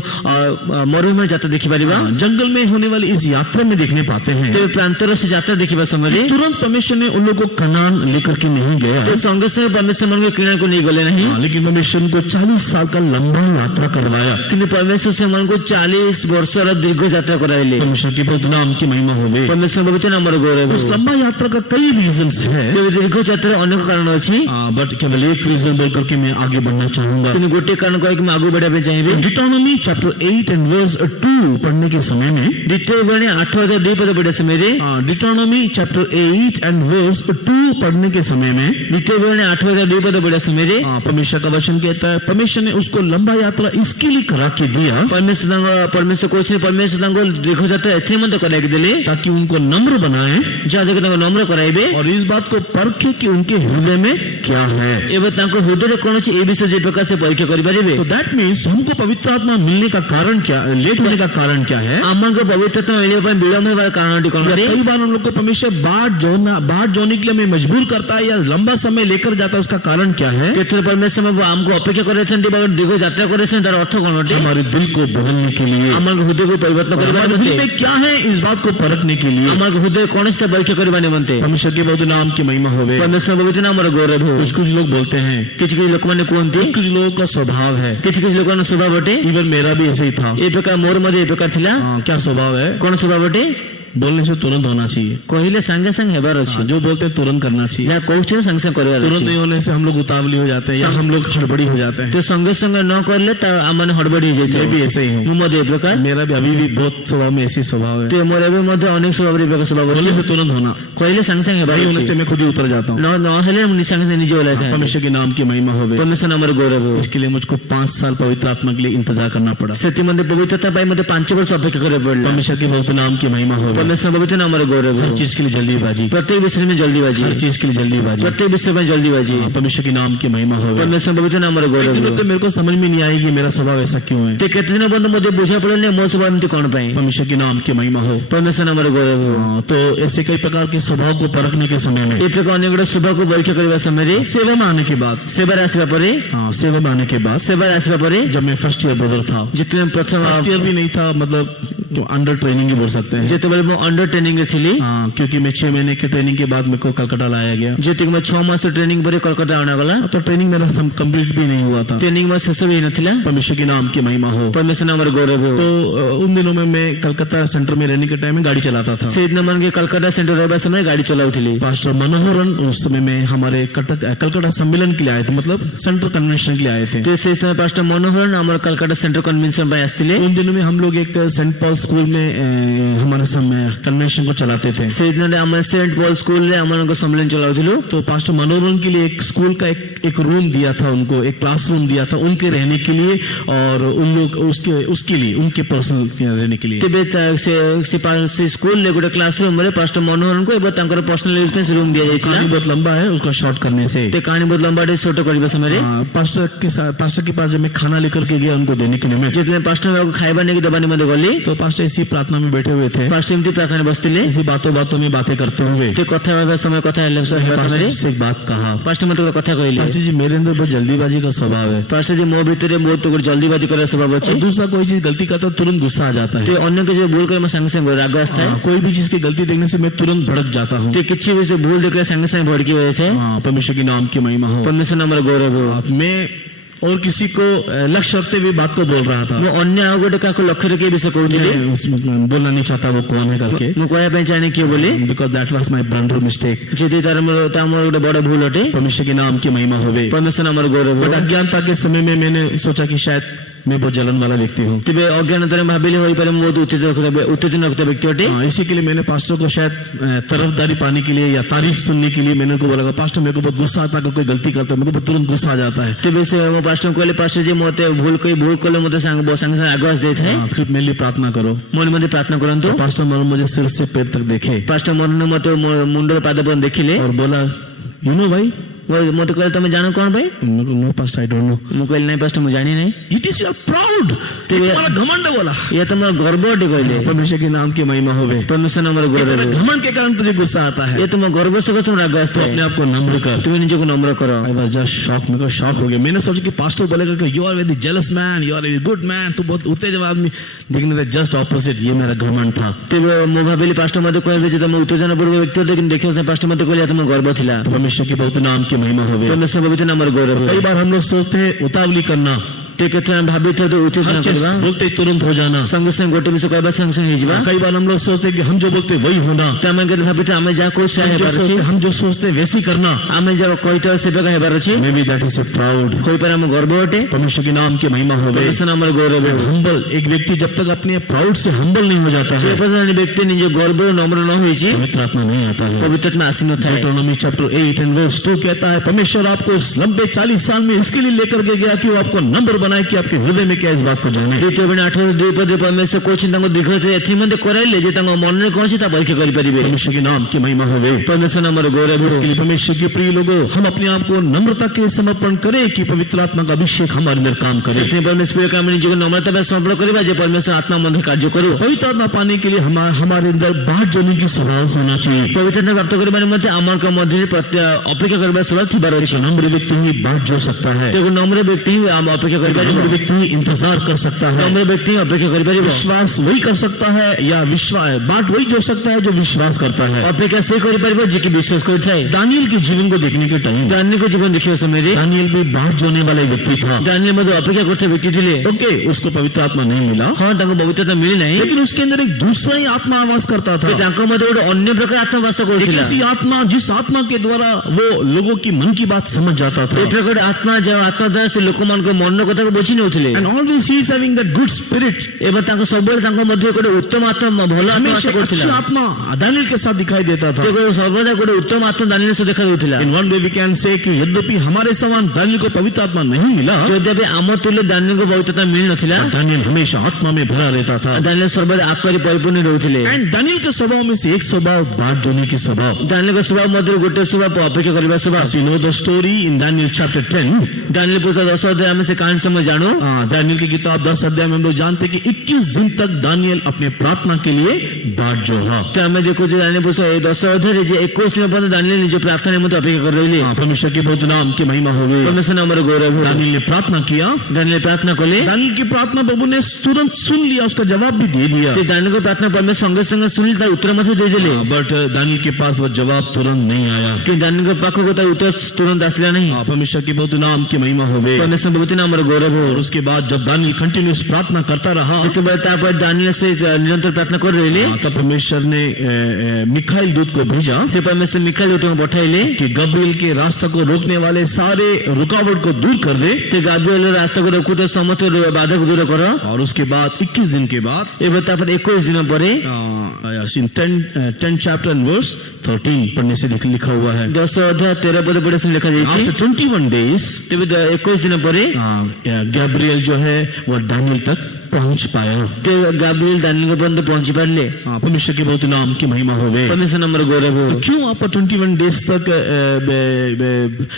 ମରୁଭୂମି ଯାତ୍ରା ଦେଖିପାରିବା। जंगल में होने वाली इस यात्रा में देखने पाते हैं ତେବେ ପ୍ରାନ୍ତର ସେ ଯାତ୍ରା ଦେଖିବା ସମୟରେ तुरंत परमेश्वर ने उन लोगों को कनान लेकर के नहीं गया, ତ ସଙ୍ଗେ ସଙ୍ଗେ ପରମେଶ୍ୱର ମାନଙ୍କୁ କିଣାକୁ ନେଇଗଲେ ନାହିଁ। लेकिन परमेश्वर उनको 40 साल का लंबा यात्रा करवाया। କିନ୍ତୁ ପରମେଶ୍ୱର ସେମାନଙ୍କୁ 40 ବର୍ଷର ଦୀର୍ଘ ଯାତ୍ରା କରାଇଲେ। परमेश्वर के पवित्र नाम की महिमा होवे। ପରମେଶ୍ୱର ପବିତ୍ର ଆମର ଗୌରବ। उस लंबा यात्रा का कई रीजंस है, ତେବେ ଦୀର୍ଘ ଯାତ୍ରାର ଅନେକ କାରଣ ଅଛି। बट केवल एक रीजन बोल करके मैं आगे बढ़ना चाहूंगा। କିନ୍ତୁ ଗୋଟିଏ କାରଣ କହିକି ମୁଁ ଆଗକୁ ବଢିବା ପାଇଁ ଚାହିଁବି। डिटोनॉमी चैप्टर 8 एंड वर्स 2 पढ़ने के समय में ଦ୍ୱିତୀୟ ବାଣୀ 8:2 ପଦ ପଢିବା ସମୟରେ डिटोनॉमी चैप्टर 8 एंड वर्स 2 पढ़ने के समय में ଦ୍ୱିତୀୟ ବାଣୀ 8:2 ପଦ ପଢିବା ସମୟରେ परमेश्वर का वचन कहता है परमेश्वर ने उसको लंबा यात्रा इसके लिए करा के दिया ପରମେଶ୍ୱର କହୁଛନ୍ତି ପରମେଶ୍ୱର ତାଙ୍କୁ ଦୀର୍ଘ ଯାତ୍ରା ଏଥିରେ ମଧ୍ୟ କରାଇକି ଦେଲେ ताकि उनको नम्र बनाए ଯାହାଦ୍ୱାରା ତାଙ୍କୁ ନମ୍ର କରାଇବେ और इस बात को परखे कि उनके हृदय में क्या है। ଏବଂ ତାଙ୍କ ହୃଦୟରେ କଣ ଅଛି এই বিষয়ে যে ପ୍ରକାର ସେ ପରୀକ୍ଷା କରିପାରିବେ। तो दैट मीन्स हमको पवित्र आत्मा मिलने का कारण क्या, लेट होने का कारण क्या है? ଆମକୁ ପବିତ୍ରତା ମିଳିବା ପାଇଁ ବିଳମ୍ବ ହେବାର କାରଣଟି କଣ? या कई बार हम लोग को परमेश्वर बाट जोड़ने के लिए हमें मजबूर करता है या लंबा समय लेकर जाता है, उसका कारण क्या है? କେତେବେଳେ ପରମେଶ୍ୱର ଆମକୁ ଅପେକ୍ଷା କରାଇଥାନ୍ତି ବା ଦୀର୍ଘ ଯାତ୍ରା କରାଇଥାନ୍ତି ତାର ଅର୍ଥ କଣ ଅଟେ? हमारे दिल को बदलने के लिए, ଆମର ହୃଦୟକୁ ପରିବର୍ତ୍ତନ କରିବା हमारे दिल में क्या है इस बात को परखने के लिए। ଆମର ହୃଦୟ କଣ ସେଟା ପରୀକ୍ଷା କରିବା ନିମନ୍ତେ परमेश्वर के पवित्र नाम की महिमा होवे। ପରମେଶ୍ୱର ପବିତ୍ର ନାମର ଗୌରବ ହେଉ। कुछ लोग बोलते हैं, କିଛି କିଛି ଲୋକମାନେ କୁହନ୍ତି कुछ लोगों का स्वभाव है, କିଛି କିଛି ଲୋକଙ୍କର ସ୍ୱଭାବ ଅଟେ इवन मेरा भी ऐसे ही था। ଏ ପ୍ରକାର ମୋର ମଧ୍ୟ ଏ ପ୍ରକାର ଥିଲା। क्या स्वभाव है? କଣ ସ୍ୱଭାବ ଅଟେ? बोलने से तुरंत होना चाहिए, କହିଲେ ସାଙ୍ଗେ ସାଙ୍ଗେ ହେବାର ଅଛି। जो बोलते हैं तुरंत करना चाहिए। ଯାହା କହୁଛନ୍ତି ସାଙ୍ଗେ ସାଙ୍ଗେ କରିବାର तुरंत ଅଛି। नहीं होने से हम लोग उतावली हो जाते हैं या हम लोग हड़बड़ी हो जाते हैं। ତ ସଙ୍ଗେ ସଙ୍ଗେ ନ କରିଲେ ତା ଆମମାନେ ହଡବଡି मैं ହେଇଯାଇଥାଏ। भी ऐसे ही हूँ, ମୁଁ ମଧ୍ୟ ଏ ପ୍ରକାର। मेरा भी अभी भी बहुत स्वभाव में ऐसी स्वभाव है। ତ ମୋର ଏବେ ମଧ୍ୟ ଅନେକ ସ୍ୱଭାବରେ ଏ ପ୍ରକାର ସ୍ୱଭାବ ଅଛି। बोलने से तुरंत होना, କହିଲେ ସାଙ୍ଗେ ସାଙ୍ଗେ ହେବାର नहीं होने ଅଛି। से मैं खुद ही उतर जाता हूँ। ନହେଲେ ମୁଁ ସାଙ୍ଗେ ସାଙ୍ଗେ ନିଜେ ଓହ୍ଲାଇଥାଏ। परमेश्वर के नाम की महिमा होवे। ପରମେଶ୍ୱର ନାମର ଗୌରବ ହେଉ। इसके लिए मुझको 5 साल पवित्र आत्मा के लिए इंतजार करना पड़ा। ସେଥିମଧ୍ୟ ପବିତ୍ରତା ପାଇଁ ମୋତେ 5 ବର୍ଷ ଅପେକ୍ଷା କରିବାକୁ ପଡିଲା। परमेश्वर के पवित्र नाम की महिमा होवे। ପରମେଶ୍ୱର ପବିତ୍ର ନାମର ଗୌରବ हर ହେଉ। चीज के लिए जल्दीबाजी, ପ୍ରତ୍ୟେକ ବିଷୟରେ में ଜଲ୍ଦିବାଜି, हर चीज के लिए जल्दीबाजी। ପ୍ରତ୍ୟେକ ବିଷୟ ପାଇଁ ଜଲ୍ଦିବାଜି। परमेश्वर के नाम की महिमा होवे। ପରମେଶ୍ୱର ପବିତ୍ର ନାମର ଗୌରବ लेकिन ହେଉ। तो मेरे को समझ में नहीं आएगी मेरा स्वभाव ऐसा क्यों है। ତ କେତେ ଦିନ ପର୍ଯ୍ୟନ୍ତ ମୋତେ ବୁଝା ପଡିଲାନି ମୋ ସ୍ୱଭାବ ଏମିତି କଣ ପାଇଁ। परमेश्वर के नाम की महिमा हो। ପରମେଶ୍ୱର ନାମର ଗୌରବ ହେଉ। तो ऐसे कई प्रकार के स्वभाव को परखने के समय में ଏ ପ୍ରକାର ଅନେକ ଗୁଡେ ସ୍ୱଭାବକୁ ପରୀକ୍ଷା କରିବା ସମୟରେ सेवा में आने के बाद, ସେବାରେ ଆସିବା ପରେ सेवा में आने के बाद ସେବାରେ ଆସିବା ପରେ जब मैं फर्स्ट ईयर ब्रदर था, ଯେତେବେଳେ ପ୍ରଥମ फर्स्ट ईयर भी नहीं था, मतलब अंडर ट्रेनिंग ही बोल सकते हैं। ଯେତେବେଳେ ମୁଁ ଅଣ୍ଡର ଟ୍ରେନିଂ ରେ ଥିଲି, क्योंकि मैं 6 महीने की ट्रेनिंग के बाद मेरे को कलकत्ता लाया गया। ଯେତିକି ମୁଁ 6 ମାସ ଟ୍ରେନିଂ ପରେ କୋଲକାତା ଅଣାଗଲା। तो ट्रेनिंग मेरा कंप्लीट भी नहीं हुआ था। ଟ୍ରେନିଂ ମୋ ଶେଷ ବି ହେଇନଥିଲା। परमेश्वर के नाम की महिमा हो। ପରମେଶ୍ୱର ନାମର ଗୌରବ ହେଉ। तो उन दिनों में मैं कलकत्ता सेंटर में रहने के टाइम में गाड़ी चलाता था। ସେଇଦିନ ମାନକେ କୋଲକାତା ସେଣ୍ଟର ରହିବା ସମୟରେ ଗାଡି ଚଲାଉଥିଲି। पास्टर मनोहरन उस समय में हमारे कलकत्ता सम्मेलन के लिए आए थे, मतलब सेंटर कन्वेंशन के लिए आए थे। ତ ସେଇ ସମୟ ପାଷ୍ଟର ମନୋହରନ ଆମର କୋଲକାତା ସେଣ୍ଟର କନଭେନସନ ପାଇଁ ଆସିଥିଲେ। उन दिनों में हम लोग एक सेंट पॉल स्कूल में हमारे समय कन्वेंशन को चलाते थे। ସେଇଦିନ ଆମେ ସେଣ୍ଟ ପଲ୍ ସ୍କୁଲରେ ଆମମାନଙ୍କ ସମ୍ମିଳନୀ ଚଲାଉଥିଲୁ। तो पास्टर मनोहरन के लिए एक स्कूल का एक रूम दिया था उनको, एक क्लासरूम दिया था उनके रहने के लिए, और उन लोग उसके लिए उनके पर्सनल रहने के लिए। ତେବେ ସେ ସ୍କୁଲରେ ଗୋଟେ କ୍ଲାସ ରୁମରେ ପାଷ୍ଟର ମନୋହରନଙ୍କୁ ଏବଂ ତାଙ୍କର ପର୍ସନାଲ ୟୁଜ ପାଇଁ ସେ ରୁମ ଦିଆଯାଇଥିଲା। कहानी बहुत लंबा है, उसका शॉर्ट करने से ते कहानी बहुत लंबा है, छोटा କରିବା ସମୟରେ पास्टर के पास जब मैं खाना लेकर के गया उनको देने के लिए, मैं ଯେତେବେଳେ ପାଷ୍ଟର ବାବୁକୁ ଖାଇବା ନେଇକି ଦେବା ନିମନ୍ତେ ଗଲି, तो पास्टर इसी प्रार्थना में बैठे हुए थे। ପାଷ୍ଟର ଏମିତି ପ୍ରାର୍ଥନାରେ ବସିଥିଲେ। इसी बातों में बातें करते हुए ते କଥା ହେବା ସମୟ କଥା ହେଲେ पास्टर ସମୟରେ से एक बात कहा। ପାଷ୍ଟର ମତେ ଗୋଟେ କଥା କହିଲେ। पास्टर जी मेरे अंदर बहुत जल्दीबाजी का स्वभाव है ପାଷ୍ଟର ଯେ ମୋ ଭିତରେ ବହୁତ ଗୋଟେ ଜଲ୍ଦିବାଜି କରିବା ସ୍ୱଭାବ ଅଛି और दूसरा कोई चीज गलती करता है तुरंत गुस्सा आ जाता है ते ଅନ୍ୟ କିଛି ଭୁଲ करे ମୋ ସାଙ୍ଗେ ସାଙ୍ଗେ ରାଗ ଆସିଥାଏ हाँ, कोई भी चीज की गलती देखने से मैं तुरंत भड़क जाता हूँ ते କିଛି ବି ସେ ଭୁଲ ଦେଖିଲେ ସାଙ୍ଗେ ସାଙ୍ଗେ ଭड़କି ଯାଇଥାଏ हाँ, परमेश्वर की नाम की महिमा हो ପରମେଶ୍ୱର ନାମର ଗୌରବ ହେଉ मैं और किसी को लक्ष्य रखते हुए बात को बोल रहा था ମୁଁ ଅନ୍ୟ ଆଉ ଗୋଟେ କାହାକୁ ଲକ୍ଷ୍ୟ ରଖି ଏ ବିଷୟ କହୁଥିଲି मैं उसमें बोलना नहीं चाहता वो कौन है करके ମୁଁ କହିବା ପାଇଁ ଚାହେଁ କିଏ ବୋଲି because that was my blunder mistake ଯଦି ତାର ମୋର ଗୋଟେ ବଡ ଭୁଲ ଅଟେ परमेश्वर के नाम की महिमा होवे ପରମେଶ୍ୱର ନାମର ଗୌରବ बट ହେଉ अज्ञानता के समय में मैंने सोचा कि शायद मैं बहुत जलन वाला व्यक्ति हूँ ତେବେ ଅଜ୍ଞାନତାରେ ଭାବିଲି ହୋଇପାରେ ମୁଁ ବହୁତ ଉତ୍ତେଜନା ରଖିଥିବା ବ୍ୟକ୍ତି ଅଟେ हाँ, इसी के लिए मैंने पास्टर को शायद तरफदारी पाने के लिए या तारीफ सुनने के लिए मैंने उनको बोला पास्टर मेरे को बहुत गुस्सा आता है अगर कोई गलती करता है मेरे को तुरंत गुस्सा आ जाता है ତେବେ ସେ ମୋ ପାଷ୍ଟରଙ୍କୁ କହିଲେ ପାଷ୍ଟର ଯେ ମୋତେ ଭୁଲ କଲେ ମୋତେ ସାଙ୍ଗେ ସାଙ୍ଗେ ଆଗ ଆସିଯାଇଥାଏ हाँ, फिर मेरे लिए प्रार्थना करो ମୋ ନିମନ୍ତେ ପ୍ରାର୍ଥନା କରନ୍ତୁ पास्टर मरम मुझे सिर से पैर तक देखे ପାଷ୍ଟର ମନ ମୋତେ ମୁଣ୍ଡର ପାଦ ପର୍ଯ୍ୟନ୍ତ ଦେଖିଲେ और बोला यू नो भाई ମୋତେ କହିଲେ ତମେ ଜାଣ କଣ ପାଇଁ no pastor I don't know ମୁଁ କହିଲି ନାଇଁ ପାଷ୍ଟର ମୁଁ ଜାଣି ନାହିଁ इट इज योर प्राउड तुम्हारा घमंड है बोला ଇଏ ତମର ଗର୍ବ ଅଟେ କହିଲେ परमेश्वर के नाम की महिमा होवे ପରମେଶ୍ୱର ନାମର ଗୌରବ तेरे ହେଉ। घमंड के कारण तुझे गुस्सा आता है ଇଏ ତୁମ ଗର୍ବ ସକାଶେ ତୁମ ରାଗ तो ଆସିଥାଏ अपने आप को नम्र कर ତୁମେ ନିଜକୁ ନମ୍ର କର आई वाज जस्ट शॉक मेरे को शॉक हो गया मैंने सोचा कि पास्टर बोलेगा कि you are very jealous man you are very good man तू बहुत उत्तेजित आदमी देखने का जस्ट ऑपोजिट ये मेरा घमंड था ତେବେ ମୁଁ ଭାବିଲି ପାଷ୍ଟର ମୋତେ କହିବେ ଯେ ତମେ ଉତ୍ତେଜନା ପୂର୍ବ ବ୍ୟକ୍ତି ଅଟେ କିନ୍ତୁ ଦେଖିବ ସେ ପାଷ୍ଟର ମୋତେ କହିଲେ ତମ ଗର୍ବ ଥିଲା तो परमेश्वर के बहुत नाम की महिमा होवे ପରମେଶ୍ୱର ପବିତ୍ର ନାମର ଗୌରବ ହେଉ। कई बार हम लोग सोचते हैं उतावली करना ते କେତେ ଭାବିଥାଉ ତ ଉତ୍ତେଜନା हर चीज କରିବା बोलते ही तुरंत हो जाना संगे संगे गोटे विषय कहबा संगे संगे ହେଇଯିବା कई बार हम लोग सोचते हैं कि हम जो बोलते हैं वही होना ते ଆମେ କେତେ ଭାବିଥାଉ ଆମେ ଯାହା କହୁଛୁ ସେୟା ହେବାର ଅଛି हम जो सोचते हैं वैसे ही करना ଆମେ ଯାହା କହିଥାଉ ସେ ପ୍ରକାର ହେବାର ଅଛି may be that is a proud ହୋଇପାରେ ଆମ ଗର୍ବ ଅଟେ परमेश्वर के नाम की महिमा होवे ପରମେଶ୍ୱର ନାମର ଗୌରବ ହେଉ। हम्बल एक व्यक्ति जब तक अपने प्राउड से हम्बल नहीं हो जाता ଯେ है ପର୍ଯ୍ୟନ୍ତ ବ୍ୟକ୍ତି ନିଜ ଗର୍ବ ନମ୍ର ନ ହୋଇଛି पवित्र आत्मा नहीं आता है ପବିତ୍ର ଆତ୍ମା ଆସିନଥାଏ Deuteronomy chapter 8 and verse 2 कहता है परमेश्वर आपको इस लंबे 40 साल में इसके लिए लेकर के गया कि वो आपको नंबर बनाए कि आपके हृदय में क्या है, इस बात को जाने ଦ୍ୱିତୀୟ ବେଣୀ 8:2 ପଦରେ ପରମେଶ୍ୱର କହୁଛନ୍ତି ତାଙ୍କ ଦୀର୍ଘ ଏଥିମଧ୍ୟ କରାଇଲେ ଯେ ତାଙ୍କ ମନରେ କଣ ଅଛି ତା ପରୀକ୍ଷା କରିପାରିବେ परमेश्वर के नाम की महिमा होवे ପରମେଶ୍ୱର ନାମର ଗୌରବ ହେଉ। इसके लिए परमेश्वर के प्रिय लोगों हम अपने आप को नम्रता के समर्पण करें कि पवित्र आत्मा का अभिषेक हमारे अंदर काम करे ସେଥିପାଇଁ ପରମେଶ୍ୱର ଆମେ ନିଜକୁ ନମ୍ରତା ଭାବେ ସମର୍ପଣ କରିବା ଯେ ପରମେଶ୍ୱର ଆତ୍ମା ମଧ୍ୟ କାର୍ଯ୍ୟ କରୁ पवित्र आत्मा पाने के लिए हमारे अंदर बाहर जाने की स्वभाव होना चाहिए ପବିତ୍ରତା ପ୍ରାପ୍ତ କରିବା ନିମନ୍ତେ ଆମଙ୍କ ମଧ୍ୟରେ ଅପେକ୍ଷା କରିବା ସ୍ୱଭାବ ଥିବାର ଅଛି नम्र व्यक्ति ही बाहर जो सकता है ତେଣୁ ନମ୍ର ବ୍ୟକ୍ତି ହିଁ ଅପେକ୍ଷା କରିପାରିବ नम्र व्यक्ति ही इंतजार कर सकता है ନମ୍ର ବ୍ୟକ୍ତି ହିଁ ଅପେକ୍ଷା କରିପାରିବ विश्वास वही कर सकता है या विश्वास बात वही जो सकता है जो विश्वास करता है ଅପେକ୍ଷା ସେ କରିପାରିବ ଯିଏକି ବିଶ୍ୱାସ କରିଥାଏ दानियल के जीवन को देखने के टाइम ଦାନିଏଲଙ୍କ ଜୀବନ ଦେଖିବା ସମୟରେ दानियल भी बाहर जाने वाला व्यक्ति था ଦାନିଏଲ ମଧ୍ୟ ଅପେକ୍ଷା କରୁଥିବା ବ୍ୟକ୍ତି ଥିଲେ ओके उसको पवित्र आत्मा नहीं मिला ହଁ ତାଙ୍କୁ ପବିତ୍ରତା ମିଳିନାହିଁ लेकिन उसके अंदर एक दूसरा ही आत्मा आवास करता था ତାଙ୍କ ମଧ୍ୟ ଗୋଟେ ଅନ୍ୟ ପ୍ରକାର ଆତ୍ମା ବାସ एक କରୁଥିଲା ऐसी आत्मा जिस आत्मा के द्वारा वो लोगों की मन की बात समझ जाता था ଏ ପ୍ରକାର ଗୋଟେ ଆତ୍ମା ଯାହା ଆତ୍ମା ଦ୍ୱାରା ସେ ଲୋକମାନଙ୍କ ମନର କଥାକୁ ବୁଝି ନେଉଥିଲେ and always he is having that good spirit ଏବଂ ତାଙ୍କ ସବୁବେଳେ ତାଙ୍କ ମଧ୍ୟରେ ଗୋଟେ ଉତ୍ତମ ଆତ୍ମା ଭଲ ଆତ୍ମା ବାସ हमेशा अच्छी କରୁଥିଲା आत्मा दानियल के साथ दिखाई देता था ସର୍ବଦା ଗୋଟେ ଉତ୍ତମ ଆତ୍ମା ଦାନିଏଲ ସହ ଦେଖା ଦେଉଥିଲା in one way we can say कि यद्यपि हमारे समान दानियल को पवित्र आत्मा नहीं मिला ଯଦ୍ୟପि ଆମ ତୁଲ୍ୟ ଦାନିଏଲଙ୍କୁ ପବିତ୍ରତା ମିଳିନଥିଲା दानियल हमेशा आत्मा में भरा रहता था ଦାନିଏଲ ସର୍ବଦା ଆତ୍ମାରେ ପରିପୂର୍ଣ୍ଣ ରହୁଥିଲେ एंड दानियल के स्वभाव में से एक स्वभाव बाहर जाने की स्वभाव ଦାନିଏଲଙ୍କ ସ୍ୱଭାବ ମଧ୍ୟରୁ ଗୋଟେ ସ୍ୱଭାବ ଅପେକ୍ଷା କରିବା ସ୍ୱଭାବ As you know the story in Daniel chapter 10 Daniel ପୁସ୍ତକ 10 ଅଧ୍ୟାୟ ଆମେ ସେ କାହାଣୀ ସମୟ ଜାଣୁ दानियल की किताब 10 अध्याय में हम लोग जानते हैं कि 21 दिन तक दानियल अपने प्रार्थना के लिए बाट जोहा ତ ଆମେ ଦେଖୁଛୁ ଦାନିଏଲ ପୁସ୍ତକ 10 ଅଧ୍ୟାୟରେ ଯେ 21 ଦିନ ପର୍ଯ୍ୟନ୍ତ ଦାନିଏଲ ନିଜ ପ୍ରାର୍ଥନା ନିମନ୍ତେ ଅପେକ୍ଷା କରି ରହିଲେ परमेश्वर के बहुत नाम की महिमा होवे ପରମେଶ୍ୱର ନାମର ଗୌରବ ହେଉ। दानियल ने प्रार्थना किया ଦାନିଏଲ ପ୍ରାର୍ଥନା କଲେ दानियल की प्रार्थना प्रभु ने तुरंत सुन लिया उसका जवाब भी दे दिया ते ଦାନିଏଲଙ୍କ ପ୍ରାର୍ଥନା ପରମେଶ୍ୱର ସଙ୍ଗେ सଙ୍ଗେ ଶୁଣିଲେ ତା ଉତ୍ତର ମଧ୍ୟ ଦେଇଦେଲେ बट दानियल के पास वो जवाब तुरंत नहीं आया କିନ୍ତୁ ଦାନିଏଲଙ୍କ ପାଖକୁ ତା ଉତ୍ତର ତୁରନ୍ତ ଆସିଲା ନାହିଁ परमेश्वर के बहुत नाम की महिमा होवे ପରମେଶ୍ୱର ପବିତ୍ର ନାମର ଗୌରବ ହେଉ। और उसके बाद जब दानियल कंटिन्यूस प्रार्थना करता रहा ଯେତେବେଳେ ତାପରେ ଦାନିଏଲ ସେ ନିରନ୍ତର ପ୍ରାର୍ଥନା କରି ରହିଲେ तब परमेश्वर ने मिखाइल दूत को भेजा ସେ ପରମେଶ୍ୱର ମିଖାଏଲ ଦୂତଙ୍କୁ ପଠାଇଲେ कि गब्रिएल के रास्ता को रोकने वाले सारे रुकावट को दूर कर दे ते ଗାବ୍ରିଏଲ ରାସ୍ତାକୁ ରୋକୁଥିବା ସମସ୍ତ ବାଧାକୁ ଦୂର କର और उसके बाद 21 दिन के बाद ଏବଂ ତାପରେ 21 ଦିନ ପରେ in 10 chapter and verse 13 पढ़ने से लिखा हुआ है 10 ଅଧ୍ୟାୟ 13 ପଦ ପଢିବା ସମୟରେ ଲେଖା ଯାଇଛି आफ्टर 21 days ତେବେ 21 ଦିନ ପରେ गैब्रिएल जो है वो दानियल तक पहुंच पाया। ते गाब्रिएल दानिएल पर्यंत पहुंची पारले। परमेश्वर के बहुत नाम की महिमा होवे। परमेश्वर नंबर गौरव हो। क्यों आपको 21 डेज तक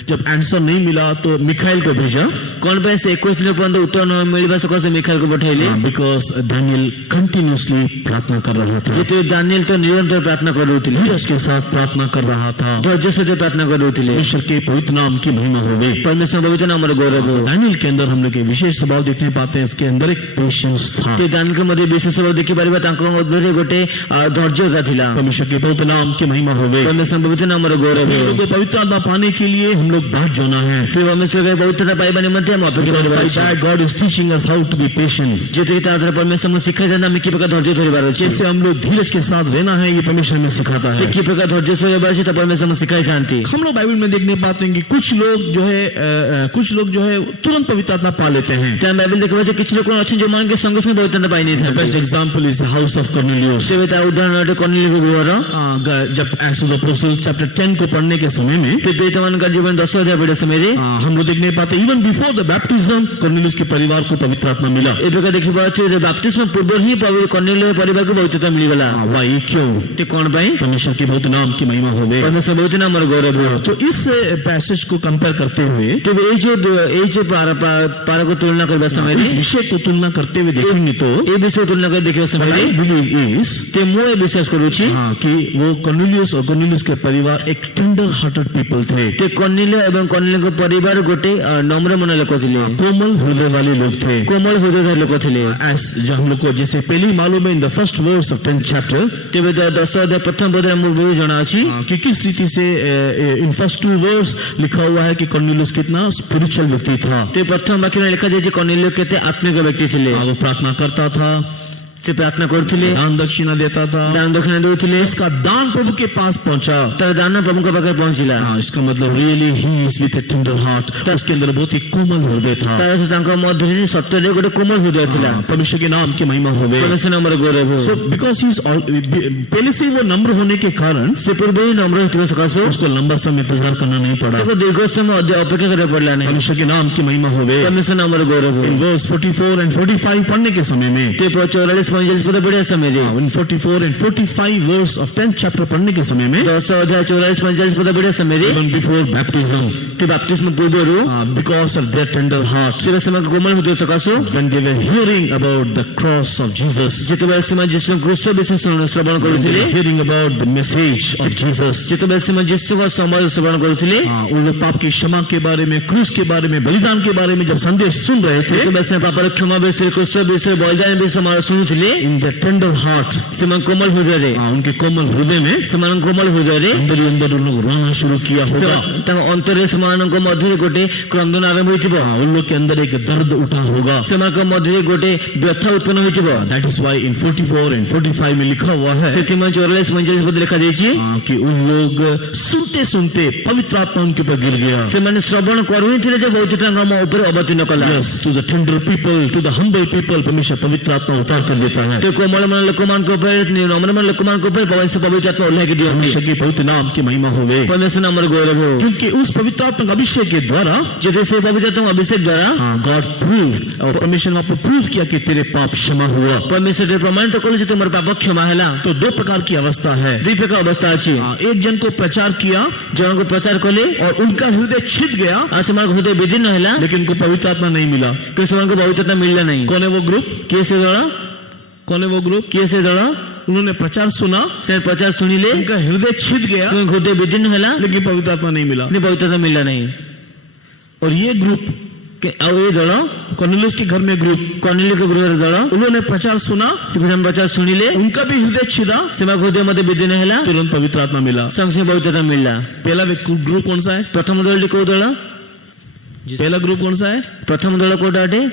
जब आंसर नहीं मिला तो मिखाइल को भेजा? कौन पे से 21 दिन पर्यंत उत्तर न मिलबा सकासे मिखाइल को पठाइले? बिकॉज दानियल कंटिन्यूअसली प्रार्थना कर रहा था। जेते दानिएल तो निरंतर प्रार्थना कर रहुथिले। धीरज के साथ प्रार्थना कर रहा था। धैर्य से प्रार्थना कर रहुथिले। परमेश्वर के पवित्र नाम की महिमा होवे। परमेश्वर पवित्र नाम रो गौरव हो। दानियल के अंदर हम लोग एक विशेष स्वभाव देखने पाते हैं। इसके अंदर एक पेशेंस था। ते दानिएल के मध्ये विशेष स्वभाव देखि परिबा तांको मध्ये गोटे धैर्यता थिला। परमेश्वर के पवित्र नाम की महिमा होवे। परमेश्वर पवित्र नाम रो गौरव हम हो। लोग को पवित्र आत्मा पाने के लिए हम लोग बात जोना है। ते परमेश्वर के पवित्रता पाइबा निमित्त हम अपेक्षा करबा By छी। that God is teaching us how to be patient. जेते तादर परमेश्वर हम सिखाइ देना हम की प्रकार धैर्य धरिबार अछि। कैसे हम लोग धीरज के साथ रहना है ये परमेश्वर हमें सिखाता है। की प्रकार धैर्य धरिबार अछि त परमेश्वर हम सिखाइ जानती। हम लोग बाइबल में देखने पाते हैं कि कुछ लोग जो है तुरंत पवित्र आत्मा पा लेते हैं। ते बाइबल देखबा जे किछ लोक अछि जो मान के संग संग पवित्रता पाइ नै थाते। Best example is house of Cornelius. सेवेता उदाहरण अटे कॉर्नेलियस को गृहर। जब acts of the apostles chapter 10 को पढ़ने के समय में ते पेतमान का जीवन 10 अध्याय पढ़े समय रे हम लोग देखने पाते even before the baptism Cornelius के परिवार को पवित्र आत्मा मिला। ए प्रकार देखिबा अछि जे बैप्टिज्म पूर्व ही कॉर्नेलियस परिवार को पवित्रता मिली गला। वाई क्यों? ते कोन भाई? परमेश्वर के बहुत नाम की महिमा होवे। परमेश्वर पवित्र नाम रो गौरव हो। तो इस पैसेज को कंपेयर करते हुए तो ए जो पार को तुलना करबा समय इस रे विषय को तुलना करते हुए देखेंगे तो ए विषय तुलना कर देखबा समय रे बिलीव इज ते मो ए विश्वास करू छी कि वो कॉर्नेलियस के परिवार एक टेंडर हार्टेड पीपल थे। ते कॉर्नेलियस एवं कॉर्नेलियस को परिवार गोटे नम्र मन लोक थिले। कोमल हृदय वाले लोग थे। कोमल हृदय लोक थिले। एज जो हम लोग को जैसे पहली मालूम है in the first verse of 10th chapter तेबे 10 अध्याय प्रथम पद रे हमको जाना अछि कि किस रीति से इन फर्स्ट 2 वर्स लिखा हुआ है कि कॉर्नेलियस कितना स्पिरिचुअल व्यक्ति था। ते प्रथम वाक्य में लिखा जाय जे कॉर्नेलियस केते आत्मिक व्यक्ति थिले। वो प्रार्थना करता था, से प्रार्थना करथिले, दान दक्षिणा देता था, दान दक्षिणा देउथिले। इसका दान प्रभु के पास पहुंचा। तर दान प्रभु के पास पहुंचिला। इसका मतलब really he is with A tender heart. उसके अंदर बहुत ही कोमल हृदय था। तर से तांका मध्यरे सत्यले गोटे कोमल हृदय थिला। परमेश्वर के नाम की महिमा होवे। परमेश्वर नाम रो गौरव हो। सो बिकॉज़ ही इज पहले से वो नम्र होने के कारण से पूर्व ही नम्र होते सकासो उसको लंबा समय इंतजार करना नहीं पड़ा। देखो दीर्घ समय अपेक्षा करना पड़ला नहीं। परमेश्वर के नाम की महिमा होवे। परमेश्वर नाम रो गौरव हो। इन वर्स 44 and 45 पढ़ने के समय में ते 44 45 पद पढ़े समय रे in 44 and 45 verse of 10th chapter पढ़ने के समय में 10 अध्याय 44 45 पद पढ़े समय रे even before baptism ते बपतिस्मा पूर्वरु because of their tender heart से समय कोमल हृदय सकासो when they were hearing about the cross of Jesus जेतबे समय यीशु क्रूस विषय श्रवण करुथिले hearing about the message of Jesus जेतबे समय यीशु का समाज श्रवण करुथिले उन लोग पाप की क्षमा के बारे में क्रूस के बारे में बलिदान के बारे में जब संदेश सुन रहे थे जेतबे समय पापर क्षमा विषय क्रूस विषय बलिदान विषय समाज सुनुथिले in their tender heart समय कोमल हृदय रे उनके कोमल हृदय में समान कोमल हृदय रे अंदर ही अंदर उन लोग रोना शुरू किया होगा। तम अंतरे समान को मध्य गोटे क्रंदन आरंभ होइतिबो उन लोग के अंदर एक दर्द उठा होगा। समान को मध्य गोटे व्यथा उत्पन्न होइतिबो। That is why in 44 and 45 में लिखा हुआ है सेति में 44 45 पद लिखा जायछि कि उन लोग सुनते सुनते पवित्र आत्मा उनके ऊपर गिर गया। से माने श्रवण करूही थिले जे बहुत टंगा म ऊपर अवतीर्ण कला। Yes to the tender people to the humble people परमेश्वर पवित्र आत्मा उतार कर देता है। तो कोमल मन लोकमान को ऊपर नम्र मन लोकमान को ऊपर पवित्र आत्मा उल्लेख दिया। परमेश्वर के पवित्र नाम की महिमा होवे। परमेश्वर नाम रो गौरव हो। क्योंकि उस पवित्र आत्मा अभिषेक के द्वारा जैसे पवित्र आत्मा अभिषेक द्वारा गॉड प्रूव्ड और परमेश्वर ने आपको प्रूव किया कि तेरे पाप क्षमा हुआ। परमेश्वर ने प्रमाणित कलो जे तुम्हारे पाप क्षमा हैला। तो 2 प्रकार की अवस्था है। 2 प्रकार अवस्था अछि। एक जन को प्रचार किया, जन को प्रचार कले और उनका हृदय छिद गया, आसमान हृदय विदीर्ण हैला, लेकिन उनको पवित्र आत्मा नहीं मिला। किसमान को पवित्र आत्मा मिलला नहीं। कौन है वो ग्रुप? कैसे दड़ा? कौन है वो ग्रुप? कैसे दड़ा? उन्होंने प्रचार सुना, से प्रचार सुनिले, उनका हृदय छिद गया, हृदय विदीर्ण हैला, लेकिन पवित्र आत्मा नहीं मिला। पवित्र आत्मा मिलला नहीं। और ये ग्रुप और ये दड़ा कॉर्नेलियस के घर में ग्रुप कॉर्नेलियस के गृह दड़ा उन्होंने प्रचार सुना, प्रचार सुनिले, उनका भी हृदय छिदा, सेवा हृदय मध्य विदीर्ण हैला, तुरंत पवित्र आत्मा मिला। संग से पवित्र आत्मा मिलला। पहला ग्रुप कौन सा है? प्रथम दल को दड़ा पहला ग्रुप कौन सा है? प्रथम दल को डाटे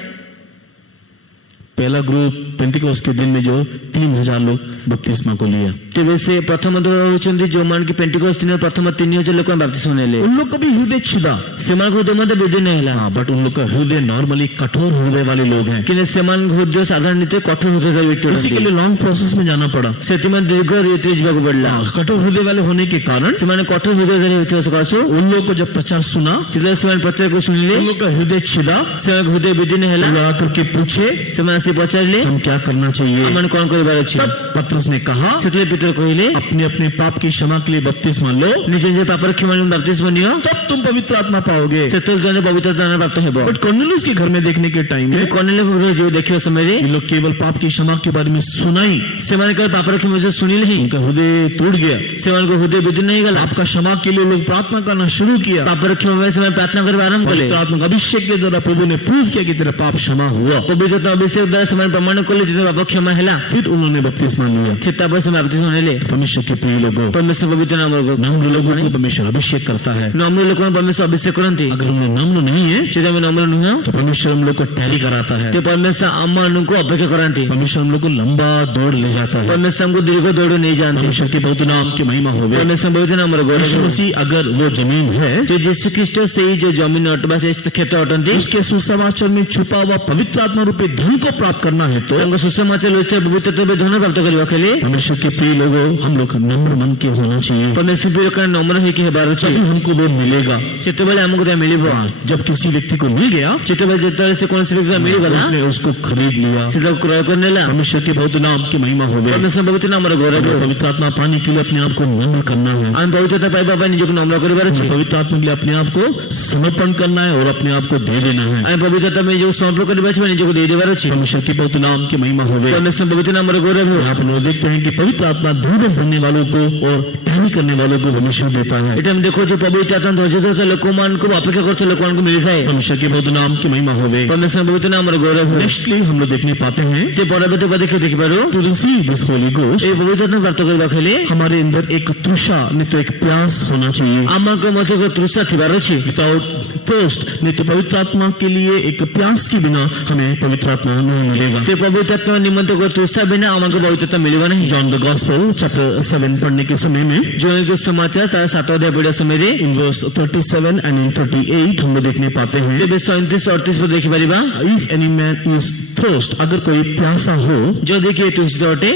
पहला ग्रुप पेंटिकोस्ट के दिन में जो 3000 लोग बपतिस्मा को लिया। तेबे से प्रथम दल होचंदी जो मान की पेंटिकोस्ट दिन प्रथम 3000 लोग बपतिस्मा नेले। उन लोग का भी हृदय छिदा, सेमान हृदय मध्य विदीर्ण हैला। बट उन लोग का हृदय नॉर्मली कठोर हृदय वाले लोग हैं। कि सेमान हृदय साधारणतः कठोर हृदय व्यक्ति इसी के लिए लॉन्ग प्रोसेस में जाना पड़ा। सेति में दीर्घ रीति जीवा को पड़ला। कठोर हृदय वाले होने के कारण सेमान कठोर हृदय होते सकासो उन लोग को जब प्रचार सुना, जिले सेमान प्रचार को सुनिले, उन लोग का हृदय छिदा, सेमान हृदय विदीर्ण हैला। आकर के पूछे, सेमान ଆସି ପଚାରିଲେ हम क्या करना चाहिए? ଆମମାନେ କଣ କରିବାର ଅଛି? तब पतरस ने कहा, ସେତେବେଳେ ପିତର କହିଲେ अपने अपने पाप की क्षमा के लिए बपतिस्मा लो, ନିଜ ନିଜ ପାପର କ୍ଷମା ନିମନ୍ତେ ବାପ୍ତିସ୍ମ ନିଅ, तब तुम पवित्र आत्मा पाओगे। ସେତେବେଳେ ତମେ ପବିତ୍ର ଆତ୍ମା ପ୍ରାପ୍ତ ହେବ। बट कॉर्नेलियस के घर में देखने के टाइम में କର୍ଣ୍ଣେଲିୟଙ୍କ ଗୃହରେ ଯିବ ଦେଖିବା ସମୟରେ ये लोग केवल पाप की क्षमा के बारे में सुनाई, ସେମାନେ କେବଳ ପାପର କ୍ଷମା ବିଷୟରେ ଶୁଣିଲେ ହିଁ उनका हृदय टूट गया। ସେମାନଙ୍କ ହୃଦୟ ବିଦୀର୍ଣ୍ଣ ହେଇଗଲା। पाप का क्षमा के लिए लोग प्रार्थना करना शुरू किया। ପାପର କ୍ଷମା ପାଇଁ ସେମାନେ ପ୍ରାର୍ଥନା କରିବା ଆରମ୍ଭ କଲେ। पवित्र आत्मा का अभिषेक के द्वारा प्रभु ने प्रूव किया कि तेरा पाप क्षमा हुआ। ପବିତ୍ର ଆତ୍ମା ଅଭିଷେକ ଦ୍ୱାରା ସେମାନେ ପ୍ରମାଣ କଲେ ଯେ ପାପ କ୍ଷମା ହେଲା। फिर उन्होंने बपतिस्मा लिया। ସେ ତାପରେ ସେମାନେ ବାପ୍ତିସ୍ମ ନେଲେ। परमेश्वर के प्रिय लोगों, ପରମେଶ୍ୱର ପବିତ୍ର ନାମରେ नम्र लोगों को परमेश्वर अभिषेक करता है। ନମ୍ର ଲୋକଙ୍କୁ ପରମେଶ୍ୱର ଅଭିଷେକ କରନ୍ତି। अगर हम लोग नम्र नहीं है ଯଦି ଆମେ ନମ୍ର ନୁହଁ तो परमेश्वर हम लोग को टैली कराता है। ତ ପରମେଶ୍ୱର ଆମମାନଙ୍କୁ ଅପେକ୍ଷା କରାନ୍ତି। परमेश्वर हम लोग को लंबा दौड़ ले जाता है। ପରମେଶ୍ୱର ଆମକୁ ଦୀର୍ଘ ଦୌଡ଼ ନେଇଯାଆନ୍ତି। परमेश्वर के पवित्र नाम की महिमा होवे। ପରମେଶ୍ୱର ପବିତ୍ର ନାମରେ ଗୌରବ यीशु मसीह अगर वो जमीन है, ଯେ ଯୀଶୁ ଖ୍ରୀଷ୍ଟ ସେଇ ଯୋଉ ଜମିନ ବା ସେଇ କ୍ଷେତ୍ର ଅଟନ୍ତି, उसके सुसमाचार में छुपा हुआ पवित्र आत्मा रूपी धन को प्राप्त करना है तो ତାଙ୍କ ସୁସମାଚାର ରହିଥିବା ପବିତ୍ରତା ଧନ ପ୍ରାପ୍ତ କରିବାକୁ ହେଲେ परमेश्वर के प्रिय लोगों, हम लोग नम्र मन के होना चाहिए। ପରମେଶ୍ୱର ପ୍ରିୟ କାରଣ ନମ୍ର ହେଇକି ହେବାର ଅଛି। तभी हमको वो मिलेगा। ସେତେବେଳେ ଆମକୁ ତାହା ମିଳିବ। जब किसी व्यक्ति को मिल गया, ଯେତେବେଳେ ସେ କୌଣସି ବ୍ୟକ୍ତି ମିଳିଗଲା उसने उसको खरीद लिया। ସେ ତାକୁ କ୍ରୟ କରିନେଲା। परमेश्वर के पवित्र नाम की महिमा होवे। ପରମେଶ୍ୱର ପବିତ୍ର ନାମରେ ଗୌରବ। पवित्र आत्मा पाने के लिए अपने आप को नम्र करना है। ଆମେ ପବିତ୍ରତା ପାଇବା ପାଇଁ ନିଜକୁ ନମ୍ର କରିବାର ଅଛି। पवित्र आत्मा के लिए अपने आप को समर्पण करना है और अपने आप को दे देना है। ଆମେ ପବିତ୍ରତା ପାଇଁ ଯୋଉ ସମର୍ପଣ କରିବା ଅଛି ବା ନିଜକୁ ଦେଇଦେବାର ଅଛି। परमेश्वर के पवित्र नाम की महिमा होवे। ପରମେଶ୍ୱର ପବିତ୍ର ନାମରେ ଗୌରବ। यहाँ पर लोग देखते हैं कि पवित्र आत्मा धीरज धरने वालों को और टहनी करने वालों को परमेश्वर देता है। ଏଠି ଆମେ ଦେଖୁଛୁ ପବିତ୍ର ଆତ୍ମା ଧୈର୍ଯ୍ୟ ଧରୁଥିବା ଲୋକମାନଙ୍କୁ ଅପେକ୍ଷା କରୁଥିବା ଲୋକମାନଙ୍କୁ ମିଳିଥାଏ। परमेश्वर के पवित्र नाम की महिमा होवे। ପରମେଶ୍ୱର ପବିତ୍ର ନାମରେ ଗୌରବ। नेक्स्टली हम लोग देखने पाते हैं ସେ ପରବର୍ତ୍ତୀ ପଦକ୍ଷେପ ଦେଖିପାରୁ to receive this holy ghost ଏଇ ପବିତ୍ର ଆତ୍ମା ପ୍ରାପ୍ତ କରିବାକୁ ହେଲେ हमारे अंदर एक तृषा नहीं तो एक प्यास होना चाहिए। ଆମଙ୍କ ମଧ୍ୟରେ ଏକ ତୃଷା ଥିବାର ଅଛି। विदाउट थर्स्ट नहीं तो पवित्र आत्मा के लिए एक प्यास के बिना हमें पवित्र आत्मा नहीं मिलेगा। ସେ ପବିତ୍ର ଆତ୍ମା ନିମନ୍ତେ ଏକ ତୃଷା ବିନା ଆମକୁ ପବିତ୍ରତା ମିଳିବ ନାହିଁ। जॉन द गॉस्पेल चैप्टर 7 पढ़ने के समय में ଯୋଉ ସମାଚାର ତାର 7 ଅଧ୍ୟାୟ ପଢିବା ସମୟରେ इन वर्स 37 एंड इन 38 हम लोग देखने पाते हैं, ତେବେ 37-38 ପଦ ଦେଖିପାରିବା। If any man is thirst, अगर कोई प्यासा हो, ଯଦି କିଏ ତୃଷିତ ଅଟେ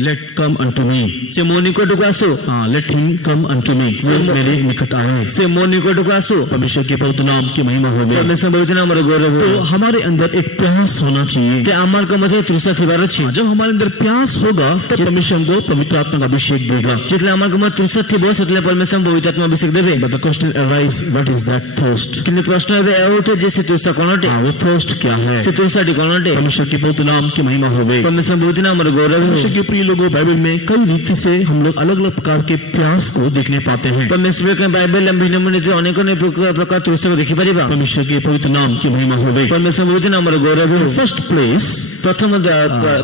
लेट कम अनटू मी, ସେ ମୋ ନିକଟକୁ ଆସୁ। लेट हिम कम अनटू मी, वो मेरे निकट आए। ସେ ମୋ निकटକୁ ଆସୁ। परमेश्वर के पवित्र नाम की महिमा होवे। ପରମେଶ୍ୱର ପବିତ୍ର ନାମରେ ଗୌରବ। तो हमारे अंदर एक प्यास होना चाहिए। ते ଆମଙ୍କ ମଧ୍ୟରେ ତୃଷା ଥିବାର ଅଛି। जब हमारे अंदर प्यास होगा तो परमेश्वर हमको पवित्र आत्मा का अभिषेक देगा। ଯେତେବେଳେ ଆମଙ୍କ ମଧ୍ୟରେ ତୃଷା ଥିବ ସେତେବେଳେ ପରମେଶ୍ୱର ପବିତ୍ର ଆତ୍ମା ଅଭିଷେକ ଦେବେ। But the question arises, what is that thirst? କିନ୍ତୁ ପ୍ରଶ୍ନ ଏବେ ଏହା ଉଠେ ଯେ ସେ ତୃଷା କଣ ଅଟେ? वो थर्स्ट क्या है? ସେ ତୃଷାଟି କଣ ଅଟେ? परमेश्वर के पवित्र नाम की महिमा होवे। ପରମେଶ୍ୱର ପବିତ୍ର ନାମରେ ଗୌରବ। परमेश्वर के प्रिय लोगों, बाइबल में कई रीति से हम लोग अलग अलग प्रकार के प्यास को देखने पाते हैं। ପରମେଶ୍ୱର ବାଇବେଲ ଭିନ୍ନ ଭିନ୍ନ ଅନେକ ଅନେକ ପ୍ରକାର ତୃଷାକୁ ଦେଖିପାରିବା। परमेश्वर के पवित्र नाम की महिमा होवे। ପରମେଶ୍ୱର ପବିତ୍ର ନାମରେ ଗୌରବ। फर्स्ट प्लेस, ପ୍ରଥମ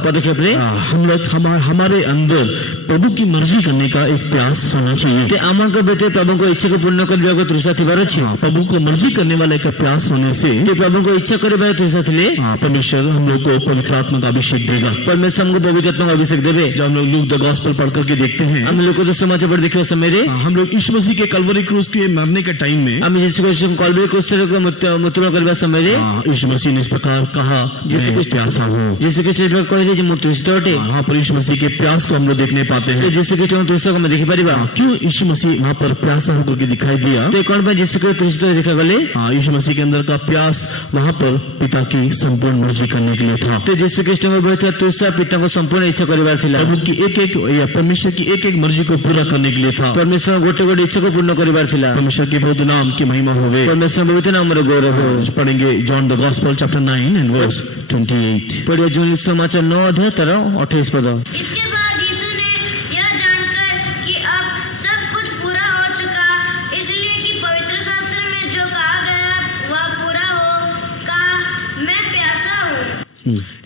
ପଦକ୍ଷେପରେ हम लोग हमारे अंदर प्रभु की मर्जी करने का एक प्यास होना चाहिए। ते ଆମଙ୍କ ଭିତରେ ପ୍ରଭୁଙ୍କ ଇଚ୍ଛାକୁ ପୂର୍ଣ୍ଣ କରିବାକୁ ତୃଷା ଥିବାର ଅଛି। प्रभु को मर्जी करने वाला एक प्यास होने से ते ପ୍ରଭୁଙ୍କ ଇଚ୍ଛା କରିବାର ତୃଷା ଥିଲେ परमेश्वर हम लोग को पवित्र आत्मा का अभिषेक देगा। ପରମେଶ୍ୱର ଆମକୁ ପବିତ୍ର ଆତ୍ମାଙ୍କ ଅଭିଷେକ ଦେବେ। जब हम लोग लूक द गॉस्पेल पढ़ करके देखते हैं, ଆମେ ଲୋକ ଯୋଉ ସମାଚାର ପଢି ଦେଖିବା ସମୟରେ हम लोग यीशु मसीह के कलवरी क्रूस के मरने के टाइम में ଆମେ ଯୀଶୁ ଖ୍ରୀଷ୍ଟଙ୍କ କଲବରୀ କ୍ରୁଶରେ ମୃତ୍ୟୁବରଣ କରିବା ସମୟରେ यीशु मसीह ने इस प्रकार कहा, यीशु मैं ख्रीष्ट प्यासा हूँ। ଯୀଶୁ ଖ୍ରୀଷ୍ଟ କହିଲେ ଯେ ମୁଁ ତୃଷିତ ଅଟେ। वहाँ पर यीशु मसीह के प्यास को हम लोग देखने पाते हैं। ଯୀଶୁ ଖ୍ରୀଷ୍ଟଙ୍କ ତୃଷାକୁ ଆମେ ଦେଖିପାରିବା। क्यों यीशु मसीह वहाँ पर प्यासा होकर के दिखाई दिया? ते କଣ ପାଇଁ ଯୀଶୁ ଖ୍ରୀଷ୍ଟ ତୃଷିତ ହୋଇ ଦେଖାଗଲେ? यीशु मसीह के अंदर का प्यास वहाँ पर पिता की संपूर्ण मर्जी करने के लिए था। ते ଯୀଶୁ ଖ୍ରୀଷ୍ଟଙ୍କ ଭିତରେ ଥିବା ତୃଷା ପିତାଙ୍କ ସମ୍ପୂର୍ଣ୍ଣ ଇଚ୍ଛା କରିବାର ଥିଲା। प्रभु की एक एक या परमेश्वर की एक एक मर्जी को पूरा करने के लिए था। ପରମେଶ୍ୱର ଗୋଟେ ଗୋଟେ ଇଚ୍ଛାକୁ ପୂର୍ଣ୍ଣ କରିବାର ଥିଲା। परमेश्वर के पवित्र नाम की महिमा होवे। ପରମେଶ୍ୱର ପବିତ୍ର ନାମରେ ଗୌରବ। पढ़ेंगे John the gospel chapter 9 and verse 28। ପଢିବା ଜୁନ ସମାଚାର 9 ଅଧ୍ୟାୟ ତାର 28 ପଦ। इसके बाद यीशु ने यह जानकर कि अब सब कुछ पूरा हो चुका, इसलिए कि पवित्र शास्त्र में जो कहा गया वह पूरा हो, कहा, मैं प्यासा हूँ।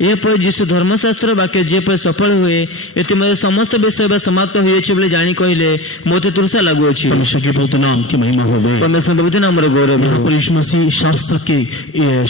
ଏପରି ଯୀଶୁ ଧର୍ମଶାସ୍ତ୍ର ବାକ୍ୟ ଯେପରି ସଫଳ ହୁଏ ଏଥିମଧ୍ୟରେ ସମସ୍ତ ବିଷୟ ବା ସମାପ୍ତ ହୋଇଅଛି ବୋଲି ଜାଣି କହିଲେ ମୋତେ ତୃଷା ଲାଗୁଅଛି। परमेश्वर के पवित्र नाम की महिमा होवे। ପରମେଶ୍ୱର ପବିତ୍ର ନାମରେ ଗୌରବ। यहाँ पर यीशु मसीह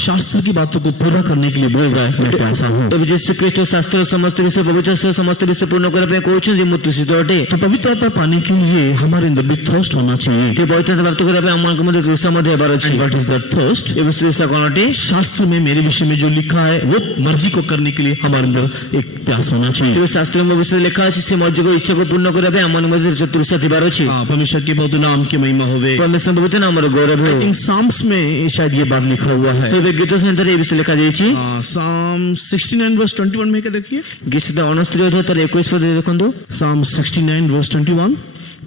शास्त्र की बातों को पूरा करने के लिए बोल रहा है, मैं प्यासा हूँ। ଏବେ ଯୀଶୁ ଖ୍ରୀଷ୍ଟ ଶାସ୍ତ୍ର ସମସ୍ତ ବିଷୟ ପବିତ୍ର ଶାସ୍ତ୍ର ସମସ୍ତ ବିଷୟ ପୂର୍ଣ୍ଣ କରିବା ପାଇଁ କହୁଛନ୍ତି ମୁଁ ତୃଷିତ ଅଟେ। तो पवित्रता पाने के लिए हमारे अंदर भी थर्स्ट होना चाहिए। ସେ ପବିତ୍ରତା ପ୍ରାପ୍ତ କରିବା ପାଇଁ ଆମମାନଙ୍କ ମଧ୍ୟରେ ତୃଷା ମଧ୍ୟ ହେବାର ଅଛି। What is that thirst? ଏବେ ତୃଷା କଣ ଅଟେ? शास्त्र में मेरे विषय में जो लिखा है वो मर्जी को को करने के लिए हमारे अंदर एक प्यास होना चाहिए। ତେବେ ଶାସ୍ତ୍ରଙ୍କ ବିଷୟରେ ଲେଖା ଅଛି ସେ ମର୍ଜିକୁ ଇଚ୍ଛାକୁ ପୂର୍ଣ୍ଣ କରିବା ପାଇଁ ଆମ ମଧ୍ୟରେ ତୃଷା ଥିବାର ଅଛି। हाँ, परमेश्वर के बहुत नाम की महिमा होवे। ପରମେଶ୍ୱର ପବିତ୍ର ନାମର ଗୌରବ ହେଉ। इन साम्स में शायद ये बात लिखा हुआ है। ତେବେ ଗୀତ ସଂହିତାରେ ଏ ବିଷୟ ଲେଖାଯାଇଛି। साम 69 वर्स 21 में क्या देखिए, ଗୀତ ସଂହିତା 69 ଅଧ୍ୟାୟ ତାର 21 ପଦ ଦେଖନ୍ତୁ। साम 69 वर्स 21।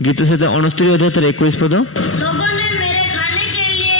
ଗୀତ ସଂହିତା 69 ଅଧ୍ୟାୟ ତାର 21 ପଦ। लोगों ने मेरे खाने के लिए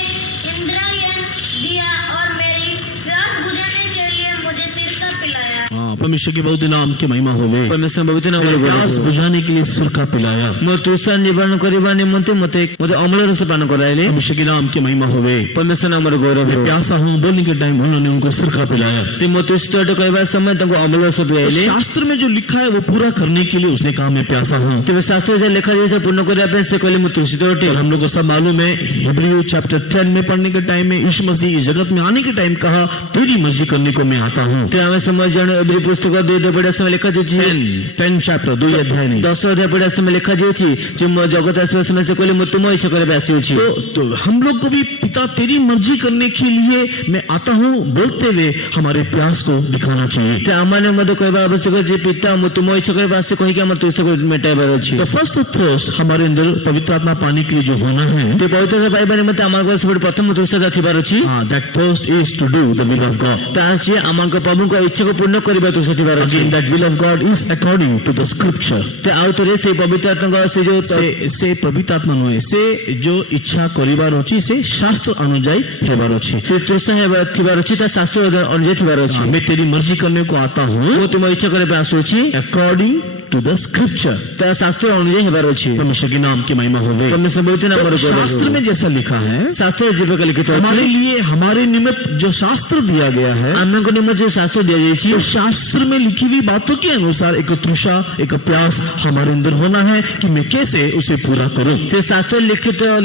इंद्रायण दिया और मेरी प्यास बुझाने के लिए मुझे सिरका पिलाया। हाँ, परमेश्वर के बहुत नाम की महिमा होवे। ପରମେଶ୍ୱର ପବିତ୍ର ନାମର ଗୌରବ प्यास ହେଉ। बुझाने के लिए सिरका पिलाया। ମୋ ତୃଷା ନିବାରଣ କରିବା ନିମନ୍ତେ ମୋତେ ଅମ୍ଳ ରସ ପାନ କରାଇଲେ। परमेश्वर के नाम की महिमा होवे। ପରମେଶ୍ୱର ନାମର ଗୌରବ ହେଉ। प्यासा हूँ बोलने के टाइम उन्होंने उनको सिरका पिलाया। ते ମୋ ତୃଷିତ ଅଟେ କହିବା ସମୟ ତାଙ୍କୁ ଅମ୍ଳ ରସ ପିଆଇଲେ। शास्त्र में जो लिखा है वो पूरा करने के लिए उसने कहा मैं प्यासा हूँ। ତେବେ ଶାସ୍ତ୍ରରେ ଯାହା ଲେଖାଯାଇଛି ପୂର୍ଣ୍ଣ କରିବା ପାଇଁ ସେ କହିଲେ ମୁଁ ତୃଷିତ ଅଟେ। और हम लोग को सब मालूम है, हिब्रू चैप्टर 10 में पढ़ने के टाइम में यीशु मसीह इस जगत में आने के टाइम कहा तेरी मर्जी करने को मैं आता हूँ। ते ଆମେ ସମୟ ଜାଣୁ ଏବ୍ରୀ ପୁସ୍ତକ 2 ଅଧ୍ୟାୟ ପଢିବା ସମୟ ଲେଖାଯାଇଛି। 10 चैप्टर 2 अध्याय नहीं। 10 ଅଧ୍ୟାୟ ପଢିବା ସମୟ ଲେଖାଯାଇଛି ଯେ ମୋ ଜଗତ ଆସିବା ସମୟ ସେ କହିଲେ ମୁଁ ତୁମ ଇଚ୍ଛା କରିବା ପାଇଁ ଆସିଅଛି। तो हम लोग को भी पिता तेरी मर्जी करने के लिए मैं आता हूँ बोलते हुए हमारे प्यास को दिखाना चाहिए। ते ଆମମାନେ ମଧ୍ୟ କହିବା ଆବଶ୍ୟକ ଯେ ପିତା ମୁଁ ତୁମ ଇଚ୍ଛା କରିବା ପାଇଁ ଆସିଛି କହିକି ଆମ ତୃଷାକୁ ମେଟାଇବାର ଅଛି। The first thirst हमारे अंदर पवित्र आत्मा पाने के लिए जो होना है, ते ପବିତ୍ରତା ପାଇବା ନିମନ୍ତେ ଆମଙ୍କ ସବୁଠୁ ପ୍ରଥମ ତୃଷା ଥିବାର ଅଛି। that thirst is to do the will of God. ତାହା ଅଛି ଆମଙ୍କ ପ୍ରଭୁଙ୍କ ଇଚ୍ଛାକୁ ପୂର୍ଣ୍ଣ କରିବା ତୃଷା ଥିବାର ଅଛି। Again, that will of God is according to the scripture. ते ଆଉ ଥରେ ସେଇ ପବିତ୍ର ଆତ୍ମାଙ୍କ ସେ ଯୋଉ से पवित्र आत्मा नुहे से जो इच्छा करिबार अछि से शास्त्र अनुଯାयी हेबार अछि। ସେ ତୃଷା ଥିବାର ଅଛି ତା ଶାସ୍ତ୍ର ଅନୁଯାୟୀ ଥିବାର ଅଛି। मैं तेरी मर्जी करने को आता हूँ ମୁଁ ତୁମ ଇଚ୍ଛା କରିବା ପାଇଁ ଆସୁଅଛି according to the scripture. ତା ଶାସ୍ତ୍ର ଅନୁଯାୟୀ ହେବାର ଅଛି। परमेश्वर के नाम की महिमा होवे। ପରମେଶ୍ୱର ପବିତ୍ର ନାମର ଗୌରବ शास्त्र ହେଉ। में जैसा लिखा है, ଶାସ୍ତ୍ରରେ ଯେପରି ଲିଖିତ ଅଛି हमारे लिए हमारे निमित्त जो शास्त्र दिया गया है, ଆମଙ୍କ ନିମନ୍ତେ ଯୋଉ ଶାସ୍ତ୍ର ଦିଆଯାଇଛି तो शास्त्र में लिखी हुई बातों के अनुसार एक तृषा एक प्यास हमारे अंदर होना है कि मैं कैसे उसे पूरा करूं। ସେ ଶାସ୍ତ୍ର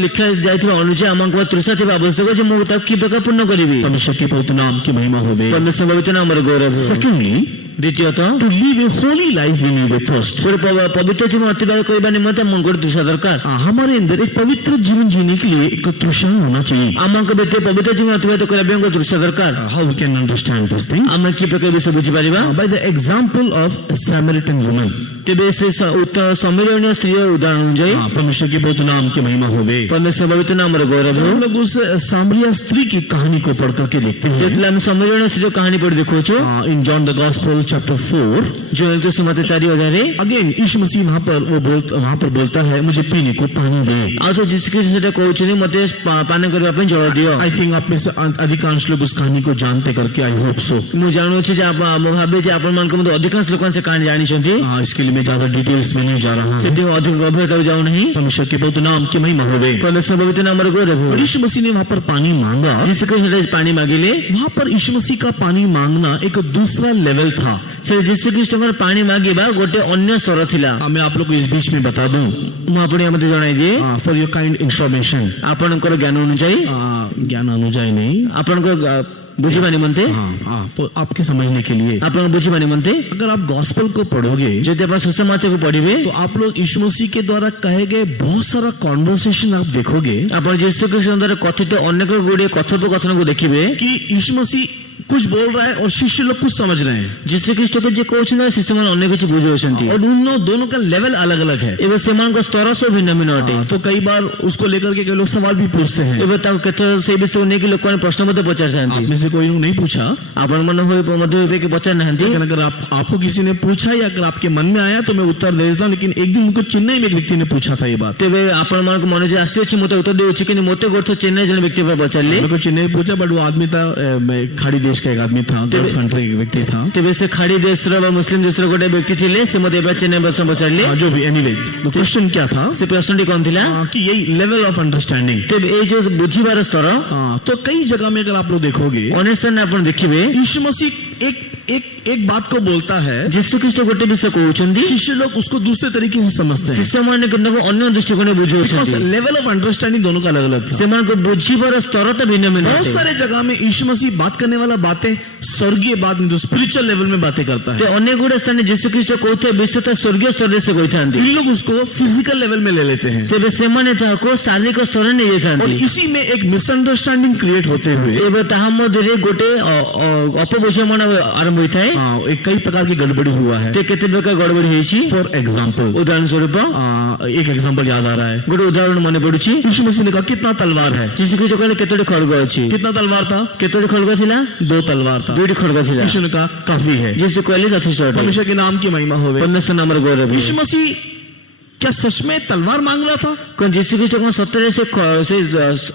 ଲେଖା ଯାଇଥିବା ଅନୁଯାୟୀ ଆମଙ୍କ ତୃଷା ଥିବା ଆବଶ୍ୟକ ଯେ ମୁଁ ତାକୁ କି ପ୍ରକାର ପୂର୍ଣ୍ଣ କରିବି। परमेश्वर के पवित्र नाम की महिमा होवे। ପରମେଶ୍ୱର ପବିତ୍ର ନାମର ଗୌରବ ହେଉ। Secondly, ଦ୍ୱିତୀୟତଃ to live a holy life we need a thirst. ଗୋଟେ ପବିତ୍ର ଜୀବନ ଅତିବାହିତ କରିବା ନିମନ୍ତେ ଆମକୁ ଗୋଟେ ତୃଷା ଦରକାର। हमारे अंदर एक पवित्र जीवन जीने के लिए एक तृषा होना चाहिए। ଆମଙ୍କ ଭିତରେ ପବିତ୍ର ଜୀବନ ଅତିବାହିତ କରିବା ପାଇଁ ଗୋଟେ ତୃଷା ଦରକାର। How we can understand this thing? ଆମେ କି ପ୍ରକାର ବିଷୟ ବୁଝିପାରିବା? By the example of a Samaritan woman. ତେବେ ସେ ସମ୍ମିଳନୀୟ ସ୍ତ୍ରୀର ଉଦାହରଣ ଅନୁଯାୟୀ परमेश्वर के पवित्र नाम की महिमा होवे। ପରମେଶ୍ୱର ପବିତ୍ର ନାମର ଗୌରବ ହେଉ। हम लोग उस सामरिया स्त्री की कहानी को पढ़ करके देखते हैं। ଯେତେବେଳେ ଆମେ ସମ୍ମିଳନୀୟ ସ୍ତ୍ରୀର କାହାଣୀ ପଢି ଦେଖୁଛୁ In John the Gospel chapter 4, ଯୋଉ ସୁମାତେ 4 ଅଧ୍ୟାୟରେ again यीशु मसीह वहाँ पर बोलता है मुझे पीने को पानी दे। ଆଉ ତ ଯୀଶୁ ଖ୍ରୀଷ୍ଟ ସେଟା କହୁଛନ୍ତି ମୋତେ ପାନ କରିବା ପାଇଁ ଜଳ ଦିଅ। I think आप में से अधिकांश लोग उस कहानी को जानते करके I hope so। ମୁଁ ଜାଣୁଅଛି ଯେ ମୁଁ ଭାବେ ଯେ ଆପଣମାନଙ୍କ ମଧ୍ୟରୁ ଅଧିକାଂଶ ଲୋକ ସେ କାହାଣୀ ଜାଣିଛନ୍ତି। इसके लिए मैं ज्यादा डिटेल्स में नहीं जा रहा हूँ। ସେଥିପାଇଁ ଅଧିକ ଗଭୀରତାକୁ ଯାଉନାହିଁ। परमेश्वर के पवित्र नाम की महिमा होवे। ପରମେଶ୍ୱର ପବିତ୍ର ନାମର ଗୌରବ ହେଉ। यीशु मसीह ने वहाँ पर पानी मांगा। ଯୀଶୁ ଖ୍ରୀଷ୍ଟ ସେଠାରେ ପାଣି ମାଗିଲେ। वहाँ पर यीशु मसीह का पानी मांगना एक दूसरा लेवल था। ସେ ଯୀଶୁ ଖ୍ରୀଷ୍ଟଙ୍କର ପାଣି ମାଗିବା ଗୋଟେ ଅନ୍ୟ ସ୍ତର ଥିଲା। मैं आप लोग को इस बीच में बता दूं ମୁଁ ଆପଣଙ୍କୁ ମଧ୍ୟ ଜଣାଇଦିଏ फॉर योर काइंड इंफॉर्मेशन। ଆପଣଙ୍କର ଜ୍ଞାନ ଅନୁଯାୟୀ ज्ञान अनुଯାयी नहीं, ଆପଣଙ୍କ ବୁଝିବା ନିମନ୍ତେ आपके समझने के लिए। ଆପଣଙ୍କ ବୁଝିବା ନିମନ୍ତେ अगर आप गॉस्पेल को पढ़ोगे ଯଦି ଆପଣ ସୁସମାଚାରକୁ ପଢିବେ तो आप लोग यीशु मसीह के द्वारा कहे गए बहुत सारा कॉन्वर्सेशन आप देखोगे ଆପଣ ଯୀଶୁ ଖ୍ରୀଷ୍ଟଙ୍କ ଦ୍ୱାରା କଥିତ ଅନେକ ଗୁଡ଼ିଏ କଥୋପକଥନକୁ ଦେଖିବେ कि यीशु मसीह कुछ बोल रहा है और शिष्य लोग कुछ समझ रहे हैं ଯୀଶୁ ଖ୍ରୀଷ୍ଟକୁ ଯିଏ କହୁଛନ୍ତି ଶିଷ୍ୟମାନେ ଅନେକ କିଛି ବୁଝାଉଛନ୍ତି और उन दोनों का लेवल अलग अलग है। ଏବେ ସେମାନଙ୍କ ସ୍ତର ସବୁ ଭିନ୍ନ ଭିନ୍ନ ଅଟେ। तो कई बार उसको लेकर के कई लोग सवाल भी पूछते हैं। ଏବେ ତାକୁ କେତେ ସେଇ ବିଷୟକୁ ନେଇକି ଲୋକମାନେ प्रश्न ମଧ୍ୟ ପଚାରିଥାନ୍ତି। आप में से कोई लोग नहीं पूछा, ଆପଣ ମାନେ ମଧ୍ୟ ଏବେ କି ପଚାରି ନାହାନ୍ତି। लेकिन अगर आपको किसी ने पूछा या अगर आपके मन में आया तो मैं उत्तर दे देता हूँ। लेकिन एक दिन उनको चेन्नई में एक व्यक्ति ने पूछा था ये बात। ତେବେ ଆପଣମାନଙ୍କ ମନେ ଯେ ଆସିଅଛି ମୁଁ ତ ଉତ୍ତର ଦେଉଛି କିନ୍ତୁ ମୋତେ ଗୋଟେ ଚେନ୍ନାଇ ଜଣେ ବ୍ୟକ୍ତି ପଚାରିଲେ। मेरे को चेन्नई पूछा बट वो आदमी था खाड़ी देश का एक आदमी था, गल्फ कंट्री का व्यक्ति था। ତେବେ ସେ ଖାଡ଼ି ଦେଶର ବା ମୁସଲିମ ଦେଶର ଗୋଟେ ବ୍ୟକ୍ତି ଥିଲେ। ସେ ମୋତେ ଏବେ ଚେନ୍ନାଇ ପ୍ରଶ୍ନ ପଚାରିଲେ। जो भी एनीवे क्वेश्चन क्या था ସେ ପ୍ରଶ୍ନଟି କ'ଣ ଥିଲା कि यही लेवल ऑफ अंडरस्टैंडिंग। ତେବେ ଏଇ ଯୋଉ ବୁଝିବାର ସ୍ତର तो कई जगह में अगर आप लोग देखोगे ଅନେକ ସ୍ଥାନରେ ଆପଣ ଦେଖିବେ यीशु मसीह एक बात को बोलता है, ଯୀଶୁ ଖ୍ରୀଷ୍ଟ ଗୋଟେ ବିଷୟ କହୁଛନ୍ତି शिष्य लोग उसको दूसरे तरीके से समझते हैं। ଶିଷ୍ୟମାନେ କିନ୍ତୁ ଅନ୍ୟ ଦୃଷ୍ଟିକୋଣରେ ବୁଝାଉଛନ୍ତି। लेवल ऑफ अंडरस्टैंडिंग दोनों का अलग अलग था। ସେମାନଙ୍କ ବୁଝିବାର ସ୍ତର ତ ଭିନ୍ନ ଭିନ୍ନ बहुत ଅଟେ। सारे जगह में यीशु मसीह बात करने वाला बातें स्वर्गीय बात नहीं, तो स्पिरिचुअल लेवल में बातें करता है। ते ଅନେକ ଗୁଡେ ସ୍ଥାନରେ ଯୀଶୁ ଖ୍ରୀଷ୍ଟ କହୁଥିବା ବିଷୟ ତା ସ୍ୱର୍ଗୀୟ ସ୍ତରରେ ସେ କହିଥାନ୍ତି। इन लोग उसको फिजिकल लेवल में ले लेते हैं ତେବେ ସେମାନେ ତାହାକୁ ଶାରୀରିକ ସ୍ତରରେ और ନେଇଯାଇଥାନ୍ତି। इसी में एक मिसअंडरस्टैंडिंग क्रिएट होते हुए ଏବେ ତାହା ମଧ୍ୟରେ ଗୋଟେ ଅପବୁଝାମଣା ଆରମ୍ଭ होता है एक कई प्रकार की गड़बड़ी हुआ है। ते केते प्रकार गड़बड़ी होईछि। फॉर एग्जाम्पल उदाहरण स्वरूप एक एग्जाम्पल याद आ रहा है। गोटे उदाहरण मने पडुछि। यीशु मसीह ने कहा कितना तलवार है? यीशु ख्रीष्ट कहले केतोटी खड्ग अछि। कितना तलवार था? केतोटी खड्ग थिला? 2 तलवार था। दुईटी खड्ग थिला। यीशु ने कहा काफी है। यीशु कहले यथेष्ट अटे। परमेश्वर के नाम की महिमा होवे। परमेश्वर नामर गौरव। यीशु मसीह क्या सच में तलवार मांग रहा था? कौन यीशु ख्रीष्ट कोन सत्य से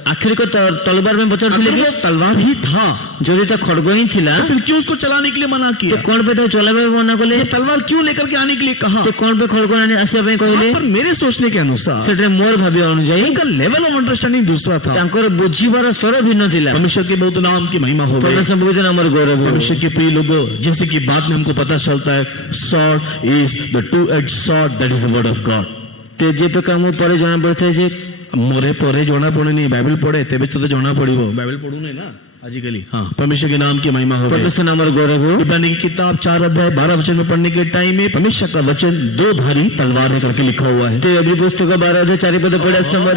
आखिर को तलवार में पचारथिले कि तलवार ही था? जदि ता खड्ग ही थिला तो फिर क्यों उसको चलाने के लिए मना तो किया? कौन पे तो चलाबे मना कले? ये तलवार क्यों लेकर के आने के लिए कहा? तो कौन पे खड्ग आने आसिया पे कहले? पर मेरे सोचने के अनुसार सेटे मोर भाबी अनुसार इनका लेवल ऑफ अंडरस्टैंडिंग दूसरा था। तांकर बुझीबार स्तर भिन्न थिला। परमेश्वर के बहुत नाम की महिमा होवे। परमेश्वर पवित्र नामर गौरव। परमेश्वर के प्रिय लोगों, जैसे कि बाद में हमको पता चलता है, sword is the two-edged sword, that is the word of God. ते जे प्रकार मु परे जणा पड़थे जे मोरे परे जणा पड़े नहीं, बाइबल पढ़े तेबे तो जणा पड़िबो। बाइबल पढ़ू नहीं ना आजिकली। हाँ, परमेश्वर के नाम की महिमा होवे। परमेश्वर नामर गौरव। इब्रानी की किताब 4 अध्याय 12 वचन में पढ़ने के टाइम में परमेश्वर का वचन 2 धारी तलवार है करके लिखा हुआ है। ते अभी पुस्तक 12 अध्याय 4 पद पढ़े समय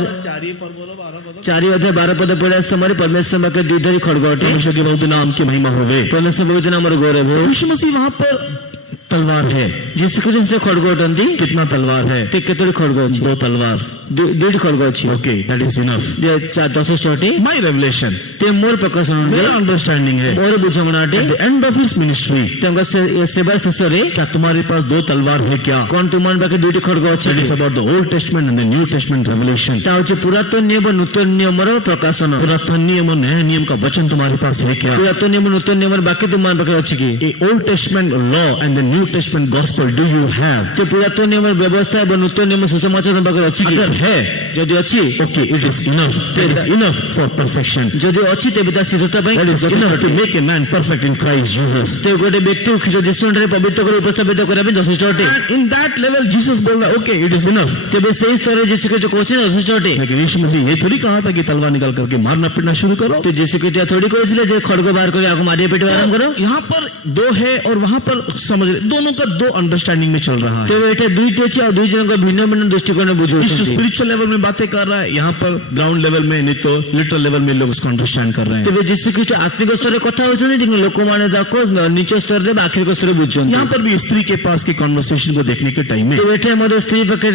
4 अध्याय 12 पद पढ़े समय परमेश्वर के द्विधारी खड्ग अटे। परमेश्वर के बहुत नाम की महिमा होवे। परमेश्वर पवित्र नामर गौरव। यीशु मसीह वहां पर तलवार है। यीशु ख्रीष्ट से खड्ग अटंती। कितना तलवार है? ते केतोटी खड्ग अछि? 2 तलवार। दुईटी खड्ग अछि। Okay, that is enough. जे यथेष्ट अटे। माय रेवलेशन, ते मोर प्रकाशन मेरा अंडरस्टैंडिंग है। मोर बुझामणा अटे। At the end of his ministry, तंग सेवा शेषरे क्या तुम्हारे पास 2 तलवार है क्या? कोन तुमान बाकी दुईटी खड्ग अछि? That is about the Old Testament and the New Testament revelation. ता होछि पुरातन नियम नूतन नियमर प्रकाशन। पुरातन नियम और नया नियम का वचन तुम्हारे पास है क्या? पुरातन नियम नूतन नियमर बाकी तुमान बाकी अछि कि? A Old Testament law and the New Testament gospel do you have? ते पुरातन नियमर व्यवस्था एवं नूतन नियम सुसमाचार तुम बाकी अछि कि? अगर है, जदि अछि, okay, it is enough. That is enough for perfection. जदि अछि तेबे ता सिद्धता पई That is enough to make a man perfect in Christ Jesus. ते गोटे व्यक्ति ख्रीष्ट यीशु रे पवित्र कर उपस्थापित करबे बे यथेष्ट अटे। And in that level, Jesus बोल रहा, okay, it is enough. तेबे सेही स्तरे यीशु ख्रीष्ट कहछि यथेष्ट अटे। लेकिन यीशु मसीह ये थोड़ी कहा था कि तलवार निकाल करके मारना पीटना शुरू करो। तो यीशु ख्रीष्ट थोड़ी कहथिले जे खड्ग बाहर कर आगु मारिए पेट आराम करो। यहाँ पर 2 है और वहां पर समझ रहे, दोनों का 2 अंडरस्टैंडिंग में चल रहा है। तेबे एटे दुईटी अछि आ दुई जन को भिन्न भिन्न दृष्टिकोण बुझो इस स्पिरिचुअल लेवल में बातें कर रहा है, यहाँ पर ग्राउंड लेवल में नहीं तो लिटरल लेवल में लोग उसको अंडरस्टैंड कर रहे हैं। तेबे यीशु ख्रीष्ट आत्मिक स्तर रे कथा होछन जे लोक माने जाको नीच स्तर रे आखिर स्तर रे बुझछन। यहाँ पर भी स्त्री के पास के कन्वर्सेशन को देखने के टाइम में तो एटे मधे स्त्री पकेट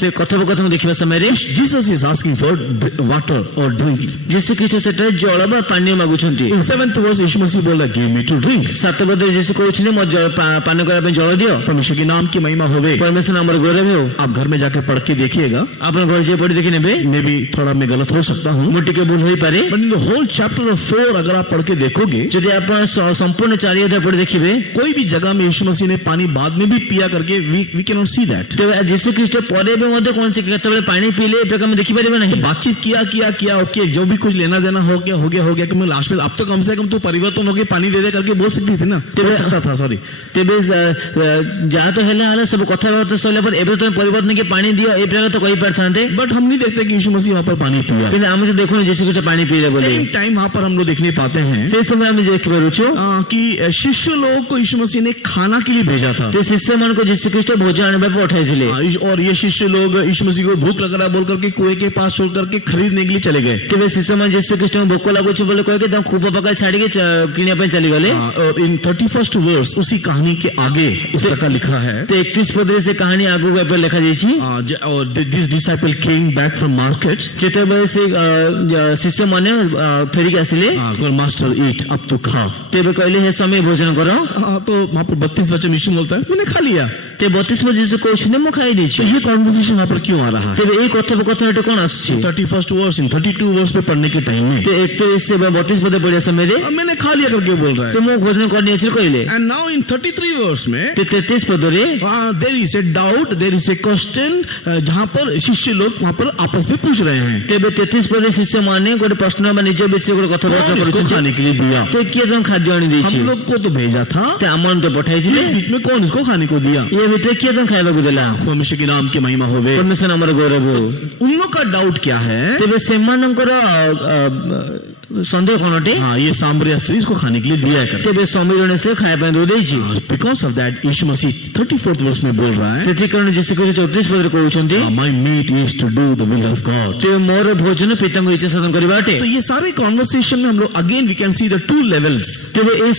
से कथोपकथन देखिबा समय रे Jesus is asking for water और ड्रिंकिंग। यीशु ख्रीष्ट सेटा जल बा पानी मागुछंती। इन 7th वर्स यीशु मसीह बोला गिव मी टू ड्रिंक। 7 पद यीशु कहउछने म जल पान करा पे जल दियो। परमेश्वर के नाम की महिमा होवे। परमेश्वर नामर गौरव हो। आप घर में जाकर पढ़ के देखिएगा। आपन घर जे पढ़ी देखि नेबे। मे भी थोड़ा मैं गलत हो सकता हूँ, मोटी के भूल होई पारे, but in the whole chapter of 4 अगर आप पढ़ के देखोगे, यदि आप संपूर्ण 4 अध्याय पढ़ देखिबे, कोई भी जगह में यीशु मसीह ने पानी बाद में भी पिया करके we can not see that. तो यीशु ख्रीष्ट परे भी मध्य कौन से केतबे पानी पीले ए प्रकार में देखि परिबे नहीं। बातचीत किया ओके, जो भी कुछ लेना देना हो गया कि मैं लास्ट में अब तो कम से कम तो परिवर्तन हो गया, पानी दे करके बोल सकती थी ना, बोल सकता था। सॉरी, तेबे जहाँ तो हेला सब कथाबार्ता सरिला पर एबे तो परिवर्तन के पानी दियो ए प्रकार तो कहि परथांते, बट हम नहीं देखते कि यीशु मसीह वहां पर पानी पिया। किंतु हम तो देखो यीशु ख्रीष्ट पानी पीले बोले। सेम टाइम वहां पर हम लोग देखने पाते हैं, से समय हम देख परुछु कि शिष्य लोगों को यीशु मसीह ने खाना के लिए भेजा था। तो शिष्य मन को यीशु ख्रीष्ट भोजन आने पे पठाइथिले, और ये शिष्य लोग यीशु मसीह को भूख लग रहा बोल करके कुएं के पास छोड़ करके खरीदने के लिए चले गए। तेबे शिष्य मन यीशु ख्रीष्ट को भोक लागुछ बोले कह के कूप पका छाड़ी के किने पे चली गले। और इन 31st वर्स उसी कहानी के आगे इस प्रकार लिखा है, तो 31 पद से कहानी आगु पे लिखा जाइछि। और this disciple came back from market, जेतेबे से शिष्य माने फेरी के आसिले, मास्टर ईट, अब तो खा। तेबे कहले हे समय भोजन करो। तो वहां पर 32 वचन यीशु बोलता है मैंने खा लिया। ते 32 में यीशु कहछने मु खाई दैछि। तो ये कन्वर्सेशन वहां पर क्यों आ रहा है? तेबे ए कथोपकथन एटे कोन आछि? 31st वर्स इन 32 वर्स पे पढ़ने के टाइम में, ते 31 से 32 पद पढ़े समय रे मैंने खा लिया करके बोल रहा है। से मु भोजन करने अछि कहले। एंड नाउ इन 33 वर्स में, ते 33 पद रे there is a doubt, there is a question, जहां पर शिष्य लोग वहां पर आपस में पूछ रहे हैं। तेबे 33 पद शिष्य माने गोटे प्रश्न में निज विषय गोटे कथोपकथन करुछ खाने के लिए दिया, ते किए तुम खाद्य आनी दैछि? हम लोग को तो भेजा था, ते आमन तो पठाइथिले, इस बीच में कौन इसको खाने को दिया? ये भीतर किए तुम खाइबा को देला? परमेश्वर के नाम की महिमा होवे। परमेश्वर नामर गौरव हो। उन लोग का डाउट क्या है? तेबे सेमानकर ସନ୍ଦେହ କଣ ଅଟେ? हाँ, ये सामरिया स्त्री इसको खाने के लिए दिया करते। ତେବେ ସମୀରଣ ସ୍ତ୍ରୀ ଖାଇବା ପାଇଁ ଦଉ ଦେଇଛି। बिकॉज ऑफ दैट यीशु मसीह 34th वर्ष में बोल रहा है, ସେଥି କାରଣ ଯୀଶୁ ଖ୍ରୀଷ୍ଟ 34 ପଦରେ କହୁଛନ୍ତି, my meat is to do the will of God. ତେବେ ମୋର ଭୋଜନ ପିତାଙ୍କ ଇଚ୍ଛା ସାଧନ କରିବା ଅଟେ। तो ये सारे कॉन्वर्सेशन में हम लोग again we can see the two levels. ତେବେ ଏହି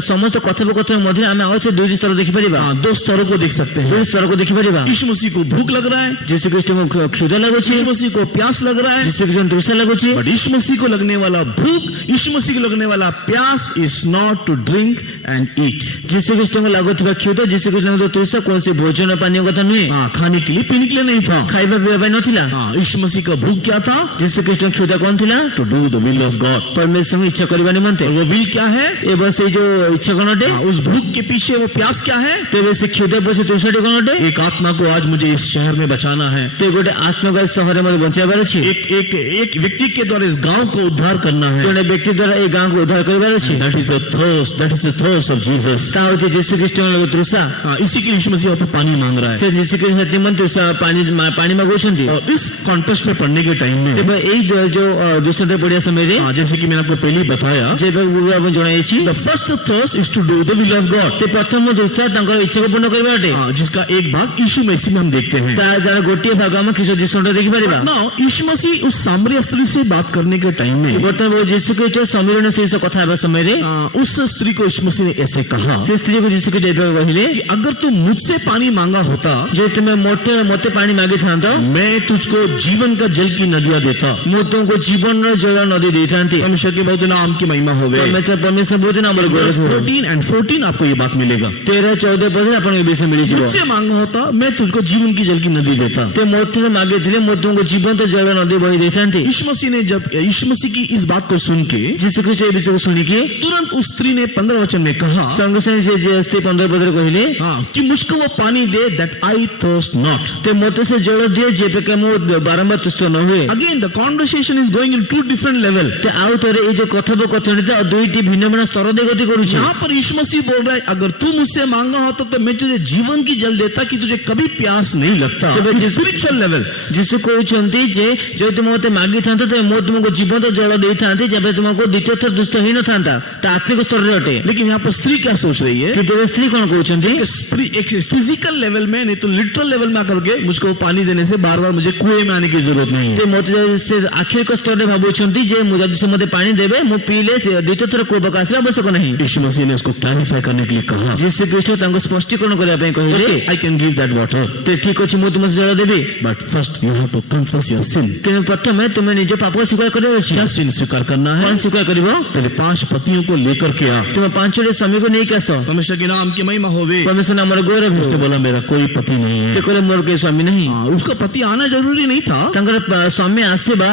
ସମସ୍ତ କଥୋପକଥନ ମଧ୍ୟରେ ଆମେ ଆଉ ସେ ଦୁଇଟି ସ୍ତର ଦେଖିପାରିବା, दो स्तरों को देख सकते हैं। ଦୁଇ ସ୍ତରକୁ ଦେଖିପାରିବା। यीशु मसीह को भूख लग रहा है, ଯୀଶୁ ଖ୍ରୀଷ୍ଟଙ୍କୁ କ୍ଷୁଧା ଲାଗୁଛି, यीशु मसीह को प्यास लग रहा है, ଯୀଶୁ ଖ୍ରୀଷ୍ଟଙ୍କୁ ତୃଷା ଲାଗୁଛି। बट यीशु मसीह को लगने वाला भूख, यीशु मसीह को लगने वाला प्यास is not to drink and eat. ଯୀଶୁ ଖ୍ରୀଷ୍ଟଙ୍କୁ ଲାଗୁଥିବା କ୍ଷୁଧା, ଯୀଶୁ ଖ୍ରୀଷ୍ଟଙ୍କ ତୃଷା କୌଣସି ଭୋଜନ ପାନୀୟ କଥା ନୁହେଁ, खाने के लिए पीने के लिए नहीं था। ଖାଇବା ପିଇବା ପାଇଁ ନଥିଲା। यीशु मसीह का भूख क्या था? ଯୀଶୁ ଖ୍ରୀଷ୍ଟଙ୍କ କ୍ଷୁଧା କଣ ଥିଲା? To do the will of God. ପରମେଶ୍ୱରଙ୍କ ଇଚ୍ଛା କରିବା ନିମନ୍ତେ। और वो विल क्या है? ଏବଂ ସେଇ ଯୋଉ ଇଚ୍ଛା କଣ ଅଟେ? उस भूख के पीछे वो प्यास क्या है? ତେବେ ସେ କ୍ଷୁଧା ପଛେ ତୃଷାଟି କଣ ଅଟେ? एक आत्मा को आज मुझे इस शहर में बचाना है, ते ଗୋଟେ ଆତ୍ମଘାତ ସହରରେ ମୋତେ ବଞ୍ଚାଇବାର ଅଛି। एक व्यक्ति के द्वारा इस गांव को उद्धार करना है। ଜଣେ ବ୍ୟକ୍ତି ଦ୍ୱାରା ଏଇ ଗାଁକୁ ଉଦ୍ଧାର କରିବାର ଅଛି। That is the thirst of Jesus। ତାହା ହେଉଛି ଯୀଶୁ ଖ୍ରୀଷ୍ଟଙ୍କ ତୃଷା। इसी के लिए यीशु मसीह यहाँ पर पानी मांग रहा है। ସେ ଯୀଶୁ ଖ୍ରୀଷ୍ଟ ନିମନ୍ତେ ପାଣି ମାଗୁଛନ୍ତି। और इस कॉन्टेक्स्ट में पढ़ने के टाइम में ତେବେ ଏଇ ଯୋଉ ଦୃଷ୍ଟାନ୍ତ ପଢିବା ସମୟରେ जैसे कि मैंने आपको पहले ही बताया, ଯେବେ ଜଣାଇଛି, the first thirst is to do the will of God। ते ପ୍ରଥମ ଦୃଷ୍ଟା ତାଙ୍କର ଇଚ୍ଛାକୁ ପୂର୍ଣ୍ଣ କରିବା ଅଟେ। जिसका एक भाग यीशु मसीह में हम देखते हैं। ଯାର ଗୋଟିଏ ଭାଗ ଆମେ ଖ୍ରୀଷ୍ଟ ଯୀଶୁଙ୍କର ଦେଖିପାରିବା। Now यीशु मसीह उस सामरिया स्त्री से बात करने के टाइम में ବର୍ତ୍ତମାନ ଯୀଶୁ ଖ୍ରୀଷ୍ଟ ସମୀରଣ ସ୍ତ୍ରୀ ସହ କଥା ହେବା ସମୟରେ उस स्त्री को यीशु मसीह ने ऐसे कहा ସେ ସ୍ତ୍ରୀକୁ ଯୀଶୁ ଖ୍ରୀଷ୍ଟ ଏଇଭାବେ କହିଲେ, कि अगर तू मुझसे पानी मांगा होता, ଯେ ତୁମେ ମୋତେ ପାଣି ମାଗିଥାନ୍ତ, मैं तुझको जीवन का जल की नदियां देता। ମୁଁ ତୁମକୁ ଜୀବନର ଜଳ ନଦୀ ଦେଇଥାନ୍ତି। परमेश्वर के बहुत नाम की महिमा होवे। ପରମେଶ୍ୱର ବହୁତ ନାମର ଗୌରବ Verse ହେଉ। 13 and 14 आपको ये बात मिलेगा। 13-14 ପଦରେ ଆପଣଙ୍କୁ ଏ ବିଷୟ ମିଳିଯିବ। मुझसे मांगा होता, मैं तुझको जीवन की जल की नदी देता। ते ମୋଠୁ ମାଗିଥିଲେ ମୁଁ ତୁମକୁ ଜୀବନ୍ତ ଜଳ ନଦୀ ବହି ଦେଇଥାନ୍ତି। यीशु मसीह ने जब यीशु मसीह की इस बात को सुन के ଯୀଶୁ ଖ୍ରୀଷ୍ଟ ଏ ବିଷୟକୁ ଶୁଣିକି तुरंत उस स्त्री ने 15 वचन में कहा, ସଙ୍ଗେ ସଙ୍ଗେ ସେ ଯେ ସ୍ତ୍ରୀ 15 ପଦରେ କହିଲେ, कि मुझको वो पानी दे that I thirst not। ते ମୋତେ ସେ ଜଳ ଦିଅ ଯେପେକା ମୁଁ ବାରମ୍ବାର ତୃଷ୍ଣ ନ ହୁଏ। Again the conversation is going in two different level। ते ଆଉ ଥରେ ଏଇ ଯୋଉ କଥୋପକଥନଟା ଦୁଇଟି ଭିନ୍ନ ଭିନ୍ନ ସ୍ତର ଦେଇ ଗତି କରୁଛି। यहाँ पर यीशु मसीह बोल रहा है, अगर तू मुझसे मांगा होता तो मैं तुझे जीवन की जल देता कि तुझे कभी प्यास नहीं लगता। स्पिरिचुअल लेवल ଯୀଶୁ କହୁଛନ୍ତି ଯେ ଯଦି ତୁମେ ମୋତେ ମାଗିଥାନ୍ତ ତେବେ ମୁଁ ତୁମକୁ ଜୀବନ୍ତ ଜଳ ଦେଇଥାନ୍ତି, ଯେବେ ତୁମକୁ ଦ୍ୱିତୀୟ ଥର ଦୁଷ୍ଟ ହେଇନଥାନ୍ତା। ତା ଆତ୍ମିକ ସ୍ତରରେ ଅଟେ। लेकिन यहाँ पर स्त्री क्या सोच रही है? କିନ୍ତୁ ସ୍ତ୍ରୀ କଣ କହୁଛନ୍ତି? एक फिजिकल लेवल में नहीं तो लिटरल लेवल में आकर के मुझको पानी देने से बार बार मुझे कुएं में आने की जरूरत नहीं है। ते ମୋତେ ସେ ଆକ୍ଷରିକ ସ୍ତରରେ ଭାବୁଛନ୍ତି ଯେ ମୁଁ ଯଦି ସେ ମୋତେ ପାଣି ଦେବେ ମୁଁ ପିଇଲେ ଦ୍ୱିତୀୟ ଥର କୂଅ ପାଖକୁ ଆସିବା ଆବଶ୍ୟକ ନାହିଁ। यीशु मसीह ने उसको क्लैरिफाई करने के लिए कहा, ଯୀଶୁ ଖ୍ରୀଷ୍ଟ ତାଙ୍କୁ ସ୍ପଷ୍ଟୀକରଣ କରିବା ପାଇଁ କହିଲେ, I can give that water, ते ଠିକ ଅଛି ମୁଁ ତୁମକୁ ଜଳ ଦେବି, but first you have to confess your sin। କିନ୍ତୁ ପ୍ରଥମେ ତୁମେ ନିଜ ପାପ ସ୍ୱୀକାର କରିବାର ଅଛି। क्या sin स्वीकार करना है? କଣ ସ୍ୱୀକାର କରିବ? तेरे 5 पतियों को लेकर के आ। ତୁମେ ପାଞ୍ଚଟି ସ୍ୱାମୀକୁ ନେଇକି ଆସ। परमेश्वर के नाम की महिमा होवे। ପରମେଶ୍ୱର ନାମର ଗୌରବ ହେଉ। उसने बोला मेरा कोई पति नहीं है। ସେ କହିଲେ ମୋର କେହି ସ୍ୱାମୀ ନାହିଁ। उसका पति आना जरूरी नहीं था, ତାଙ୍କର ସ୍ୱାମୀ ଆସିବା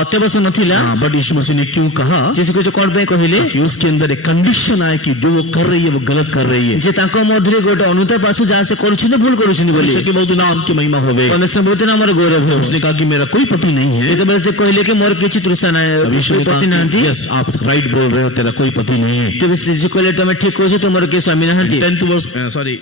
ଅତ୍ୟାବଶ୍ୟକ ନଥିଲା। बट यीशु मसीह ने क्यों कहा? ଯୀଶୁ ଖ୍ରୀଷ୍ଟ କଣ ପାଇଁ କହିଲେ? कि उसके अंदर एक कंविक्शन आए कि जो वो कर रही है वो गलत कर रही है। ଯେ ତାଙ୍କ ମଧ୍ୟରେ ଗୋଟେ ଅନୁତାପ ଆସୁ ଯାହା ସେ କରୁଛନ୍ତି ଭୁଲ କରୁଛନ୍ତି ବୋଲି। परमेश्वर के बहुत नाम की महिमा होवे। ପରମେଶ୍ୱର ବହୁତ ନାମର ଗୌରବ ହେଉ। उसने कहा कि मेरा कोई पति नहीं है। ଯେତେବେଳେ ସେ କହିଲେ କି ମୋର କିଛି ତୃଷା ନାହିଁ, ପତି ନାହାନ୍ତି, यस आप राइट बोल रहे हो, तेरा कोई पति नहीं है। ତେବେ ସେ କହିଲେ ତମେ ଠିକ କହୁଛ, ତୁମର କେହି ସ୍ୱାମୀ ନାହାନ୍ତି। 10th verse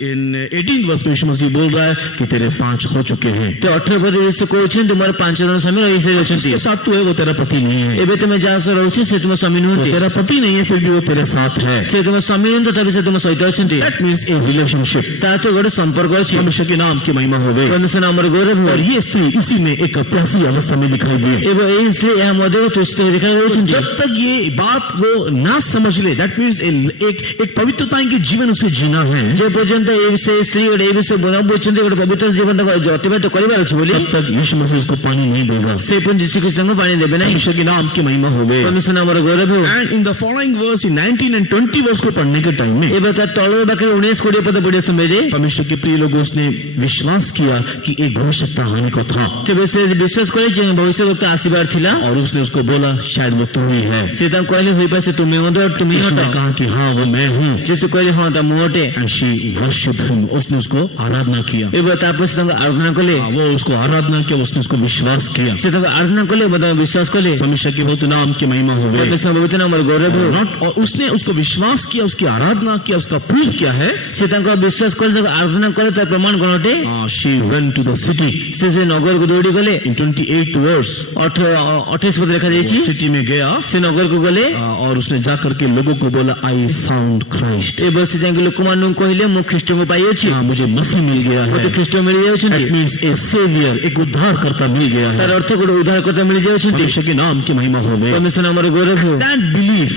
in 18th verse में यीशु मसीह बोल रहा है कि तेरे 5 हो चुके हैं। ତ 18 ପଦରେ ଯୀଶୁ କହୁଛନ୍ତି ତୁମର 5 ଜଣ ସ୍ୱାମୀ ରହିସାରିଛନ୍ତି। जिसके साथ तू है वो तेरा पति नहीं है। ଏବେ ତୁମେ ଯାହା ସହ ରହୁଛ ସେ ତୁମ ସ୍ୱାମୀ वो ନୁହନ୍ତି। तेरा पति नहीं है फिर भी वो तेरे साथ है। ସେ ତୁମ ସ୍ୱାମୀ ନୁହନ୍ତି ତଥାପି ସେ ତୁମ ସହିତ ଅଛନ୍ତି। That means a relationship। ତା ତ ଗୋଟେ ସମ୍ପର୍କ ଅଛି। परमेश्वर के नाम की महिमा होवे। ପରମେଶ୍ୱର ନାମର ଗୌରବ और ହେଉ। ये स्त्री इसी में एक प्यासी अवस्था में दिखाई दी। ଏବଂ ଏହି ସ୍ତ୍ରୀ ଏହା ମଧ୍ୟ ତୃଷ୍ଣ ହୋଇ ଦେଖା ଯାଉଛନ୍ତି। जब तक ये बात वो ना समझ ले, दैट मीन्स एक पवित्रता के जीवन उसे जीना है, ଯେ ପର୍ଯ୍ୟନ୍ତ ସେ ସ୍ତ୍ରୀ ଗୋଟେ ଏ ବିଷୟ ନ ବୁଝୁଛନ୍ତି ଗୋଟେ ପବିତ୍ର ଜୀବନ ତାକୁ ଅତିବାହିତ କରିବାର ଅଛି ବୋଲି, तब तक यीशु मसीह उसको पानी नहीं देगा। ସେ ପର୍ଯ୍ୟନ୍ତ ଯୀଶୁ ଖ୍ରୀଷ୍ଟଙ୍କୁ ପାଣି ଦେବେ ନାହିଁ। परमेश्वर के नाम की महिमा होवे। ପରମେଶ୍ୱର ନାମର ଗୌରବ ହେଉ। And in the following verse in 19 and 20 verse को पढ़ने के टाइम में ଏବେ ତା ତଳ ପାଖରେ 19-20 ପଦ ପଢିବା ସମୟରେ परमेश्वर के प्रिय लोगों उसने विश्वास किया कि एक भविष्यवक्ता आने को था, ତେବେ ସେ ବିଶ୍ୱାସ କଲେ ଯେ ଭବିଷ୍ୟବକ୍ତା ଆସିବାର ଥିଲା। और उसने उसको बोला शायद वो तू ही है। ସେ ତାଙ୍କୁ କହିଲେ ହୋଇପାରେ ସେ ତୁମେ ମଧ୍ୟ ତୁମେ ହିଁ उसने ହଟ। कहा कि हाँ वो मैं हूँ। ଯୀଶୁ କହିଲେ ହଁ ତା ମୁଁ ଅଟେ। And she worshipped him। उसने उसको आराधना किया। ଏବେ ତାପରେ ସେ ତାଙ୍କୁ ଆରାଧନା କଲେ। वो उसको आराधना किया, उसने उसको विश्वास किया। ସେ ତାଙ୍କୁ ଆରାଧନା କଲେ ଏବଂ ତାଙ୍କୁ ବିଶ୍ୱାସ କଲେ। परमेश्वर के बहुत नाम की महिमा होवे। ପରମେଶ୍ୱର ପବିତ୍ର ନାମର ଗୌରବ ହେଉ। और उसने उसको विश्वास किया, उसकी आराधना किया, उसका प्रूफ क्या है? ସେ ତାଙ୍କ ବିଶ୍ୱାସ କଲେ, ତାଙ୍କୁ ଆରାଧନା କଲେ, ତାର ପ୍ରମାଣ କଣ ଅଟେ? She went to the city। ସେ ନଗରକୁ ଦୌଡ଼ି ଗଲେ। In 28th verse 28 ପଦ ଲେଖାଯାଇଛି, सिटी में गया ସେ ନଗରକୁ ଗଲେ और उसने जाकर के लोगों को बोला आई फाउंड क्राइस्ट, ଏ ବସି ଯାଇକି ଲୋକମାନଙ୍କୁ କହିଲେ ମୁଁ ଖ୍ରୀଷ୍ଟଙ୍କୁ ପାଇଅଛି, मुझे मसीह मिल गया है। ମୋତେ ଖ୍ରୀଷ୍ଟ ମିଳିଯାଉଛନ୍ତି। That means a savior, एक उद्धारकर्ता मिल गया ତାର है। ଅର୍ଥ ଗୋଟେ ଉଦ୍ଧାରକର୍ତ୍ତା ମିଳିଯାଉଛନ୍ତି। परमेश्वर के नाम की महिमा होवे। परमेश्वर ଆମର ଗୌରବ ହେଉ। That belief,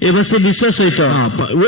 ଏବଂ ସେ ବିଶ୍ୱାସ ସହିତ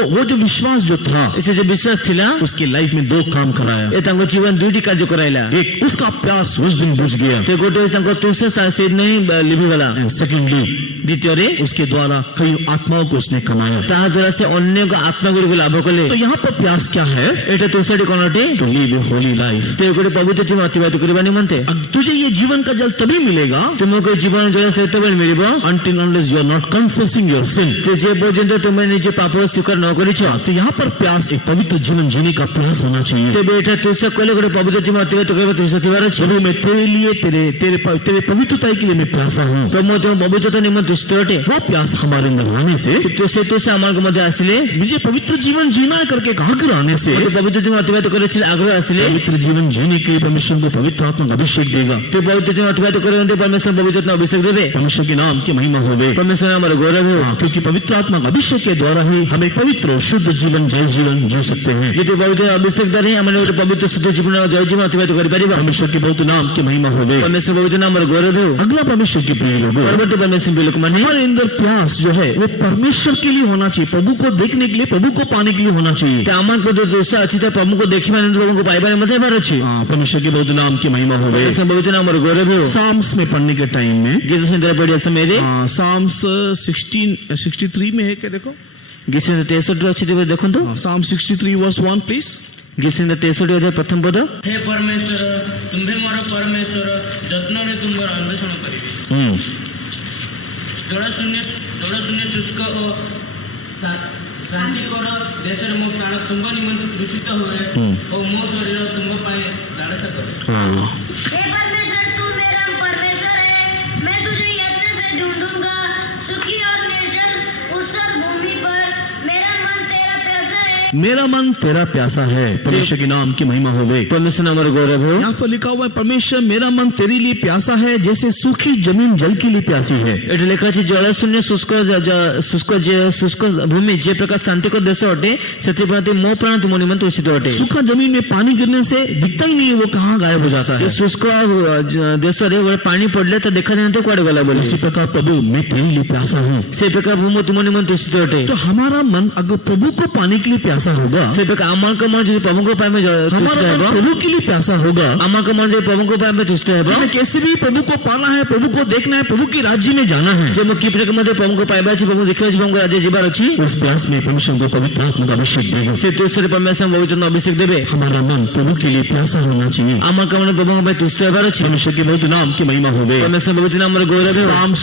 वो जो विश्वास जो था ସେ ଯୋଉ ବିଶ୍ୱାସ ଥିଲା उसकी लाइफ में दो काम कराया। ଏ ତାଙ୍କ ଜୀବନ ଦୁଇଟି କାର୍ଯ୍ୟ କରାଇଲା। एक उसका प्यास उस दिन बुझ गया, ସେ ଗୋଟେ ତାଙ୍କ ତୃଷା ସେଇଦିନ ହିଁ ଲିଭିଗଲା। एंड सेकेंडली ଦ୍ୱିତୀୟରେ उसके द्वारा कई आत्माओं को उसने कमाया। ତାହା ଦ୍ୱାରା ସେ ଅନେକ ଆତ୍ମାଗୁଡ଼ିକୁ ଲାଭ କଲେ। तो यहाँ पर प्यास क्या है? ଏଇଟା ତୃଷାଟି କଣ ଅଟେ? To live a holy life. ते ଗୋଟେ ପବିତ୍ର ଜୀବନ ଅତିବାହିତ କରିବା ନିମନ୍ତେ तुझे ये जीवन का जल तभी मिलेगा ତୁମକୁ ଏ ଜୀବନ ଜଳ ସେତେବେଳେ ମିଳିବ until unless you are not confessing your sin। ଯେ ପର୍ଯ୍ୟନ୍ତ ତୁମେ ନିଜ ପାପ ସ୍ୱୀକାର ନ କରିଛ। तो यहाँ पर प्यास एक पवित्र जीवन जीने का प्रयास होना चाहिए। ତେବେ ଏଇଟା ତୃଷା କଲେ ଗୋଟେ ପବିତ୍ର ଜୀବନ ଅତିବାହିତ କରିବା ତୃଷା ଥିବାର ଅଛି। प्रभु मैं तेरे लिए तेरे पवित्रता के लिए मैं प्यासा हूँ। ପ୍ରଭୁ ତୁମ ପବିତ୍ରତା ନିମନ୍ତେ ତୃଷିତ ଅଟେ। वो प्यास हमारे अंदर आने से, ସେ ତୃଷା ଆମମାନଙ୍କ ମଧ୍ୟ ଆସିଲେ मुझे पवित्र जीवन जीना है करके आग्रह आने से, ମୋତେ ପବିତ୍ର ଜୀବନ ଅତିବାହିତ କରିବାର ଆଗ୍ରହ ଆସିଲେ पवित्र जीवन जीने के लिए परमेश्वर को पवित्र आत्मा का अभिषेक देगा। ते पवित्र जीवन अतिबाହିତ କରିବା ନିମନ୍ତେ ପରମେଶ୍ୱର ପବିତ୍ର ଆତ୍ମା ଅଭିଷେକ ଦେବେ। परमेश्वर के नाम की महिमा होवे। ପରମେଶ୍ୱର ଆମର ଗୌରବ ହେଉ। क्योंकि पवित्र आत्मा का अभिषेक के द्वारा ही हम एक पवित्र और शुद्ध जीवन जय जीवन जी सकते हैं। ଯେତେ ପବିତ୍ର ଅଭିଷେକ ଦ୍ୱାରା ହିଁ ଆମେ ଗୋଟେ ପବିତ୍ର ଶୁଦ୍ଧ ଜୀବନ ଜୟ ଜୀବନ ଅତିବାହିତ କରିପାରିବା। परमेश्वर के बहुत नाम की महिमा होवे। ପରମେଶ୍ୱର ପବିତ୍ର ନାମ ଆମର ଗୌରବ ହେଉ। अगला परमेश्वर के प्रिय लोगों, ପରବର୍ତ୍ତୀ ପରମେଶ୍ୱର ପ୍ରିୟ ଲୋକମାନେ हमारे अंदर प्यास जो है वो परमेश्वर के लिए होना चाहिए, प्रभु को देखने के लिए, प्रभु को पाने के लिए होना चाहिए। ତ ଆମର ପ୍ରତି ତୃଷା ଅଛି ତ ପ୍ରଭୁଙ୍କୁ ଦେଖିବା ନିମନ୍ତେ ପ୍ରଭୁଙ୍କୁ ପାଇବା ନିମନ୍ତେ ହେବାର ଅଛି। परमेश्वर के बहुत नाम की महिमा होवे। ପରମେଶ୍ୱର ପବିତ୍ର ନାମ ଆମର ଗୌରବ ହେଉ। साम्स में पढ़ने के टाइम में ଗୀତ ସଂହିତାରେ ପଢିବା ସମୟରେ साम्स 63 में है क्या? देखो ଗୀତ ସଂହିତା 63 ଅଛି ତେବେ ଦେଖନ୍ତୁ। साम 63 वर्स 1 प्लीज। ଗୀତ ସଂହିତା 63 ଅଧ୍ୟାୟ ପ୍ରଥମ ପଦ। हे परमेश्वर तुम्हें मोर परमेश्वर ଯତ୍ନରେ ତୁମର ଅନ୍ୱେଷଣ କରିବି। ଜଳ ଶୂନ୍ୟ ଶୁଷ୍କ ଓ ଶାନ୍ତିକର ଦେଶରେ ମୋ ପ୍ରାଣ ତୁମ ନିମନ୍ତେ ତୃଷିତ ହୁଏ ଓ ମୋ ଶରୀର ତୁମ ପାଇଁ ଲାଳସା କରେ। हे परमेश्वर तू मेरा परमेश्वर है, मैं तुझे यत्न से ढूंढूंगा। सुखी और निर्जल ऊसर भूमि पर मेरा मन तेरा प्यासा है। मेरा मन तेरा प्यासा है। परमेश्वर के नाम की महिमा होवे। ପରମେଶ୍ୱର ଆମର ଗୌରବ ହେଉ। यहाँ पर लिखा हुआ है परमेश्वर मेरा मन तेरे लिए प्यासा है जैसे सूखी जमीन जल के लिए प्यासी है। ଏଠି ଲେଖା ଅଛି ଜଳ ଶୂନ୍ୟ ଶୁଷ୍କ ଭୂମି ଯେ ପ୍ରକାର ଶାନ୍ତିକର ଦେଶ ଅଟେ ସେଥିପ୍ରତି ମୋ ପ୍ରାଣ ତୁମ ନିମନ୍ତେ ତୃଷିତ ଅଟେ। सूखा जमीन में पानी गिरने से दिखता ही नहीं है वो कहाँ गायब हो जाता है। ଏ ଶୁଷ୍କ ଦେଶରେ ଗୋଟେ ପାଣି ପଡିଲେ ତ ଦେଖାଯାଏ କୁଆଡେ ଗଲା ବୋଲି। उसी प्रकार प्रभु मैं तेरे लिए प्यासा हूँ। ସେ ପ୍ରକାର ମୁଁ ତୁମ ନିମନ୍ତେ ତୃଷିତ ଅଟେ। तो हमारा मन अगर प्रभु को पाने के लिए प्यासा होगा, ସେ ପ୍ରକାର ଆମଙ୍କ ମନ ଯଦି ପ୍ରଭୁଙ୍କ ପାଇଁ ତୃଷିତ हमारा ହେବ, मन प्रभु के लिए प्यासा होगा, ଆମଙ୍କ ମନ ଯଦି ପ୍ରଭୁଙ୍କ ପାଇଁ ତୃଷିତ ହେବ, हमें कैसे भी प्रभु को पाना है, प्रभु को देखना है, प्रभु के राज्य में जाना है। ଯେ ମୁଁ କି ପ୍ରକାର ମଧ୍ୟ ପ୍ରଭୁଙ୍କୁ ପାଇବା ଅଛି, ପ୍ରଭୁ ଦେଖିବା ଅଛି, ପ୍ରଭୁଙ୍କ ରାଜ୍ୟ ଯିବାର ଅଛି, उस प्यास में परमेश्वर को पवित्र आत्मा का अभिषेक देगा। ସେ ତୃଷାରେ ପରମେଶ୍ୱର ପବିତ୍ର ଅଭିଷେକ ଦେବେ। हमारा मन प्रभु के लिए प्यासा होना चाहिए। ଆମଙ୍କ ମନ ପ୍ରଭୁଙ୍କ ପାଇଁ ତୃଷିତ ହେବାର ଅଛି। परमेश्वर के बहुत नाम की महिमा होवे। ପରମେଶ୍ୱର ପବିତ୍ର ନାମର ଗୌରବ ହେଉ। साम्स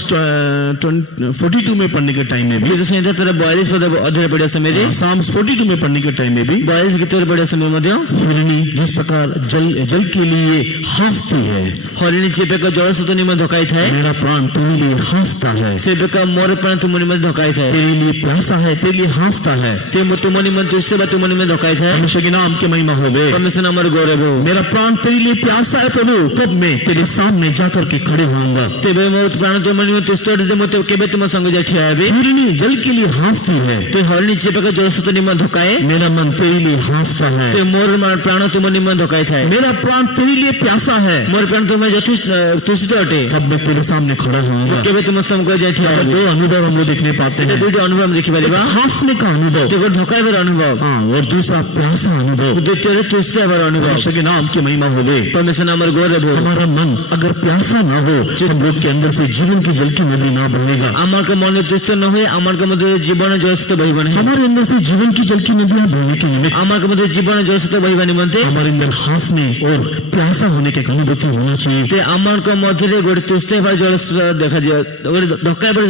42 में पढ़ने के टाइम में भी, ଗୀତ ସଂହିତା 42 ପଦ ଅଧ୍ୟାୟ ପଢିବା ସମୟରେ साम्स 42 में पढ़ने के टाइम में भी 42 ଗୀତରେ ପଢିବା ସମୟରେ ମଧ୍ୟ हिरणी जिस प्रकार जल के लिए हाफती है, ହରିଣୀ ଯେ ପ୍ରକାର ଜଳ ସ୍ରୋତ ନିମନ୍ତେ ଧକାଇଥାଏ, मेरा प्राण तेरे लिए हाफता है। ସେ ପ୍ରକାର ମୋର ପ୍ରାଣ ତୁମ ନିମନ୍ତେ ଧକାଇଥାଏ। तेरे लिए प्यासा है, तेरे लिए हाफता है। ତୁମ ନିମନ୍ତେ ତୃଷିତ ବା ତୁମ ନିମନ୍ତେ ଧକାଇଥାଏ। परमेश्वर के नाम की महिमा होवे। ପରମେଶ୍ୱର ନାମର ଗୌରବ ହେଉ। मेरा प्राण तेरे लिए प्यासा है प्रभु, तब मैं तेरे सामने जाकर के खड़े होऊंगा। ତେବେ ମୋ ପ୍ରାଣ ତୁମ ନିମନ୍ତେ ତୃଷିତ ଅଟେ ଯେ ମୁଁ କେବେ ତୁମ ସଙ୍ଗେ ଯାଇ ଠିଆ ହେବି। हिरणी जल के लिए हाफती है, ତ ହରିଣୀ ଯେ ପ୍ରକାର ଜଳ ସ୍ରୋତ ନିମନ୍ତେ ଧକାଏ, मेरा मन तेरे लिए हाफता है। ତ ମୋର ପ୍ରାଣ ତୁମ ନିମନ୍ତେ ଧକାଇଥାଏ। मेरा प्राण तेरे लिए प्यासा है, ମୋର ପ୍ରାଣ ତୁମ ଯଥେଷ୍ଟ ତୃଷିତ ଅଟେ, तब मैं तेरे सामने खड़ा होऊंगा। କେବେ ତୁମ ସଙ୍ଗେ ଯାଇ ଠିଆ ହେବି। दो अनुभव हम लोग देखने पाते हैं। ଦୁଇଟି ଅନୁଭବ ଆମେ ଦେଖିପାରିବା। हाफने का अनुभव, ଗୋଟେ ଧକାଇବାର ଅନୁଭବ, और दूसरा प्यासा अनुभव। ଦ୍ୱିତୀୟରେ ତୃଷିତ ହେବାର ଅନୁଭବ। परमेश्वर के नाम की महिमा होवे। ପରମେଶ୍ୱର ନାମର ଗୌରବ ହେଉ। हमारा मन अगर प्यासा ना हो, हम लोग के अंदर से जीवन की जल की नदी ना बहेगा। ଆମଙ୍କ ମନ ତୃଷିତ ନ ହୁଏ, ଆମଙ୍କ ମଧ୍ୟରେ ଜୀବନ ଜଳସ୍ରୋତ ବହିବ ନାହିଁ। हमारे अंदर से जीवन की जल की नदियां बहने के निमित्त ଆମଙ୍କ ମଧ୍ୟରେ ଜୀବନ ଜଳସ୍ରୋତ ବହିବା ନିମନ୍ତେ हमारे अंदर हाफने और प्यासा होने की अनुभूति होना चाहिए। ଆମଙ୍କ ମଧ୍ୟରେ ଗୋଟେ ତୃଷିତ ହେବା ଜଳସ୍ରୋତ ଦେଖାଯିବ, ଗୋଟେ ଧକାଇବାର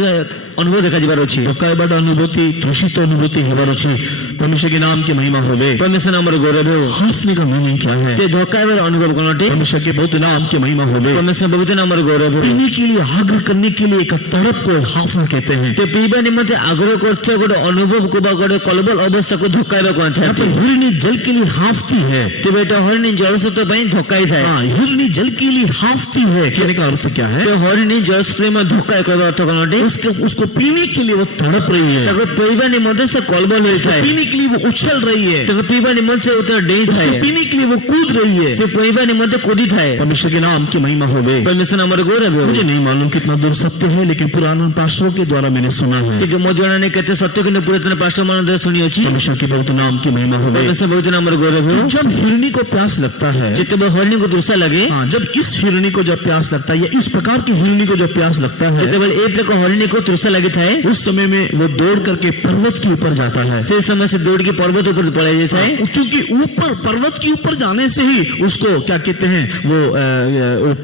ଅନୁଭବ ଦେଖାଯିବାର ଅଛି। ଧୋକାବାଟ ଅନୁଭୂତି, ତୃଷିତ ଅନୁଭୂତି ହେବାର ଅଛି। परमेश्वर के नाम की महिमा होवे। परमेश्वर नामର ଗୌରବ ହେଉ। हाफने का मीनिंग क्या है? ते ଧୋକା ହେବାର ଅନୁଭବ କଣ ଅଟେ? परमेश्वर के बहुत नाम की महिमा होवे। परमेश्वर पवित्र नामର ଗୌରବ ହେଉ। पीने के लिए आग्रह करने के लिए एक तड़प को हाफन कहते हैं। ते ପିଇବା ନିମନ୍ତେ ଆଗ୍ରହ କରୁଥିବା ଗୋଟେ ଅନୁଭବକୁ ବା ଗୋଟେ କଲବଲ ଅବସ୍ଥାକୁ ଧୋକାଇବା यहाँ କୁହାଯାଏ। पर हिरणी जल के लिए हाफती है। ତେବେ ଏଟା ହରିଣୀ ଜଳସ୍ରୋତ ପାଇଁ ଧୋକାଇଥାଏ। हाँ, हिरणी जल के लिए हाफती है कहने का अर्थ क्या है? ते ହରିଣୀ ଜଳସ୍ରୋତ ପାଇଁ ଧୋକାଏ କହିବା ଅର୍ଥ କଣ ଅଟେ? उसको पीने के लिए वो तड़प रही है। ତାକୁ ପିଇବା ନିମନ୍ତେ ସେ କଲବଲ ହୋଇଥାଏ। पीने के लिए वो उछल रही है। ତାକୁ ପିଇବା ନିମନ୍ତେ ସେ ଉତ୍ତର ଡେଇଁଥାଏ। उसको पीने के लिए वो कूद रही है। ସେ ପିଇବା ନିମନ୍ତେ କୁଦିଥାଏ। परमेश्वर के नाम की महिमा होवे। परमेश्वर नामର ଗୌରବ ହେଉ। मुझे नहीं मालूम कितना दूर सत्य है, लेकिन पुराना पास्टरों के द्वारा मैंने सुना है। କିନ୍ତୁ ମୋ ଜଣା ନାହିଁ କେତେ ସତ୍ୟ, କିନ୍ତୁ ପୁରାତନ ପାଷ୍ଟର ମାନଙ୍କ ଦ୍ୱାରା ଶୁଣିଅଛି। परमेश्वर के बहुत नाम की महिमा होवे। परमेश्वर पवित्र नामର ଗୌରବ ହେଉ। जब हिरणी को प्यास लगता है, ଯେତେବେଳେ ହରିଣୀକୁ ତୃଷା ଲାଗେ, हाँ, जब इस हिरणी को जब प्यास लगता है या इस प्रकार की हिरणी को जब प्यास लगता है, ଯେତେବେଳେ ଏ ପ୍ରକାର ହରିଣୀକୁ ତୃଷା ଲାଗିଥାଏ, उस समय में वो दौड़ करके पर्वत के ऊपर जाता है। ସେ ସମୟ ସେ ଦୌଡ଼ିକି ପର୍ବତ ଉପରେ ପଳାଇ ଯାଇଥାଏ। क्योंकि ऊपर पर्वत के ऊपर जाने से ही उसको क्या कहते हैं, वो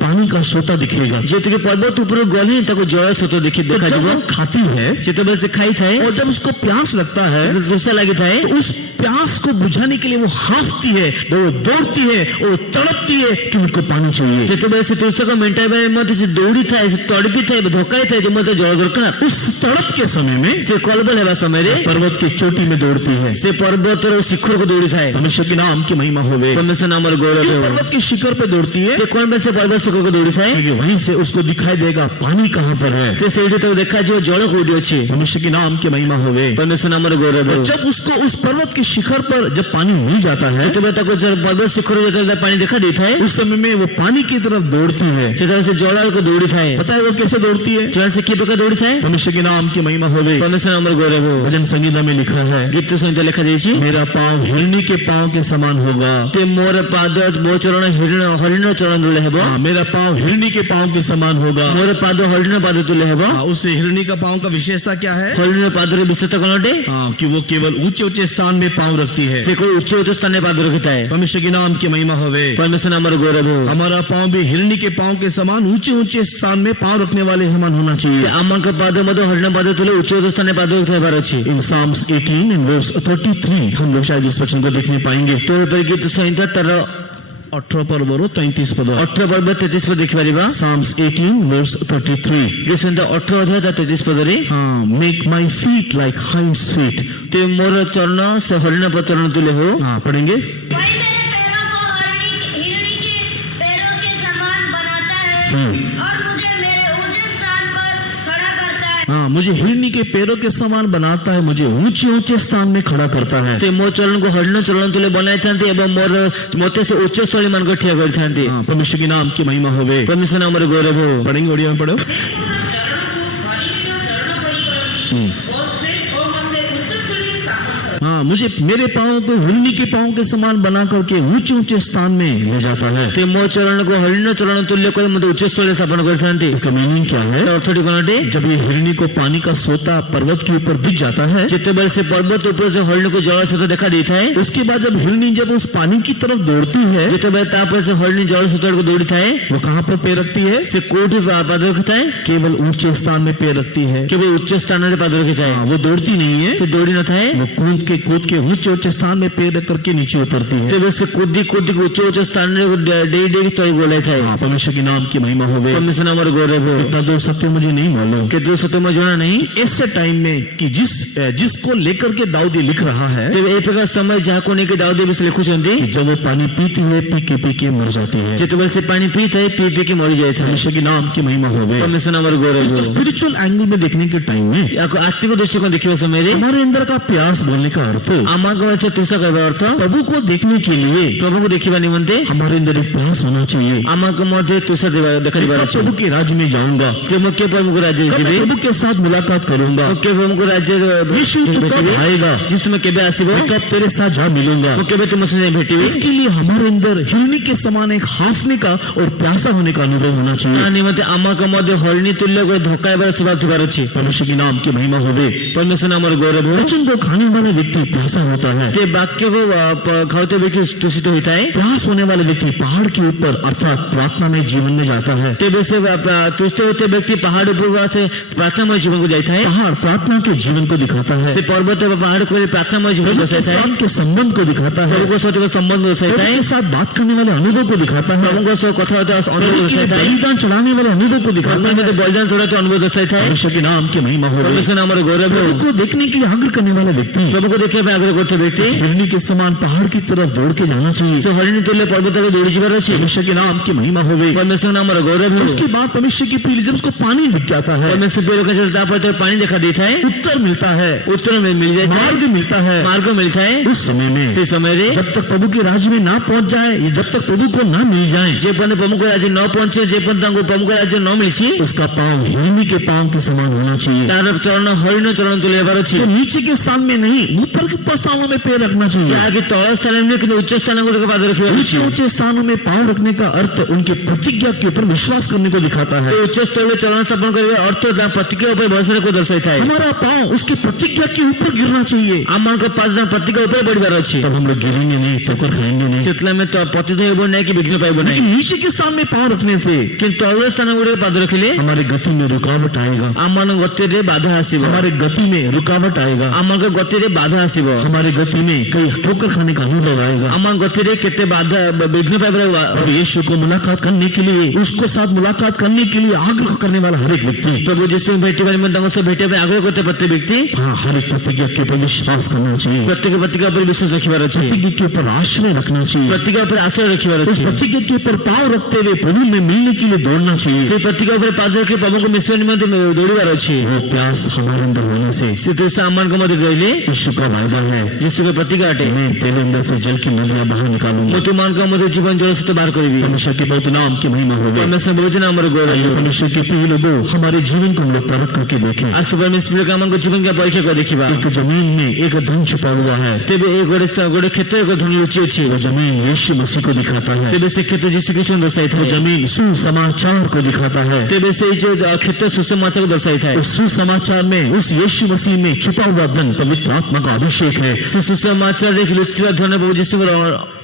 पानी का सोता दिखेगा। ଯେତିକି ପର୍ବତ ଉପରକୁ ଗଲେ ହିଁ ତାକୁ ଜଳ ସ୍ରୋତ तो जब ଦେଖାଯିବ। वो खाती है ଯେତେବେଳେ ସେ ଖାଇଥାଏ, और जब उसको प्यास लगता है, ତୃଷା ଲାଗିଥାଏ, तो उस प्यास को बुझाने के लिए वो हाफती है, वो दौड़ती है और तड़पती है कि मुझको पानी चाहिए। ଯେତେବେଳେ ସେ ତୃଷାକୁ ମେଣ୍ଟାଇବା ନିମନ୍ତେ ସେ ଦୌଡ଼ିଥାଏ, ସେ ତଡପିଥାଏ, ଧକାଇଥାଏ ଯେ ମୋତେ ଜଳ ଦରକାର। उस तड़प के समय में ସେ କଲବଲ ହେବା ସମୟରେ पर्वत की चोटी में दौड़ती है। ସେ ପର୍ବତର ଶିଖରକୁ ଦୌଡ଼ିଥାଏ। परमेश्वर के नाम की महिमा होवे। परमेश्वर नामର ଗୌରବ क्यों ହେଉ। पर्वत के शिखर पे दौड़ती है? ସେ କଣ ପାଇଁ ସେ ପର୍ବତ ଶିଖରକୁ ଦୌଡ଼ିଥାଏ? क्योंकि वहीं से उसको दिखाई देगा पानी कहाँ पर है। ସେ ସେଇଠି ତାକୁ ଦେଖାଯିବ ଜଳ କୋଉଠି ଅଛି। परमेश्वर के नाम की महिमा होवे। परमेश्वर नामର ଗୌରବ ହେଉ। जब उसको उस पर्वत के शिखर पर जब पानी मिल जाता है, ଯେତେବେଳେ ତାକୁ ପର୍ବତ ଶିଖର ଯେତେବେଳେ ତା ପାଣି ଦେଖା ଦେଇଥାଏ, उस समय में वो पानी की तरफ दौड़ती है। ସେତେବେଳେ ସେ ଜଳ ଆଡ଼କୁ ଦୌଡ଼ିଥାଏ। पता है वो कैसे दौड़ती है? ଜଳ ସେ କି ପ୍ରକାର ଦୌଡ଼ିଥାଏ? परमेश्वर के नाम की महिमा होवे। परमेश्वर नामର ଗୌରବ ହେଉ। भजन संगीता में लिखा है, ଗୀତ ସହିତ ଲେଖାଯାଇଛି, मेरा पाँव हिरणी के पाँव के समान होगा। ते ମୋର ପାଦ ମୋ ଚରଣ ହରିଣ ଚରଣ ତୁଲ୍ୟ ହେବ। हाँ, मेरा पाँव हिरणी के पाँव के समान होगा। ମୋର ପାଦ ହରିଣ ପାଦ ତୁଲ୍ୟ ହେବ। हाँ, उससे हिरणी का पाँव का विशेषता क्या है? ହରିଣ ପାଦର ବିଶେଷତା କଣ ଅଟେ? हाँ, कि वो केवल ऊंचे ऊंचे स्थान में पाँव रखती है। ସେ କୋଉ ଉଚ୍ଚ ଉଚ୍ଚ ସ୍ଥାନରେ ପାଦ ରଖିଥାଏ। परमेश्वर के नाम की महिमा होवे। परमेश्वर नामର गौरव ହେଉ। हमारा पाँव भी हिरणी के पाँव के समान ऊंचे ऊंचे स्थान में पाँव रखने वाले समान होना चाहिए। ଆମଙ୍କ ପାଦ ମଧ୍ୟ ହରିଣ ପାଦ ତୁଲ୍ୟ ଉଚ୍ଚ ଉଚ୍ଚ ସ୍ଥାନରେ ପାଦ ରଖିବାର ଅଛି। इन Psalms 18 and verse 33 हम लोग शायद इस वचन को देखने पाएंगे। ତ ଏପରି ଗୀତ ସଂହିତା ତାର 18 पर्वरो 33 पद। 18 ପର୍ବ 33 ପଦ ଦେଖିପାରିବା। Psalms 18 verse 33। ଗୀତ ସଂହିତା 18 ଅଧ୍ୟାୟ ତା 33 ପଦରେ, हाँ, make my feet like hinds feet। ते ମୋର ଚରଣ ସେ ହରିଣ ଚରଣ ତୁଲ୍ୟ ହେଉ। हाँ, पढ़ेंगे। वही मेरे पैरों को हिरणी के पैरों के समान बनाता है और मुझे मेरे ऊंचे स्थान पर खड़ा करता है। हाँ, मुझे हिरणी के पैरों के समान बनाता है, मुझे ऊंचे ऊंचे स्थान में खड़ा करता है। ते ମୋ ଚରଣକୁ ହରିଣ ଚରଣ ତୁଲ୍ୟ ବନାଇଥାନ୍ତି ଏବଂ ମୋତେ ସେ ଉଚ୍ଚ ସ୍ଥଳୀ ମାନଙ୍କ ଠିଆ କରିଥାନ୍ତି। हाँ, परमेश्वर के नाम की महिमा होवे। परमेश्वर नामର गौरव ହେଉ। पढ़ेंगे, ओडिया में पढ़ो। हाँ, मुझे मेरे पाँव को हिरणी के पाँव के समान बना करके ऊंचे ऊंचे स्थान में ले जाता है। ते ମୋ ଚରଣକୁ ହରିଣ ଚରଣ ତୁଲ୍ୟ କରି ମୋତେ ଉଚ୍ଚ ସ୍ଥଳୀରେ ସ୍ଥାପନ କରିଥାନ୍ତି। इसका मीनिंग क्या है? ତା ଅର୍ଥଟି କଣ ଅଟେ? जब ये हिरणी को पानी का सोता पर्वत के ऊपर दिख जाता है, ଯେତେବେଳେ ସେ ପର୍ବତ ଉପରେ ସେ ହରିଣକୁ ଜଳ ସ୍ରୋତ ଦେଖା ଦେଇଥାଏ, उसके बाद जब हिरणी जब उस पानी की तरफ दौड़ती है, ଯେତେବେଳେ ତାପରେ ସେ ହରିଣୀ ଜଳ ସ୍ରୋତ ଆଡ଼କୁ ଦୌଡ଼ିଥାଏ, वो कहाँ पर पैर रखती है? ସେ କୋଉଠି ପାଦ ରଖିଥାଏ? केवल ऊंचे स्थान में पैर रखती है। କେବଳ ଉଚ୍ଚ ସ୍ଥାନରେ ପାଦ ରଖିଥାଏ। हाँ, वो दौड़ती नहीं है, ସେ ଦୌଡ଼ି ନଥାଏ। वो कूद के ऊंचे ऊंचे स्थान में पैर रख करके नीचे उतरती है। ତେବେ ସେ କୁଦି ଉଚ୍ଚ ଉଚ୍ଚ ସ୍ଥାନରେ ଡେଇ ଡେଇ ତଳକୁ ଓହ୍ଲାଇଥାଏ। हाँ, परमेश्वर के नाम की महिमा होवे। परमेश्वर नामର गौरव ହେଉ। इतना दूर सत्य मुझे नहीं मालूम। କେତେ ସତ୍ୟ ମୁଁ ଜଣା ନାହିଁ। ऐसे टाइम में कि जिसको लेकर के दाऊद ये लिख रहा है, ତେବେ ଏ ପ୍ରକାର ସମୟ ଯାହାକୁ ନେଇକି ଦାଉଦ ବିଷୟ ଲେଖୁଛନ୍ତି, कि जब वो पानी पीती है पी के मर जाती है। ଯେତେବେଳେ ସେ ପାଣି ପିଇଥାଏ ପିଇକି ମରିଯାଇଥାଏ। परमेश्वर के नाम की महिमा होवे। परमेश्वर नामର गौरव ହେଉ। स्पिरिचुअल एंगल में देखने के टाइम में ୟାକୁ ଆତ୍ମିକ ଦୃଷ୍ଟିकोण ଦେଖିବା ସମୟରେ हमारे अंदर का प्यास बोलने का अर्थ, ଆମକୁ ଏଥିରେ ତୃଷା କହିବା ଅର୍ଥ प्रभु को देखने के लिए ପ୍ରଭୁଙ୍କୁ ଦେଖିବା ନିମନ୍ତେ हमारे अंदर एक प्यास होना चाहिए। ଆମକୁ ମଧ୍ୟ ତୃଷା ଦେଖାଯିବାର कब ଅଛି। प्रभु के राज्य में जाऊंगा, ଯେ ମୁଁ କିଏ ପ୍ରଭୁଙ୍କୁ ରାଜ୍ୟରେ कब ଯିବି, मैं प्रभु के साथ मुलाकात करूंगा, ମୁଁ କିଏ ପ୍ରଭୁଙ୍କୁ ରାଜ୍ୟରେ यीशु तू कब आएगा, ଯୀଶୁ ତୁମେ କେବେ ଆସିବ, मैं कब तेरे साथ जा मिलूंगा। ମୁଁ କେବେ ତୁମ ସହିତ ଭେଟିବି। इसके लिए हमारे अंदर हिरणी के समान एक हाफने का और प्यासा होने का अनुभव होना ତା चाहिए। ନିମନ୍ତେ ଆମକୁ ମଧ୍ୟ ହରିଣୀ ତୁଲ୍ୟ କରି ଧକାଇବାର ସ୍ୱଭାବ ଥିବାର ଅଛି। परमेश्वर के नाम की महिमा होवे। परमेश्वर नामର ଗୌରବ ହେଉ। वचन को खाने वाला व्यक्ति प्यासा होता है। ते वाक्य को खाते व्यक्ति दूषित होता है। प्यास होने वाले व्यक्ति पहाड़ के ऊपर अर्थात प्रार्थना में जीवन में जाता है। तेबे से तुष्ट होते व्यक्ति पहाड़ ऊपर से प्रार्थनामय जीवन को जाता है। पहाड़ प्रार्थना के जीवन को दिखाता है। से पर्वत पहाड़ को प्रार्थनामय जीवन को दर्शाता है। साथ के संबंध को दिखाता है। प्रभु को साथ संबंध दर्शाता है। के साथ बात करने वाले अनुभव को दिखाता है। प्रभु को साथ कथा होता है अनुभव दर्शाता है। बलिदान चढ़ाने वाले अनुभव को दिखाता है। बलिदान चढ़ाते अनुभव दर्शाता है। परमेश्वर के नाम की महिमा हो। परमेश्वर नाम गौरव हो। प्रभु को देखने के लिए आग्रह करने वाला व्यक्ति, प्रभु को देखने आग्रह करते व्यक्ति हिरणी के समान पहाड़ की तरफ दौड़ के जाना चाहिए। से हरिणी तुल्य पर्वत को दौड़ी जीवार अच्छी। परमेश्वर के नाम की महिमा हो गई। परमेश्वर नाम गौरव हो। उसके बाद परमेश्वर की प्रिय जब उसको पानी दिख जाता है, परमेश्वर पेड़ का चलता पर तो पानी दिखा देता है। उत्तर मिलता है, उत्तर में मिल जाता है। मार्ग मिलता है, मार्ग मिलता है। उस समय में से समय रे जब तक प्रभु के राज्य में ना पहुंच जाए, जब तक प्रभु को ना मिल जाए, जे पन प्रभु को राज्य न पहुंचे, जे पन तांको प्रभु को राज्य न मिलची, उसका पांव हिरणी के पांव के समान होना चाहिए। तार चरण हरिण चरण तुल्य बार अच्छी। तो नीचे के स्थान में नहीं, ऊपर के स्थानों में पैर रखना चाहिए। जाके तल स्थान में कि उच्च स्थान को पाद रखिए। ऊंचे ऊंचे स्थानों में पांव रखने का अर्थ उनके प्रतिज्ञा के ऊपर विश्वास करने को दिखाता है। उच्च स्थल में चरण स्थापन करने अर्थ प्रतिज्ञा ऊपर भरोसा को दर्शाता है। हमारा पांव उसके प्रतिज्ञा के ऊपर गिरना चाहिए। आम मान को पाद प्रतिज्ञा ऊपर बढ़िबार अच्छी। तब हम लोग गिरेंगे नहीं, चक्कर खाएंगे नहीं। सेतला में तो पतित होबो नहीं कि विघ्न पाइबो नहीं। नीचे के स्थान में पांव रखने से किंतु तल स्थान गुड़े पाद रखिले हमारे गति में रुकावट आएगा। आम मान गति रे बाधा आसीबो। हमारे गति में रुकावट आएगा। आम मान गति रे बाधा आसीबो। हमारे गति में कई ठोकर खाने का अनुभव आएगा। आम मान गति रे केते बाधा विघ्न पाइबो। और यीशु को मुलाकात करने के लिए, उसको साथ मुलाकात करने के लिए आग्रह करने वाला हर एक व्यक्ति, प्रभु जिससे भेटे वाले में से भेटे में आग्रह करते प्रत्येक व्यक्ति हर एक प्रतिज्ञा के ऊपर विश्वास करना चाहिए। प्रत्येक प्रतिज्ञा पर विश्वास रखिबार अच्छी। प्रतिज्ञा के ऊपर आश्रय रखना चाहिए। प्रतिज्ञा पर आश्रय रखिबार उस अच्छी। प्रतिज्ञा के ऊपर पांव रखते हुए प्रभु में मिलने के लिए दौड़ना चाहिए। से प्रतिज्ञा पर पाद रखे प्रभु को मिश्रण निमित्त दौड़ीबार अच्छी। वो प्यास हमारे अंदर होने से से तो सामान को मध्य रहिले यीशु का वायदा है, जिससे कोई प्रतिज्ञा हटे मैं तेरे अंदर से जल की नदियां बाहर निकालूंगा। मैं तुमान का मधुर जीवन जल से तो बाहर करेगी। परमेश्वर के पवित्र नाम की महिमा हो। परमेश्वर बहुत नाम गौरव। परमेश्वर के प्रिय लोगों, हमारे जीवन को हम लोग परख करके देखें। आज तो परमेश्वर का मन को जीवन का परीक्षा को देखिबा। एक जमीन में एक धन छुपा हुआ है। तेबे एक गोड़े क्षेत्र को धन लुचि अछि। वो जमीन यीशु मसीह को दिखाता है। तेबे से क्षेत्र यीशु कृष्ण दर्शाता वो है। जमीन सुसमाचार को दिखाता है। तेबे से जो क्षेत्र सुसमाचार को दर्शाता है। उस सुसमाचार में, उस यीशु मसीह में छुपा हुआ धन पवित्र आत्मा का अभिषेक है। सुसमाचार एक लुचि धन प्रभु यीशु को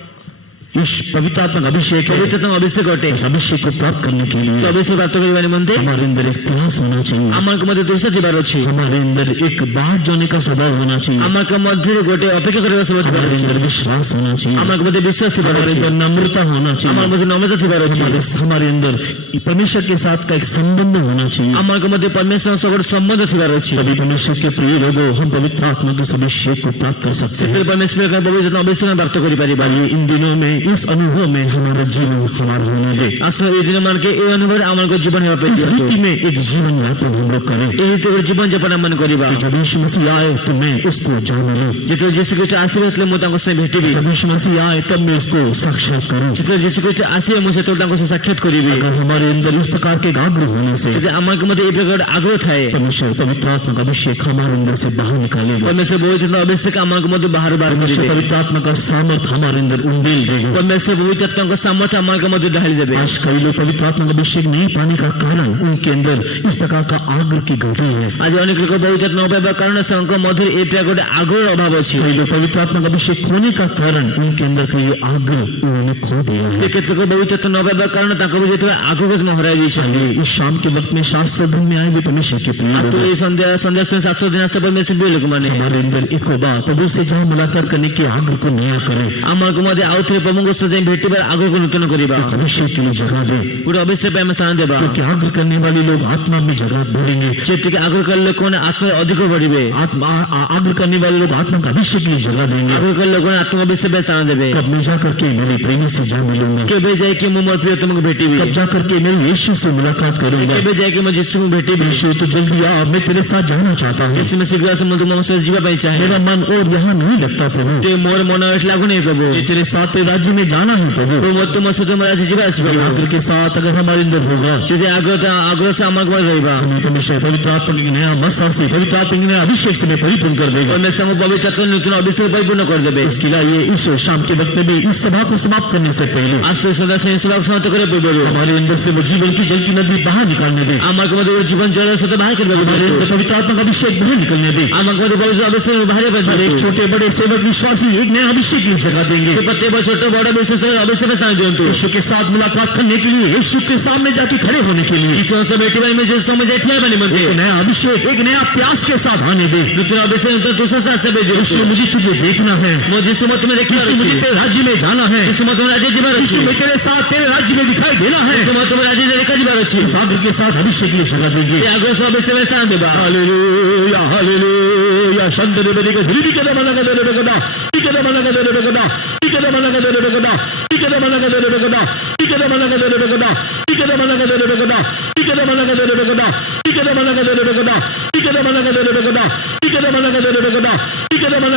इस पवित्र आत्मा का अभिषेक है। पवित्र आत्मा अभिषेक हटे। इस अभिषेक को प्राप्त करने के लिए अभिषेक प्राप्त करने निमंते हमारे अंदर एक प्रयास होना चाहिए। आमान के मध्य दुर्सा थिबार अछि। हमारे अंदर एक बाट जोने का स्वभाव होना चाहिए। आमान के मध्य गोटे अपेक्षा करबा स्वभाव थिबार हमारे अछि। अंदर विश्वास होना चाहिए। आमान के मध्य विश्वास थिबार हमारे अछि। अंदर नम्रता होना चाहिए। आमान मध्य नम्रता थिबार अछि। हमारे अंदर परमेश्वर के साथ का एक संबंध होना चाहिए। आमान के मध्य परमेश्वर से बड़ संबंध थिबार अछि। तभी परमेश्वर के प्रिय लोगों, हम पवित्र आत्मा के अभिषेक को प्राप्त कर सकते हैं। तेरे परमेश्वर का पवित्र अभिषेक प्राप्त करि परिबा। ये इन दिनों में, इस अनुभव में हमारा जीवन हमारा होने दे। आसो ए दिन मान के ए अनुभव आमान को जीवन हेबा इस पे रीति में एक जीवन यापन हम लोग करें। ए रीति को जीवन यापन मन करिबा। कि जब यीशु मसीह आए तो मैं उसको जान लूं। जेते यीशु कृष्ण आसीबे तले मो तांको से भेटिबी। जब यीशु मसीह आए तब मैं उसको साक्षात करूं। जेते यीशु कृष्ण आसीबे मो से तांको से साक्षात करिबी। अगर हमारे अंदर इस प्रकार के आग्रह होने से जेते आमान के मध्य ए प्रकार आग्रह थाए। परमेश्वर पवित्र आत्मा का अभिषेक हमारे अंदर से बाहर निकालेगा। परमेश्वर पवित्र अभिषेक आमान के मध्य बाहर परमेश्वर करिबे। पवित्र आत्मा का सामर्थ हमारे अंदर उंडेल देगा। परमेश्वर पवित्र आत्मा का सामर्थ्य आमान के मध्य ढाल देबे। आज कई लोग पवित्र आत्मा का अभिषेक नहीं पाने का कारण उनके अंदर इस प्रकार का आग्रह की घटी है। आज अनेक लोग पवित्र आत्मा न पाइबा कारण से उनका मध्य ए प्रकार गोटे आग्रह अभाव अछि। कई लोग पवित्र आत्मा का अभिषेक खोने का कारण उनके अंदर का ये आग्रह उन्होंने खो दिया है। ते केतक पवित्र आत्मा न पाइबा कारण ताको जेते आग्रह को हराई दी छै। ये इस शाम के वक्त में शास्त्र धर्म में आए हुए परमेश्वर के प्रिय आज तो लोग, ये संध्या से शास्त्र दिन आस्था परमेश्वर भी लोग माने हमारे अंदर एक बार प्रभु से जहाँ मुलाकात करने के आग्रह को नया करें। आमान को मध्य आउथे प्रभु को सजे भेटिबा आग्रह को नूतन करिबा। अभिषेक के लिए जगह दे, पूरा अभिषेक पे में स्थान देबा। क्योंकि आग्रह करने वाले लोग आत्मा में जगह बढ़ेंगे। चित्त के आग्रह कर लोग ने आत्मा अधिक बढ़िबे। आत्मा आग्रह करने वाले लोग आत्मा का अभिषेक के लिए जगह देंगे। आग्रह कर लोग ने आत्मा अभिषेक पे स्थान देबे। कब मैं जा करके मेरे प्रेमी से जा मिलूंगा। के बे जाए कि मोर प्रियतम को भेटिबी। कब जा करके मेरे यीशु से मुलाकात करूंगा। के बे जाए कि मैं यीशु को भेटिबी। यीशु तो जल्दी आ, मैं तेरे साथ जाना चाहता हूँ। इसमें शीघ्र समुद्र में से जीवा पे चाहे। मेरा मन और यहाँ नहीं लगता प्रभु। ते मोर मन एट लागु नहीं प्रभु। मैं तेरे साथ तेरे राज्य राज्य में जाना है प्रभु, ତୁମ ସହିତ ମୋ ରାଜ୍ୟ ଯିବାର ଅଛି ପ୍ରଭୁ। आग्रह के साथ अगर हमारे अंदर होगा, ଯଦି ଆଗ୍ରହ से ଆମର କେବଳ ରହିବା, हमें हमेशा पवित्र आत्मा की नया मसा से, पवित्र आत्मा की नया अभिषेक से परिपूर्ण कर देगा। परमेश्वर पवित्र आत्मा नूतन अभिषेक परिपूर्ण କରିଦେବେ। इसके लिए इस शाम के वक्त में भी इस सभा को समाप्त करने से पहले ଆଜି ସନ୍ଧ୍ୟା ସେହି ସଭାକୁ ସମାପ୍ତ କରିବା ପୂର୍ବରୁ हमारे अंदर से वो जीवन की जलती नदी बाहर निकालने दे, ଆମକୁ ମଧ୍ୟ ଗୋଟେ ଜୀବନ ଜଳର ସହିତ ବାହାର କରିବାକୁ हमारे ଦିଅନ୍ତୁ। अंदर पवित्र आत्मा का अभिषेक बाहर निकलने दे। ଆମକୁ ମଧ୍ୟ ପବିତ୍ର ଅଭିଷେକ ବାହାରିବା ପାଇଁ हर एक ଦିଅନ୍ତୁ। छोटे बड़े सेवक विश्वासी एक नया अभिषेक की जगह देंगे। ପ୍ରତ୍ୟେକ ଛୋଟ ବଡ଼ ବିଶେଷ ଅଭିଷେକ ସ୍ଥାନ ଦିଅନ୍ତୁ। यीशु के साथ मुलाकात करने के लिए, यीशु के सामने जाके खड़े होने के लिए ଈଶ୍ୱରଙ୍କ ସହ ଭେଟିବା ନିମିତ୍ତ ସମୟ ଯାଇ ଠିଆ ହେବା ନିମନ୍ତେ एक नया अभिषेक, एक नया प्यास के साथ आने दे। ନୂତନ ଅଭିଷେକ ନୂତନ ତୁଷ ଆସିବା ପାଇଁ ଦିଅନ୍ତୁ। यीशु मुझे तुझे देखना है, ମୋ ଯୀଶୁ ମୋତେ ତୁମେ ଦେଖିବାର यीशु ଅଛି। मुझे तेरे राज्य में जाना है, ଯୀଶୁ ମୋତେ ତୁମ ରାଜ୍ୟ ଯିବାର ଅଛି। यीशु मैं तेरे साथ तेरे राज्य में दिखाई देना है। ଯୀଶୁ ମୋତେ ତୁମ ରାଜ୍ୟରେ ଦେଖାଯିବାର ଅଛି। इस आग्रह के साथ अभिषेक की जगह देंगे। ସେ ଆଗ୍ରହ ସହ ଅଭିଷେକ ସ୍ଥାନ ଦେବା। हालेलुया हालेलुया शंदरे बने के धीरे के दमन के दे गदा के दमन के दे गदा के दमन के दे गदा के दमन के दे गदा के दमन के दे गदा के दमन के दे गदा के दमन के दे गदा के दमन के दे गदा के दमन के दे गदा के दमन के दे गदा के दमन